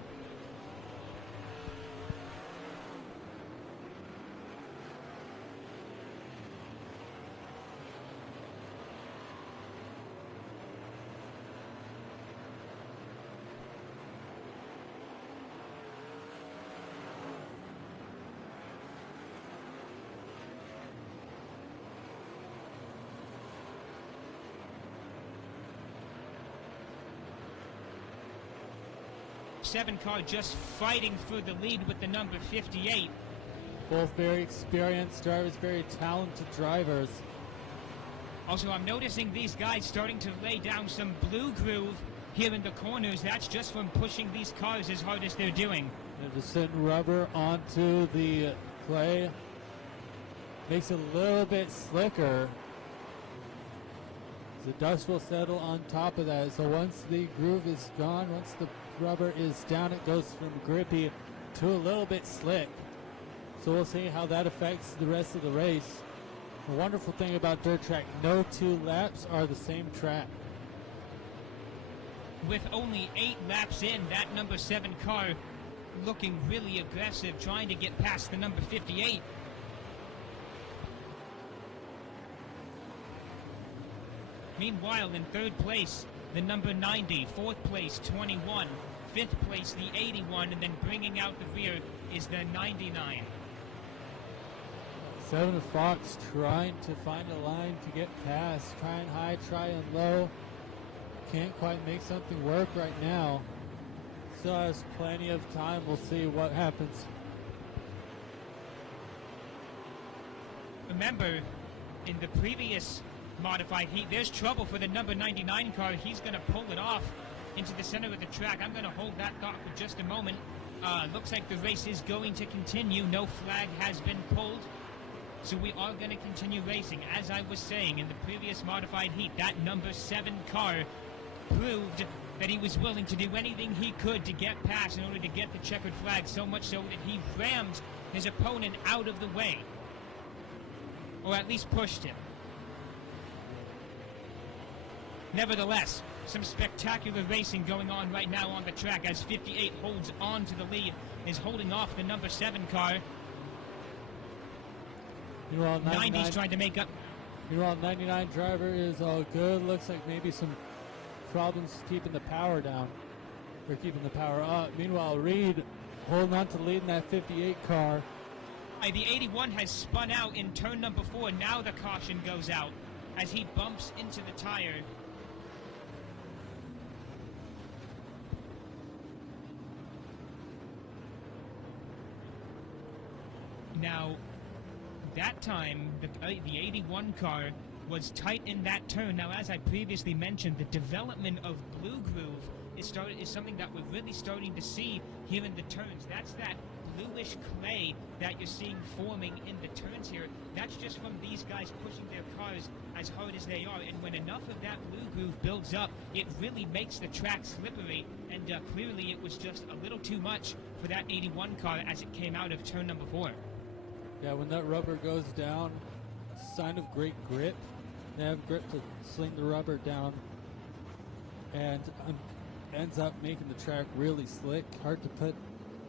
'7 car just fighting for the lead with the number 58. Both very experienced drivers, very talented drivers. Also, I'm noticing these guys starting to lay down some blue groove here in the corners. That's just from pushing these cars as hard as they're doing. And just sitting rubber onto the clay makes it a little bit slicker. The dust will settle on top of that. So once the groove is gone, once the rubber is down, it goes from grippy to a little bit slick. So we'll see how that affects the rest of the race. The wonderful thing about dirt track, no 2 laps are the same track. With only 8 laps in, that number 7 car looking really aggressive, trying to get past the number 58. Meanwhile, in third place, the number 90, fourth place 21, fifth place the 81, and then bringing out the rear is the 99. 7 Fox trying to find a line to get past, trying high, trying low. Can't quite make something work right now. Still has plenty of time. We'll see what happens. Remember, in the previous modified heat, there's trouble for the number 99 car. He's going to pull it off into the center of the track. I'm going to hold that thought for just a moment. Looks like the race is going to continue. No flag has been pulled. So we are going to continue racing. As I was saying, in the previous modified heat, that number 7 car proved that he was willing to do anything he could to get past in order to get the checkered flag, so much so that he rammed his opponent out of the way. Or at least pushed him. Nevertheless, some spectacular racing going on right now on the track as 58 holds on to the lead, is holding off the number 7 car. Meanwhile, 90's trying to make up. Meanwhile, 99 driver is all good. Looks like maybe some problems keeping the power down. Or keeping the power up. Meanwhile, Reed holding on to the lead in that 58 car. The 81 has spun out in turn number 4. Now the caution goes out as he bumps into the tire. Now, that time, the 81 car was tight in that turn. Now, as I previously mentioned, the development of Blue Groove is something that we're really starting to see here in the turns. That's that bluish clay that you're seeing forming in the turns here. That's just from these guys pushing their cars as hard as they are. And when enough of that Blue Groove builds up, it really makes the track slippery. And clearly it was just a little too much for that 81 car as it came out of turn number 4. Yeah, when that rubber goes down, sign of great grip. They have grip to sling the rubber down and ends up making the track really slick. Hard to put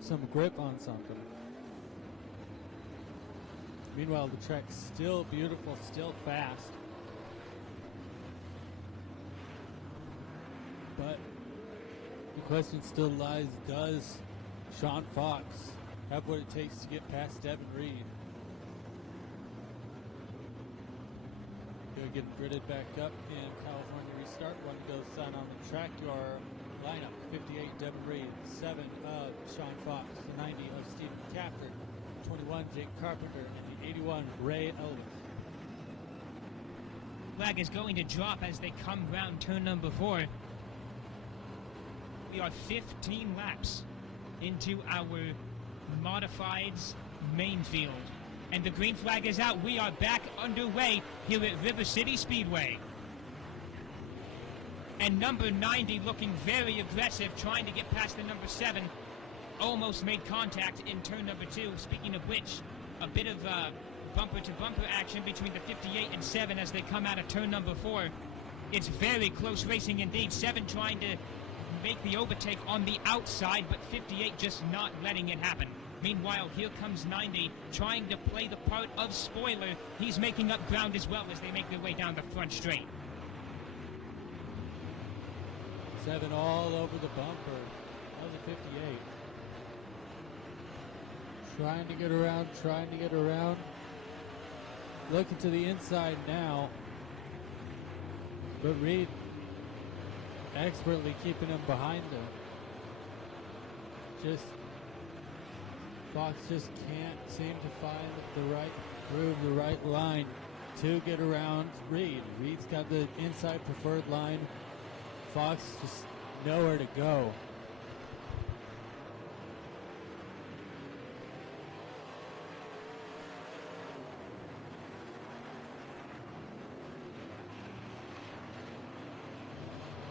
some grip on something. Meanwhile, the track's still beautiful, still fast. But the question still lies, does Sean Fox have what it takes to get past Devin Reed? He'll get gridded back up in California restart. One goes sign on the track. Your lineup: 58 Devin Reed, 7 of Sean Fox, the 90 of Stephen Capter, 21 Jake Carpenter, and the 81 Ray Elvis. Flag is going to drop as they come round turn number 4. We are 15 laps into our modifieds main field. And the green flag is out. We are back underway here at River City Speedway. And number 90 looking very aggressive, trying to get past the number 7. Almost made contact in turn number 2. Speaking of which, a bit of bumper-to-bumper action between the 58 and 7 as they come out of turn number 4. It's very close racing indeed. 7 trying to make the overtake on the outside, but 58 just not letting it happen. Meanwhile, here comes 90, trying to play the part of spoiler. He's making up ground as well as they make their way down the front straight. 7 all over the bumper. That was a 58. Trying to get around. Looking to the inside now. But Reed expertly keeping him behind him. Fox just can't seem to find the right groove, the right line to get around Reed. Reed's got the inside preferred line. Fox just nowhere to go.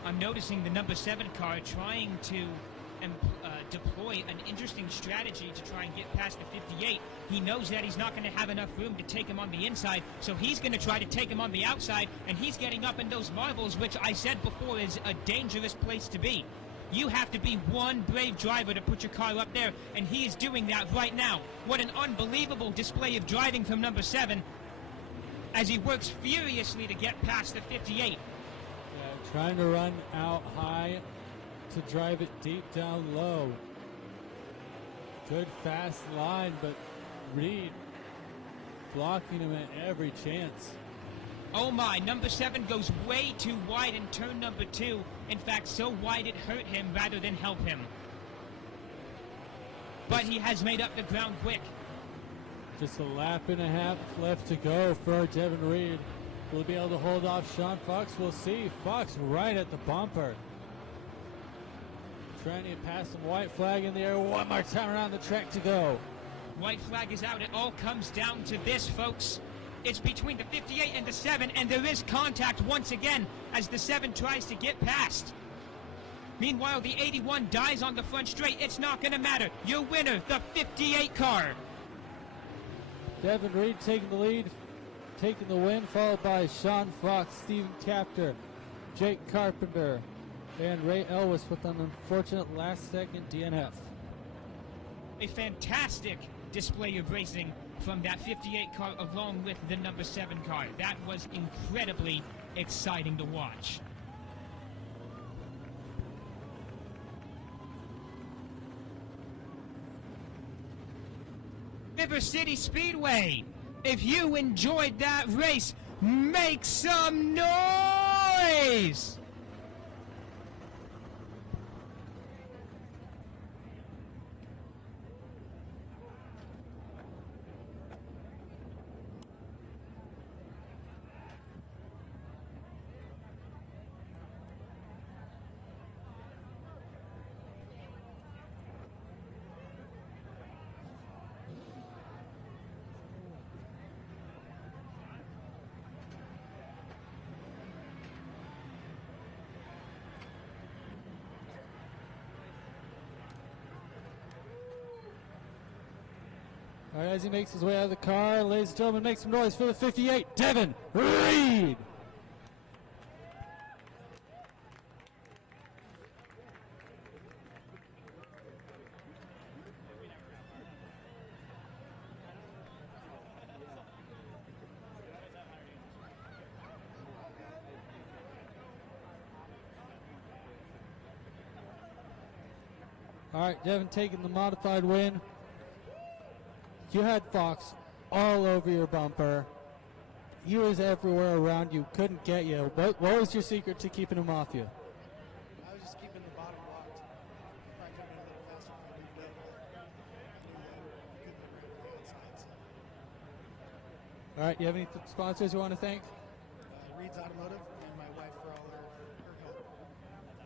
I'm noticing the number 7 car trying to deploy an interesting strategy to try and get past the 58. He knows that he's not going to have enough room to take him on the inside, so he's going to try to take him on the outside, and he's getting up in those marbles, which I said before is a dangerous place to be. You have to be one brave driver to put your car up there, and he is doing that right now. What an unbelievable display of driving from number 7 as he works furiously to get past the 58. Trying to run out high to drive it deep down low. Good fast line, but Reed blocking him at every chance. Oh my, number 7 goes way too wide in turn number 2. In fact, so wide it hurt him rather than help him. But he has made up the ground quick. Just a lap and a half left to go for Devin Reed. Will he be able to hold off Sean Fox? We'll see. Fox right at the bumper. Trying to get past some white flag in the air. One more time around the track to go. White flag is out. It all comes down to this, folks. It's between the 58 and the 7, and there is contact once again as the 7 tries to get past. Meanwhile, the 81 dies on the front straight. It's not going to matter. Your winner, the 58 car. Devin Reed taking the lead, taking the win, followed by Sean Fox, Steven Capter, Jake Carpenter, and Ray Elwes with an unfortunate last-second DNF. A fantastic display of racing from that 58 car along with the number 7 car. That was incredibly exciting to watch. River City Speedway. If you enjoyed that race, make some noise! All right, as he makes his way out of the car, ladies and gentlemen, make some noise for the 58, Devin Reed. All right, Devin taking the modified win. You had Fox all over your bumper. He was everywhere around you, couldn't get you. What was your secret to keeping him off you? I was just keeping the bottom locked. Probably could have been a little faster if I moved up. I knew that I couldn't get around the outside. So. All right, you have any sponsors you want to thank? Reed's Automotive and my wife for all her help.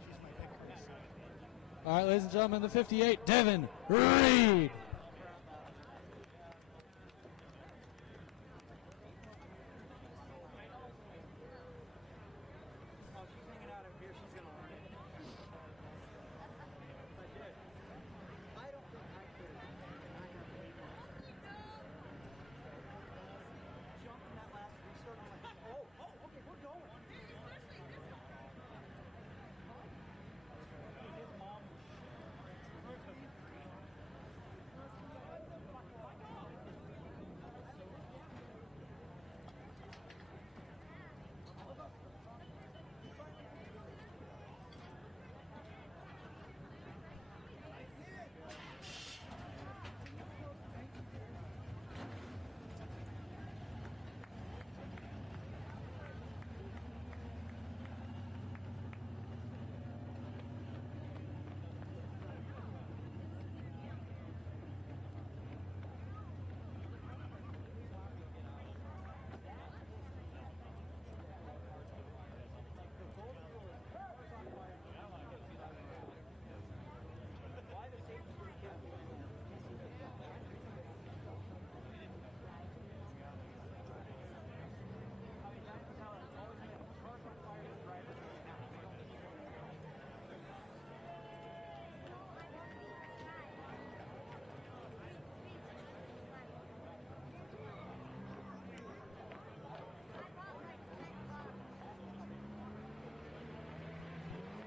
She's my big person. All right, ladies and gentlemen, the 58, Devin Reed.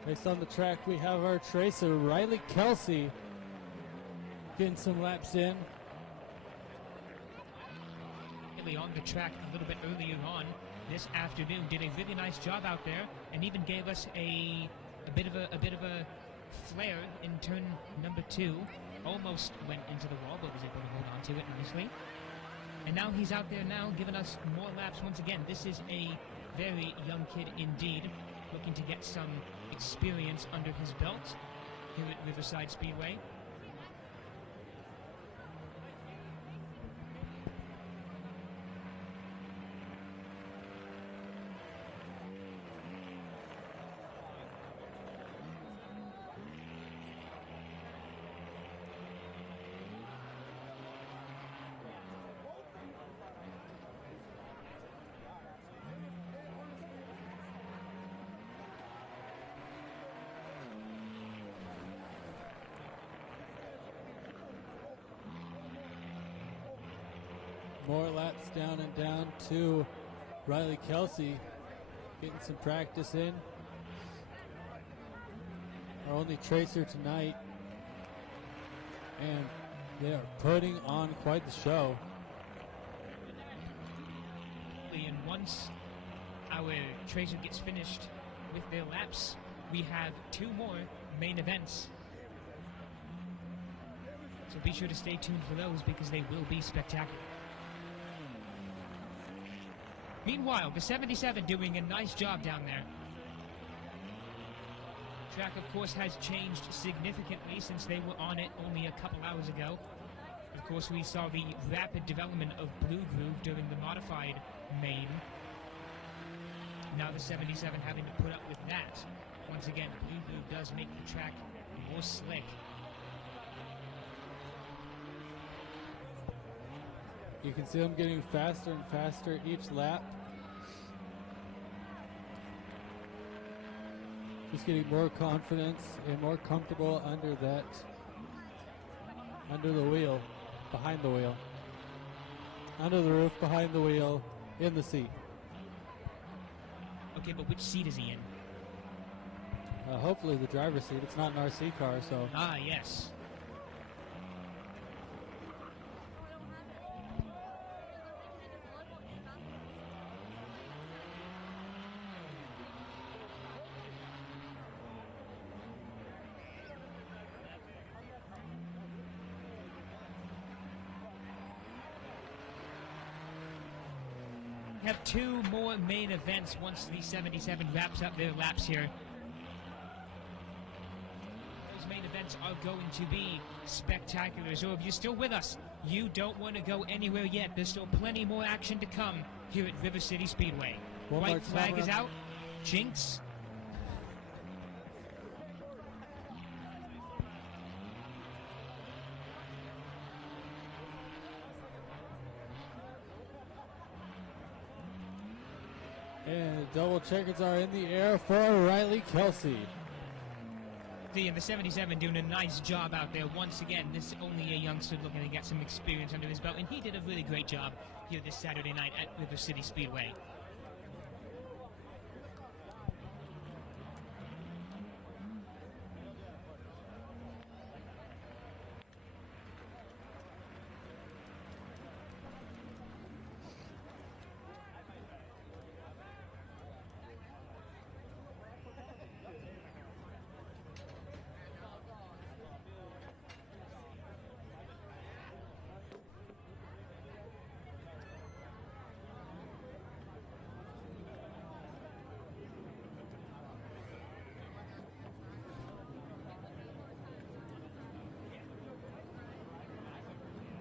Next on the track, we have our tracer, Riley Kelsey, getting some laps in. On the track a little bit earlier on, this afternoon. Did a really nice job out there, and even gave us a bit of a flare in turn number 2. Almost went into the wall, but was able to hold on to it nicely. And now he's out there now, giving us more laps once again. This is a very young kid indeed, looking to get some experience under his belt here at Riverside Speedway. More laps down and down to Riley Kelsey, getting some practice in. Our only tracer tonight, and they are putting on quite the show. And once our tracer gets finished with their laps, we have 2 more main events. So be sure to stay tuned for those because they will be spectacular. Meanwhile, the 77 doing a nice job down there. Track, of course, has changed significantly since they were on it only a couple hours ago. Of course, we saw the rapid development of Blue Groove during the modified main. Now the 77 having to put up with that. Once again, Blue Groove does make the track more slick. You can see them getting faster and faster each lap. Just getting more confidence and more comfortable under the wheel, behind the wheel. Under the roof, behind the wheel, in the seat. Okay, but which seat is he in? Hopefully the driver's seat. It's not an RC car, so. Ah, yes. We have 2 more main events once the 77 wraps up their laps here. Those main events are going to be spectacular. So if you're still with us, you don't want to go anywhere yet. There's still plenty more action to come here at River City Speedway. White flag is out. Jinx. And double checkers are in the air for Riley Kelsey. And the 77 doing a nice job out there. Once again, this is only a youngster looking to get some experience under his belt, and he did a really great job here this Saturday night at River City Speedway.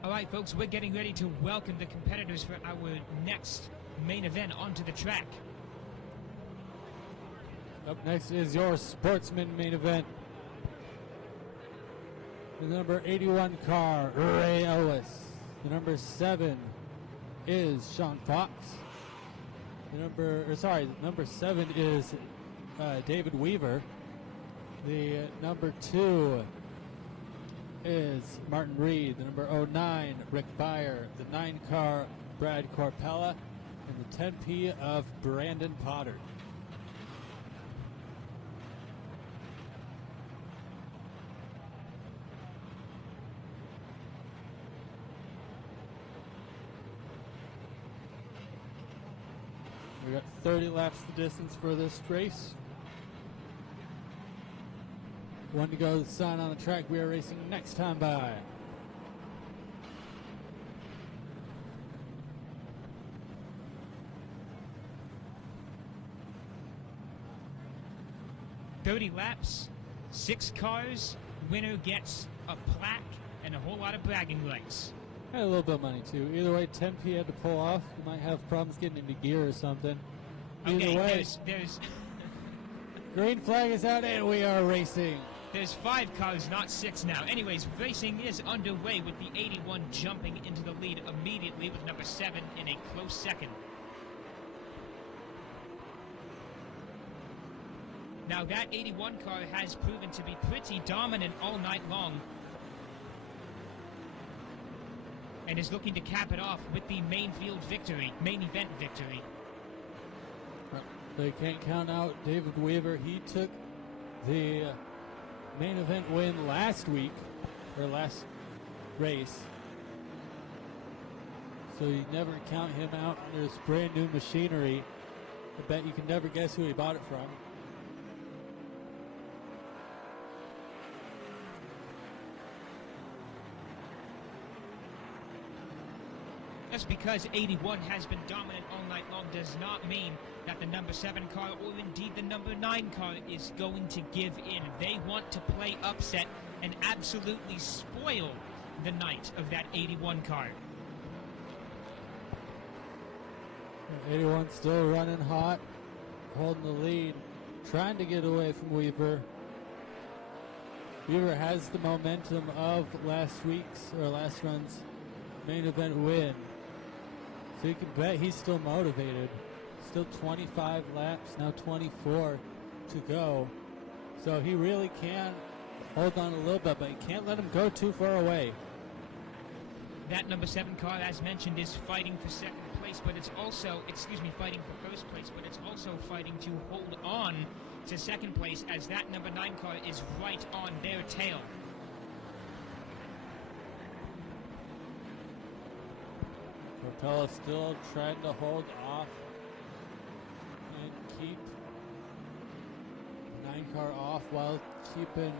All right, folks, we're getting ready to welcome the competitors for our next main event onto the track. Up next is your Sportsman main event. The number 81 car, Ray Ellis. The number 7 is Sean Fox. Number 7 is David Weaver. The number 2 is Martin Reed. The number 09, Rick Byer. The 9 car, Brad Corpella. And the 10P of Brandon Potter. We got 30 laps the distance for this race. One to go. The sign on the track. We are racing next time by. "30 laps, 6 cars, winner gets a plaque and a whole lot of bragging rights." Had a little bit of money too. Either way, 10p had to pull off. You might have problems getting into gear or something. Either Okay, way, there's green flag is out and we are racing. there's 5 cars, not 6 now. Anyways, racing is underway with the 81 jumping into the lead immediately with number 7 in a close second. Now that 81 car has proven to be pretty dominant all night long and is looking to cap it off with the main event victory. They can't count out David Weaver. He took the main event win last week, or last race. So you never count him out. There's brand new machinery. I bet you can never guess who he bought it from. Just because 81 has been dominant all night long does not mean that the number 7 car or indeed the number 9 car is going to give in. They want to play upset and absolutely spoil the night of that 81 car. 81 still running hot, holding the lead, trying to get away from Weaver. Weaver has the momentum of last run's main event win. So you can bet he's still motivated. Still 25 laps, now 24 to go. So he really can hold on a little bit, but you can't let him go too far away. That number 7 car, as mentioned, is fighting for second place, but it's also, fighting for first place, but it's also fighting to hold on to second place as that number 9 car is right on their tail. Corpella still trying to hold off and keep 9 car off while keeping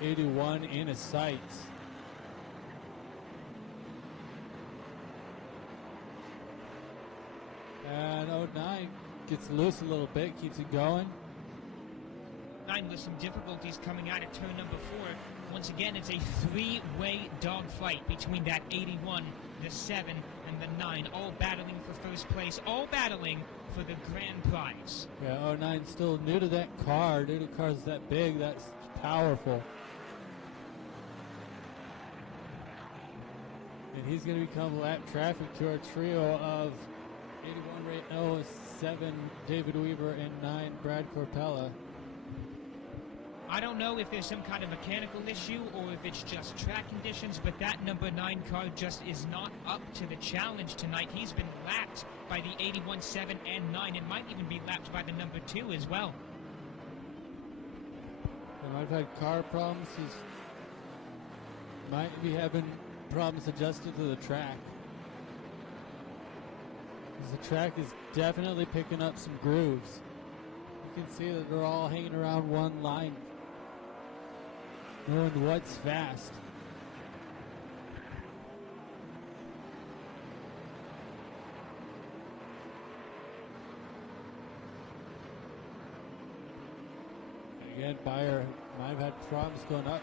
81 in his sights. And 09 gets loose a little bit, keeps it going. 9 with some difficulties coming out at turn number 4. Once again, it's a 3-way dogfight between that 81, the 7, and the 9, all battling for first place, all battling for the grand prize. Yeah, 09 still new to that car. New to cars that big, that's powerful. And he's going to become lap traffic to our trio of 81 7 David Weaver and 9 Brad Corpella. I don't know if there's some kind of mechanical issue or if it's just track conditions, but that number 9 car just is not up to the challenge tonight. He's been lapped by the 81, 7, and 9, and might even be lapped by the number 2 as well. He might have had car problems. He might be having problems adjusting to the track. The track is definitely picking up some grooves. You can see that they're all hanging around one line, knowing what's fast. Again, Bayer might have had problems going up.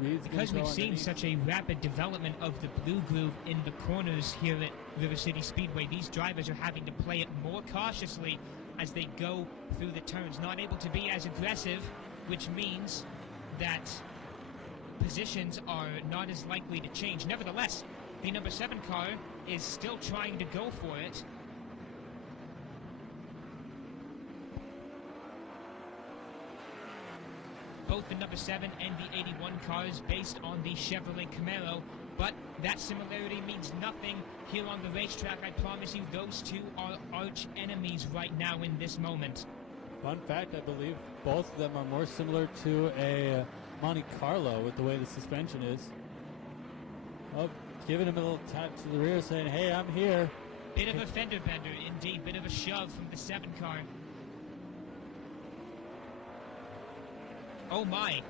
Because we've seen such a rapid development of the blue groove in the corners here at River City Speedway, these drivers are having to play it more cautiously as they go through the turns, not able to be as aggressive, which means that positions are not as likely to change. Nevertheless, the number 7 car is still trying to go for it. Both the number 7 and the 81 cars based on the Chevrolet Camaro, but that similarity means nothing here on the racetrack. I promise you, those two are arch enemies right now in this moment. Fun fact, I believe both of them are more similar to a Monte Carlo with the way the suspension is. Oh, giving him a little tap to the rear, saying, hey, I'm here. Bit of a fender bender, indeed. Bit of a shove from the 7 car. Oh my.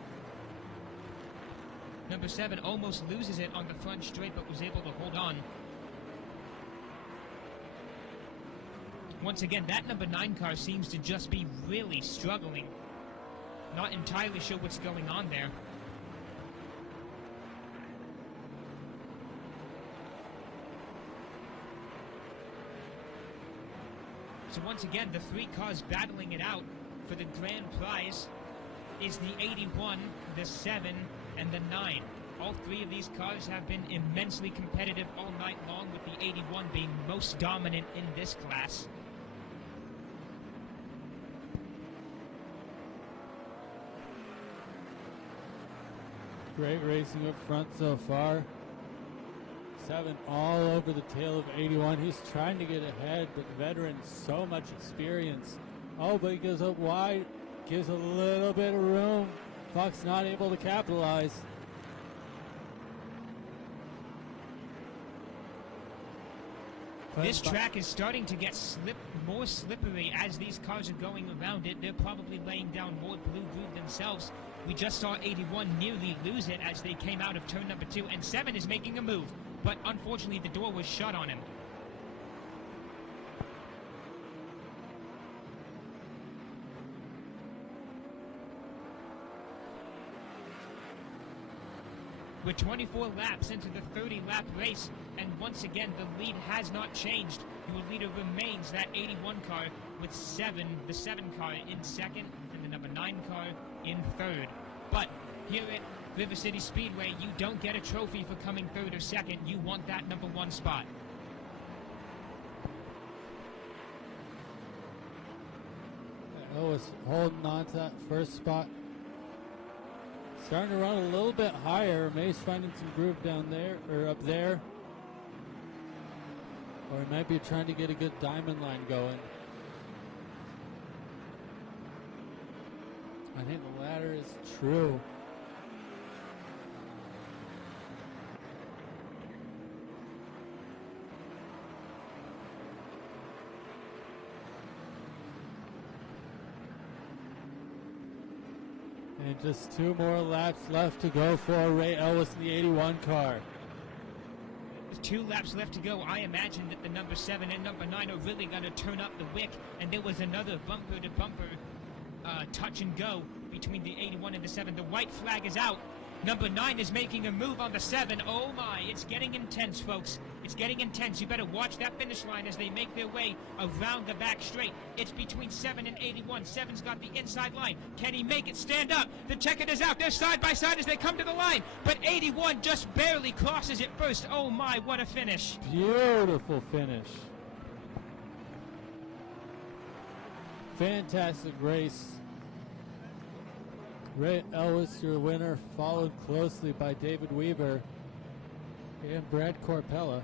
Number 7 almost loses it on the front straight, but was able to hold on. Once again, that number 9 car seems to just be really struggling. Not entirely sure what's going on there. So once again, the 3 cars battling it out for the grand prize is the 81, the 7, and the 9. All 3 of these cars have been immensely competitive all night long, with the 81 being most dominant in this class. Great racing up front so far. 7 all over the tail of 81. He's trying to get ahead, but the veteran, so much experience. Oh, but he goes up wide, gives a little bit of room. Fox not able to capitalize. This track is starting to get more slippery as these cars are going around it. They're probably laying down more blue groove themselves. We just saw 81 nearly lose it as they came out of turn number 2, and 7 is making a move, but unfortunately the door was shut on him. We're 24 laps into the 30-lap race, and once again, the lead has not changed. Your leader remains that 81 car with the 7 car in second, and the number 9 car in third. But here at River City Speedway, you don't get a trophy for coming third or second. You want that number 1 spot. Ellis holding on to that first spot. Starting to run a little bit higher. May's finding some groove down there, or up there. Or he might be trying to get a good diamond line going. I think the latter is true. And just 2 more laps left to go for Ray Ellis in the 81 car. With 2 laps left to go, I imagine that the number 7 and number 9 are really going to turn up the wick. And there was another bumper-to-bumper touch and go between the 81 and the 7. The white flag is out. Number 9 is making a move on the 7. Oh my, it's getting intense, folks. It's getting intense. You better watch that finish line as they make their way around the back straight. It's between 7 and 81. 7's got the inside line. Can he make it stand up? The checkered is out. They're side by side as they come to the line. But 81 just barely crosses it first. Oh my, what a finish. Beautiful finish. Fantastic race. Ray Ellis, your winner, followed closely by David Weaver and Brad Corpella.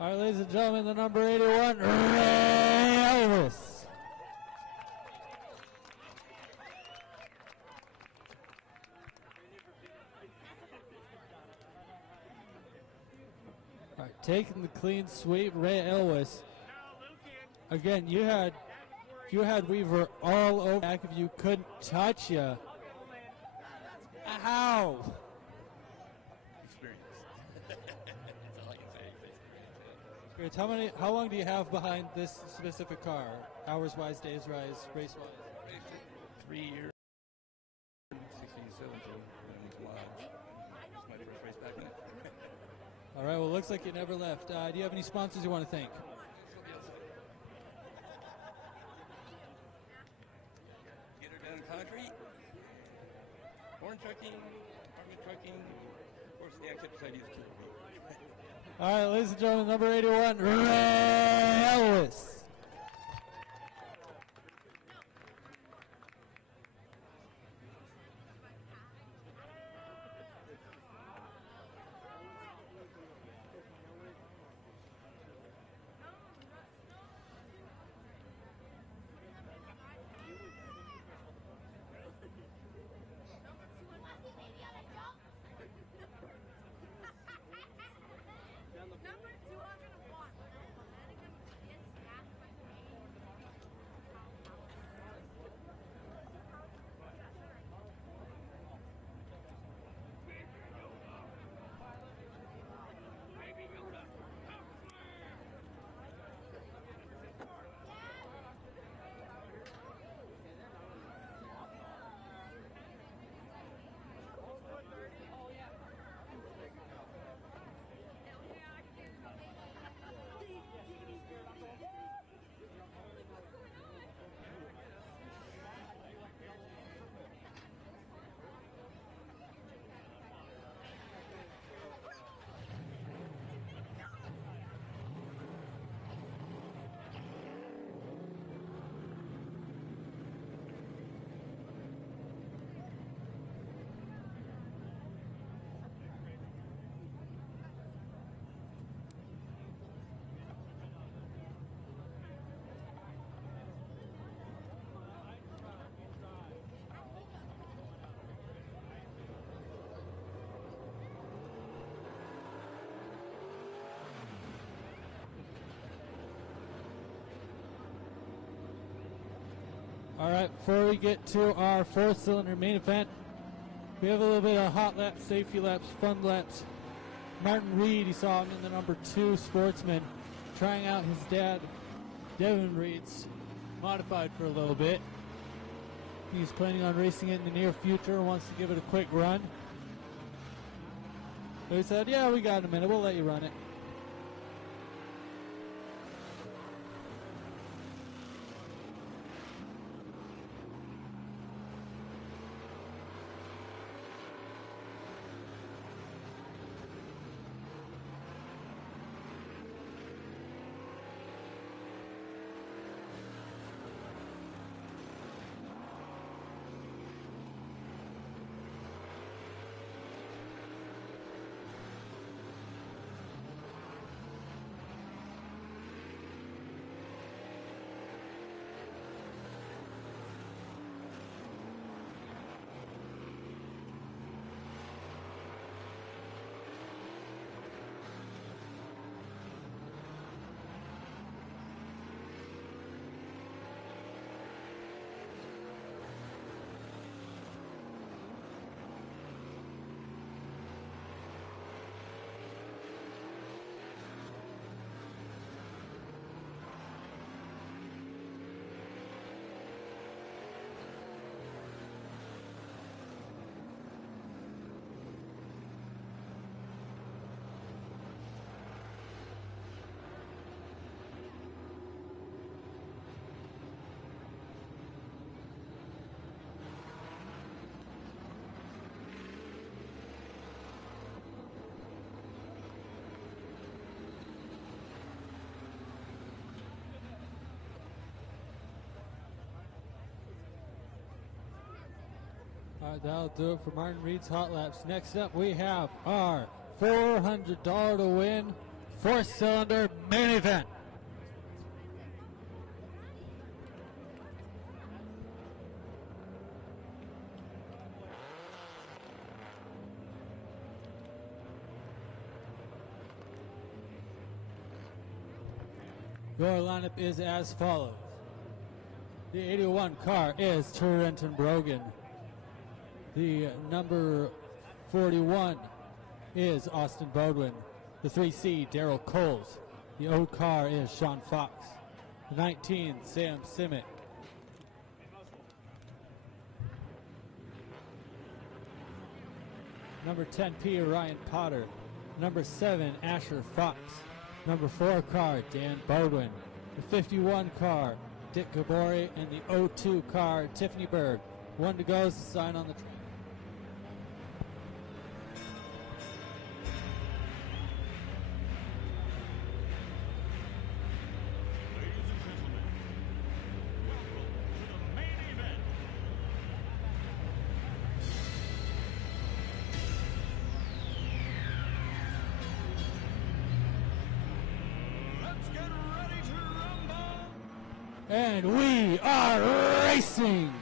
All right, ladies and gentlemen, the number 81, Ray Elvis. All right, taking the clean sweep, Ray Elvis. Again, you had Weaver all over back if you couldn't touch you. Ow! Experience. That's all I can say. Experience. How long do you have behind this specific car? Hours-wise, days-wise, race-wise? 3 years. 16, 17. And Lodge. It's my first race back in it. All right, well, it looks like you never left. Do you have any sponsors you want to thank? Get her down concrete. Horn trucking, apartment trucking. Of course, the active side is key. All right, ladies and gentlemen, number 81, Ray Elvis. All right, before we get to our four-cylinder main event, we have a little bit of hot laps, safety laps, fun laps. Martin Reed, you saw him in the number 2 Sportsman, trying out his dad, Devin Reed's modified for a little bit. He's planning on racing it in the near future and wants to give it a quick run. So he said, yeah, we got a minute, we'll let you run it. All right, that'll do it for Martin Reed's Hot Laps. Next up, we have our $400 to win four-cylinder main event. Your lineup is as follows. The 81 car is Trenton Brogan. The number 41 is Austin Bodwin. The 3C, Daryl Coles. The O car is Sean Fox. The 19, Sam Simic. Number 10P, Ryan Potter. Number 7, Asher Fox. Number 4 car, Dan Bodwin. The 51 car, Dick Gabori. And the 02 car, Tiffany Berg. 1 to go, sign on the track. And we are racing!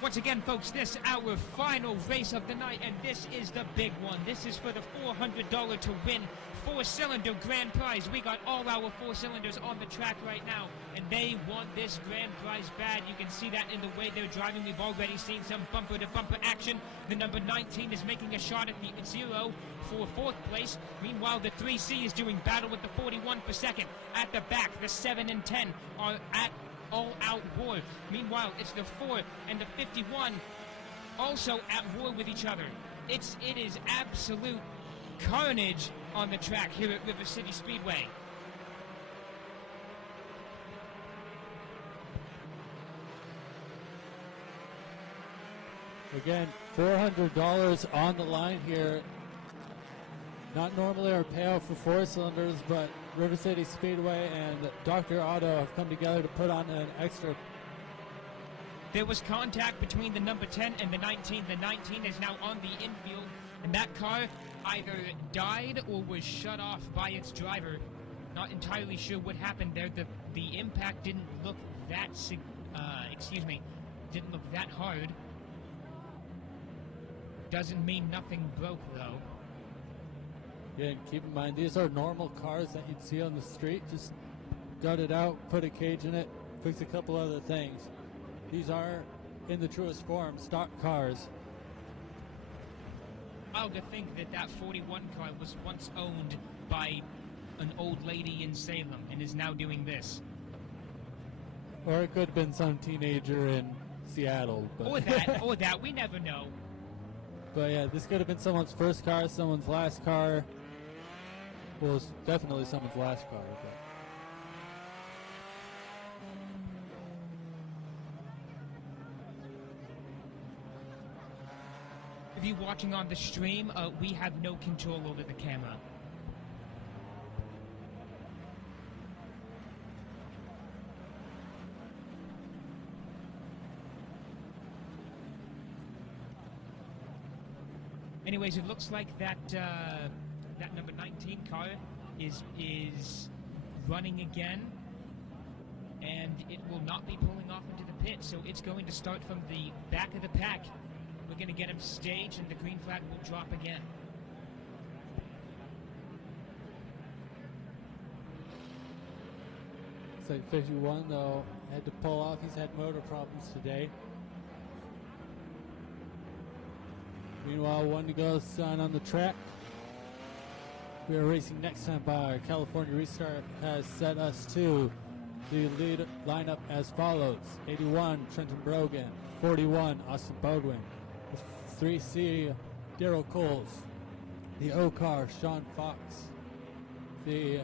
Once again, folks, this is our final race of the night, and this is the big one. This is for the $400 to win four-cylinder grand prize. We got all our four cylinders on the track right now, and they want this grand prize bad. You can see that in the way they're driving. We've already seen some bumper-to-bumper action. The number 19 is making a shot at the 0 for fourth place. Meanwhile, the 3C is doing battle with the 41 for second. At the back, the 7 and 10 are at all-out war. Meanwhile, it's the 4 and the 51 also at war with each other. It is absolute carnage on the track here at River City Speedway. Again, $400 on the line here. Not normally our payout for four cylinders, but River City Speedway and Dr. Otto have come together to put on an extra. There was contact between the number 10 and the 19. The 19 is now on the infield, and that car either died or was shut off by its driver. Not entirely sure what happened there. The impact didn't look that didn't look that hard. Doesn't mean nothing broke though. Again, keep in mind, these are normal cars that you'd see on the street. Just gut it out, put a cage in it, fix a couple other things. These are, in the truest form, stock cars. I'll to think that 41 car was once owned by an old lady in Salem and is now doing this. Or it could have been some teenager in Seattle. But Or that, we never know. But yeah, this could have been someone's first car, someone's last car. Well, it's definitely someone's last car. But. If you're watching on the stream, we have no control over the camera. Anyways, it looks like that number 19 car is running again, and it will not be pulling off into the pit, so it's going to start from the back of the pack. We're going to get him staged, and the green flag will drop again. It's like 51, though, had to pull off. He's had motor problems today. Meanwhile, 1 to go, sign on the track. We are racing next time by. Our California restart has set us to the lead lineup as follows. 81, Trenton Brogan. 41, Austin Bodwin. The 3C, Daryl Coles. The O car, Sean Fox. The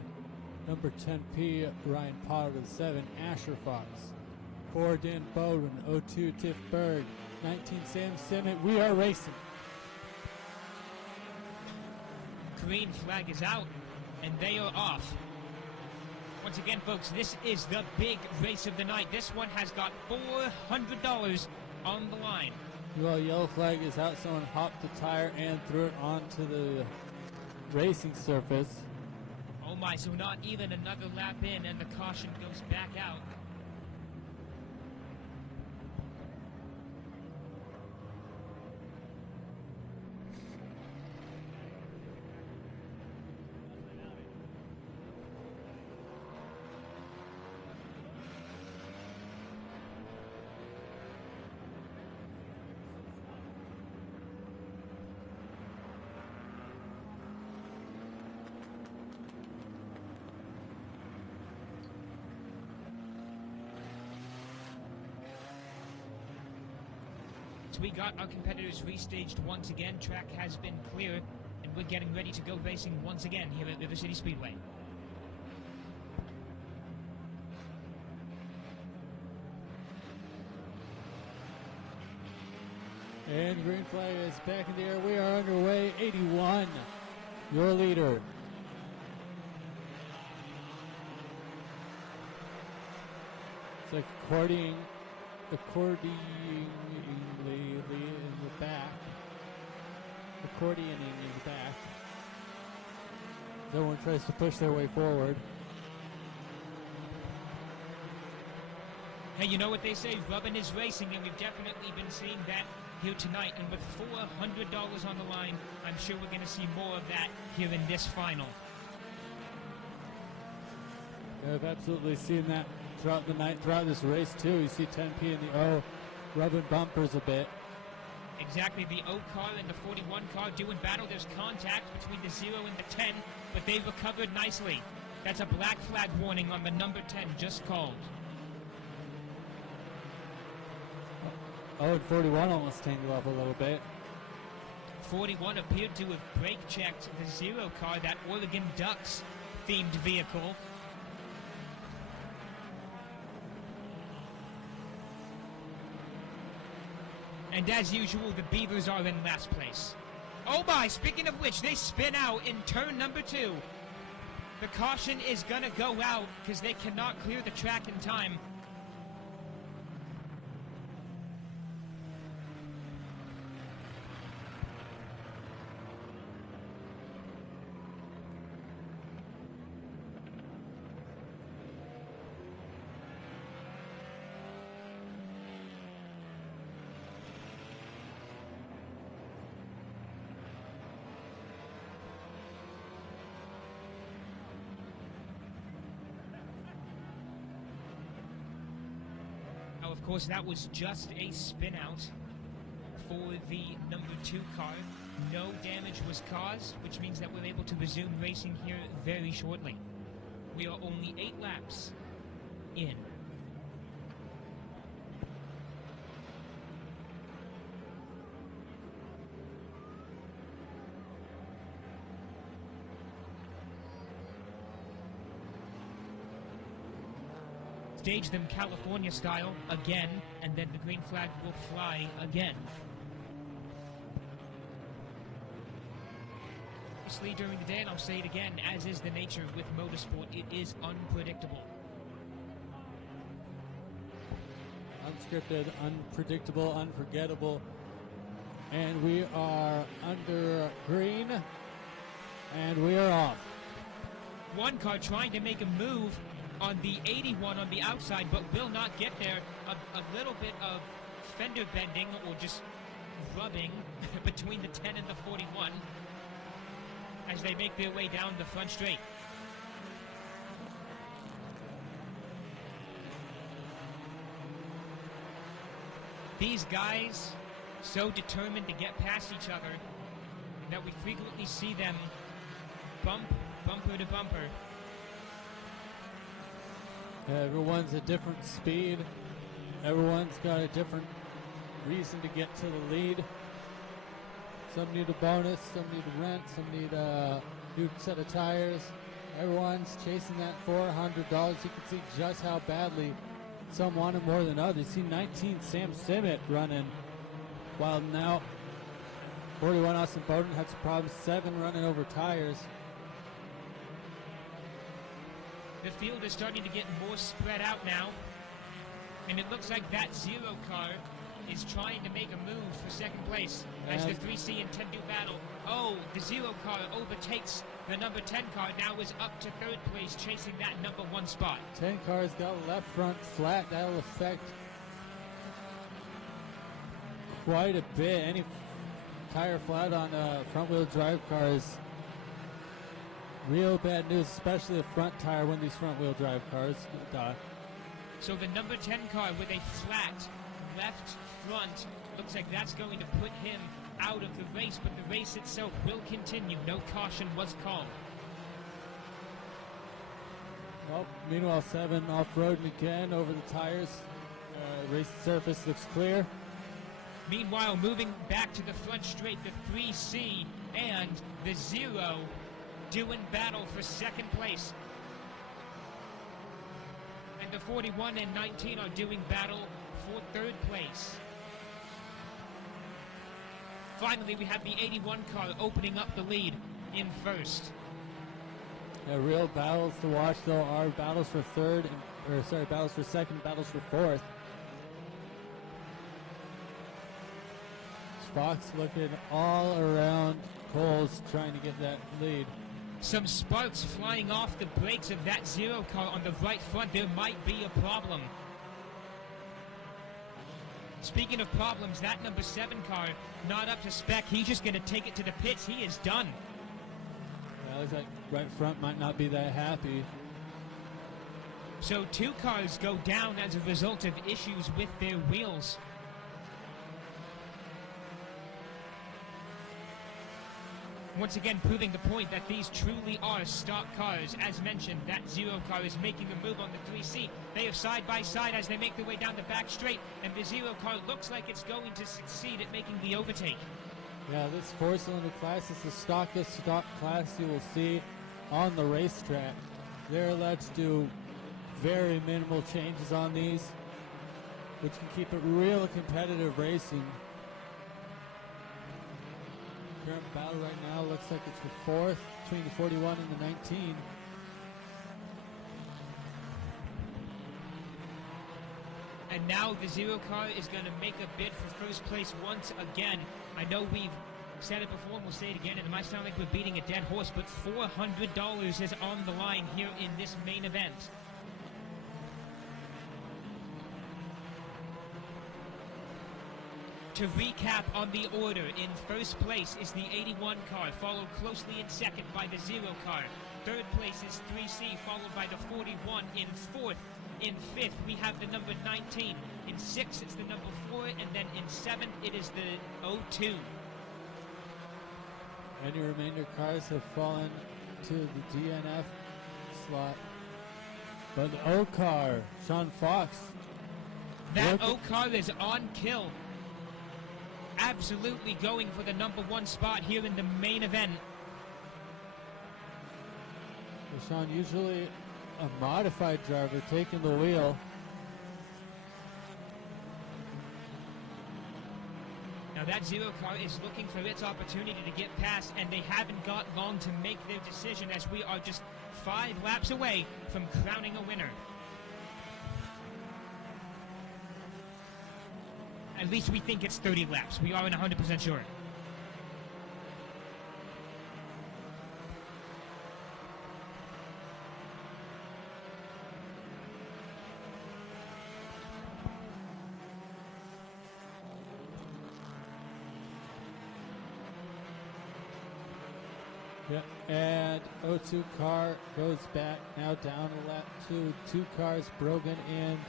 number 10P, Ryan Potter. The 7, Asher Fox. 4, Dan Bodwin. 02, Tiff Berg. 19, Sam Simmet. We are racing. green flag is out, and they are off. Once again, folks, this is the big race of the night. This one has got $400 on the line. Well, yellow flag is out. Someone hopped the tire and threw it onto the racing surface. Oh my, so not even another lap in, and the caution goes back out. So we got our competitors restaged once again. Track has been cleared, and we're getting ready to go racing once again here at River City Speedway. And green flag is back in the air. We are underway. 81, your leader. It's like accordioning in the back. Accordioning in the back. Everyone tries to push their way forward. Hey, you know what they say, rubbing is racing, and we've definitely been seeing that here tonight. And with $400 on the line, I'm sure we're going to see more of that here in this final. I've absolutely seen that throughout the night, throughout this race too. You see 10P in the O rubbing bumpers a bit. Exactly, the O car and the 41 car doing battle. There's contact between the 0 and the 10, but they recovered nicely. That's a black flag warning on the number 10 just called. Oh, and 41 almost tangled up a little bit. 41 appeared to have brake checked the 0 car, that Oregon Ducks themed vehicle. And as usual, the Beavers are in last place. Oh my, speaking of which, they spin out in turn number 2. The caution is gonna go out because they cannot clear the track in time. Of course, that was just a spin out for the number 2 car. No damage was caused, which means that we're able to resume racing here very shortly. We are only 8 laps in. Stage them California style again, and then the green flag will fly again. Obviously during the day, and I'll say it again, as is the nature with motorsport, it is unpredictable. Unscripted, unpredictable, unforgettable. And we are under green, and we are off. One car trying to make a move on the 81 on the outside, but will not get there. A little bit of fender bending or just rubbing between the 10 and the 41 as they make their way down the front straight. These guys so determined to get past each other that we frequently see them bumper to bumper. Everyone's a different speed. Everyone's got a different reason to get to the lead. Some need a bonus, some need a rent, some need a new set of tires. Everyone's chasing that $400. You can see just how badly some want it more than others. You see 19 Sam Simmet running, while now 41 Austin Bowden had some problems. 7 running over tires. The field is starting to get more spread out now. And it looks like that 0 car is trying to make a move for second place as the 3C and 10 do battle. Oh, the 0 car overtakes the number 10 car, now is up to third place, chasing that number 1 spot. 10 cars got left front flat. That'll affect quite a bit. Any tire flat on a front-wheel drive car is real bad news, especially the front tire when these front-wheel drive cars die. So the number 10 car with a flat left front, looks like that's going to put him out of the race, but the race itself will continue. No caution was called. Well, meanwhile, 7 off-roading again over the tires. Race surface looks clear. Meanwhile, moving back to the front straight, the 3C and the 0 doing battle for second place. And the 41 and 19 are doing battle for third place. Finally, we have the 81 car opening up the lead in first. Real battles to watch, though, are battles for battles for second, battles for fourth. Fox looking all around Coles, trying to get that lead. Some sparks flying off the brakes of that 0 car on the right front. There might be a problem. Speaking of problems, that number 7 car not up to spec. He's just going to take it to the pits. He is done. Looks like right front might not be that happy. So 2 cars go down as a result of issues with their wheels. Once again, proving the point that these truly are stock cars. As mentioned, that 0 car is making a move on the 3C. They are side by side as they make their way down the back straight, and the 0 car looks like it's going to succeed at making the overtake. Yeah, this 4-cylinder class is the stockest stock class you will see on the racetrack. They're allowed to do very minimal changes on these, which can keep it real competitive racing. Current battle right now looks like it's the fourth between the 41 and the 19. And now the 0 car is going to make a bid for first place once again. I know we've said it before and we'll say it again, and it might sound like we're beating a dead horse, but $400 is on the line here in this main event. To recap on the order, in first place is the 81 car, followed closely in second by the 0 car. Third place is 3C, followed by the 41. In fourth, in fifth, we have the number 19. In sixth, it's the number 4, and then in seventh, it is the 02. Any remainder cars have fallen to the DNF slot. But the O car, Sean Fox. That O car is on kill. Absolutely going for the number 1 spot here in the main event. Sean, usually a modified driver taking the wheel. Now that 0 car is looking for its opportunity to get past, and they haven't got long to make their decision as we are just 5 laps away from crowning a winner. At least we think it's 30 laps. We aren't 100% sure. Yeah, and 02 car goes back now down to lap 2. 2 cars, Brogan and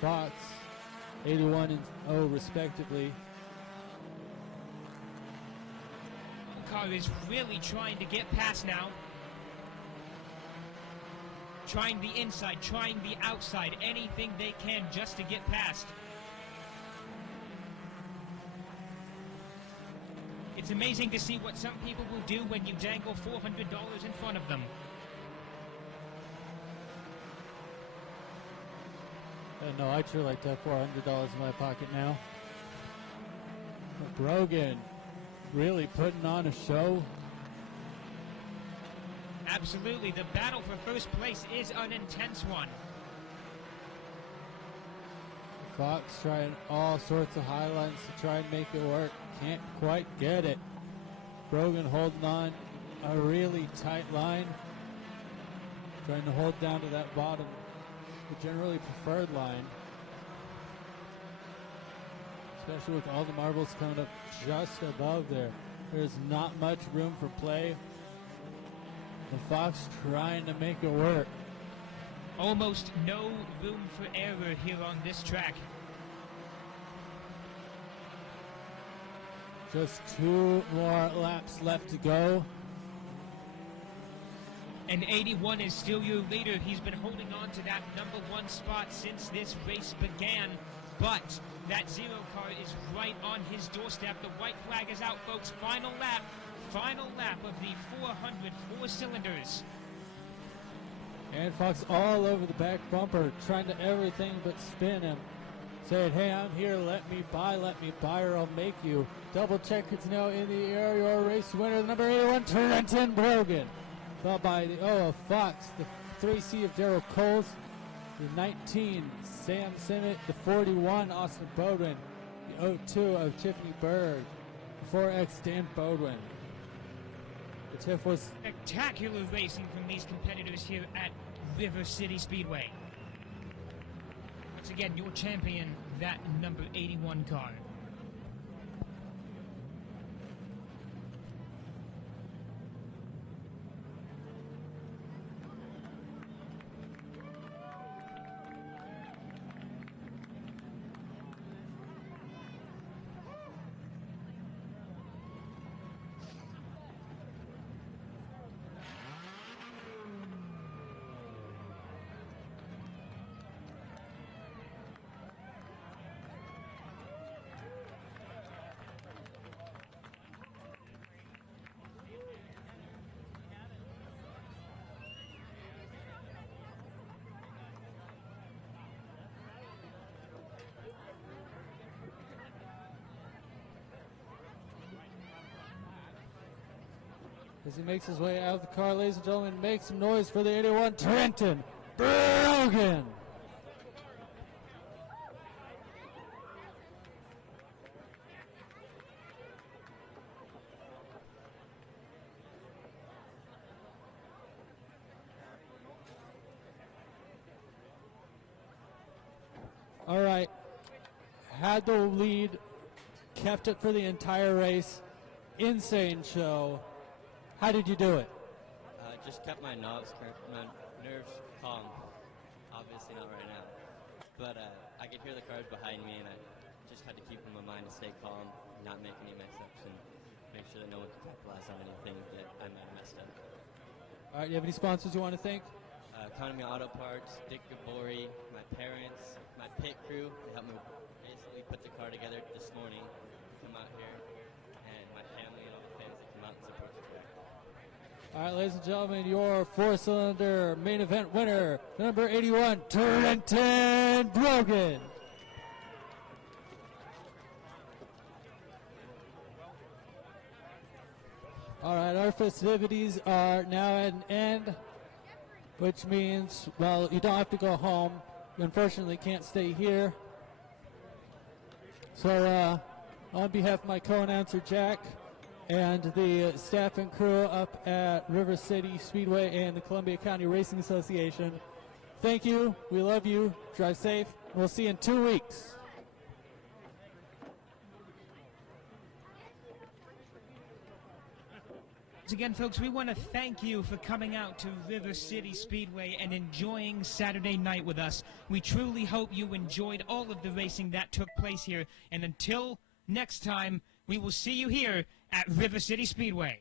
Fox. 81 and 0 respectively. Car is really trying to get past now. Trying the inside, trying the outside, anything they can just to get past. It's amazing to see what some people will do when you dangle $400 in front of them. No, I'd sure like to have $400 in my pocket now. Brogan really putting on a show. Absolutely. The battle for first place is an intense one. Fox trying all sorts of highlights to try and make it work. Can't quite get it. Brogan holding on a really tight line. Trying to hold down to that bottom, the generally preferred line. Especially with all the marbles coming up just above there. There's not much room for play. The Fox trying to make it work. Almost no room for error here on this track. Just 2 more laps left to go. And 81 is still your leader. He's been holding on to that #1 spot since this race began. But that 0 car is right on his doorstep. The white flag is out, folks. Final lap of the 400 4-cylinders. And Fox all over the back bumper, trying to everything but spin him. Saying, hey, I'm here, let me by, or I'll make you. Double checkers now in the air, your race winner, the number 81, Trenton Brogan. Followed by the O of Fox, the 3C of Darrell Coles, the 19, Sam Simmet, the 41, Austin Bodwin, the 02 of Tiffany Berg, the 4X, Dan Bodwin. The TIF was spectacular racing from these competitors here at River City Speedway. Once again, your champion, that number 81 car. as he makes his way out of the car, ladies and gentlemen, make some noise for the 81 Trenton Brogan. All right, had the lead, kept it for the entire race. Insane show. How did you do it? Just kept my nerves calm. Obviously not right now. But I could hear the cars behind me, and I just had to keep in my mind to stay calm, not make any mess-ups, and make sure that no one could capitalize on anything that I might have messed up. All right, you have any sponsors you want to thank? Economy Auto Parts, Dick Gabori, my parents, my pit crew. They helped me basically put the car together this morning to come out here, and my family and all the fans that come out and support the track. All right, ladies and gentlemen, your 4-cylinder main event winner, number 81, Trenton Brogan. All right, our festivities are now at an end, which means, well, you don't have to go home. You unfortunately can't stay here. So on behalf of my co-announcer, Jack, and the staff and crew up at River City Speedway and the Columbia County Racing Association, thank you. We love you. Drive safe. We'll see you in 2 weeks. Once again, folks, we want to thank you for coming out to River City Speedway and enjoying Saturday night with us. We truly hope you enjoyed all of the racing that took place here. And until next time, we will see you here at River City Speedway.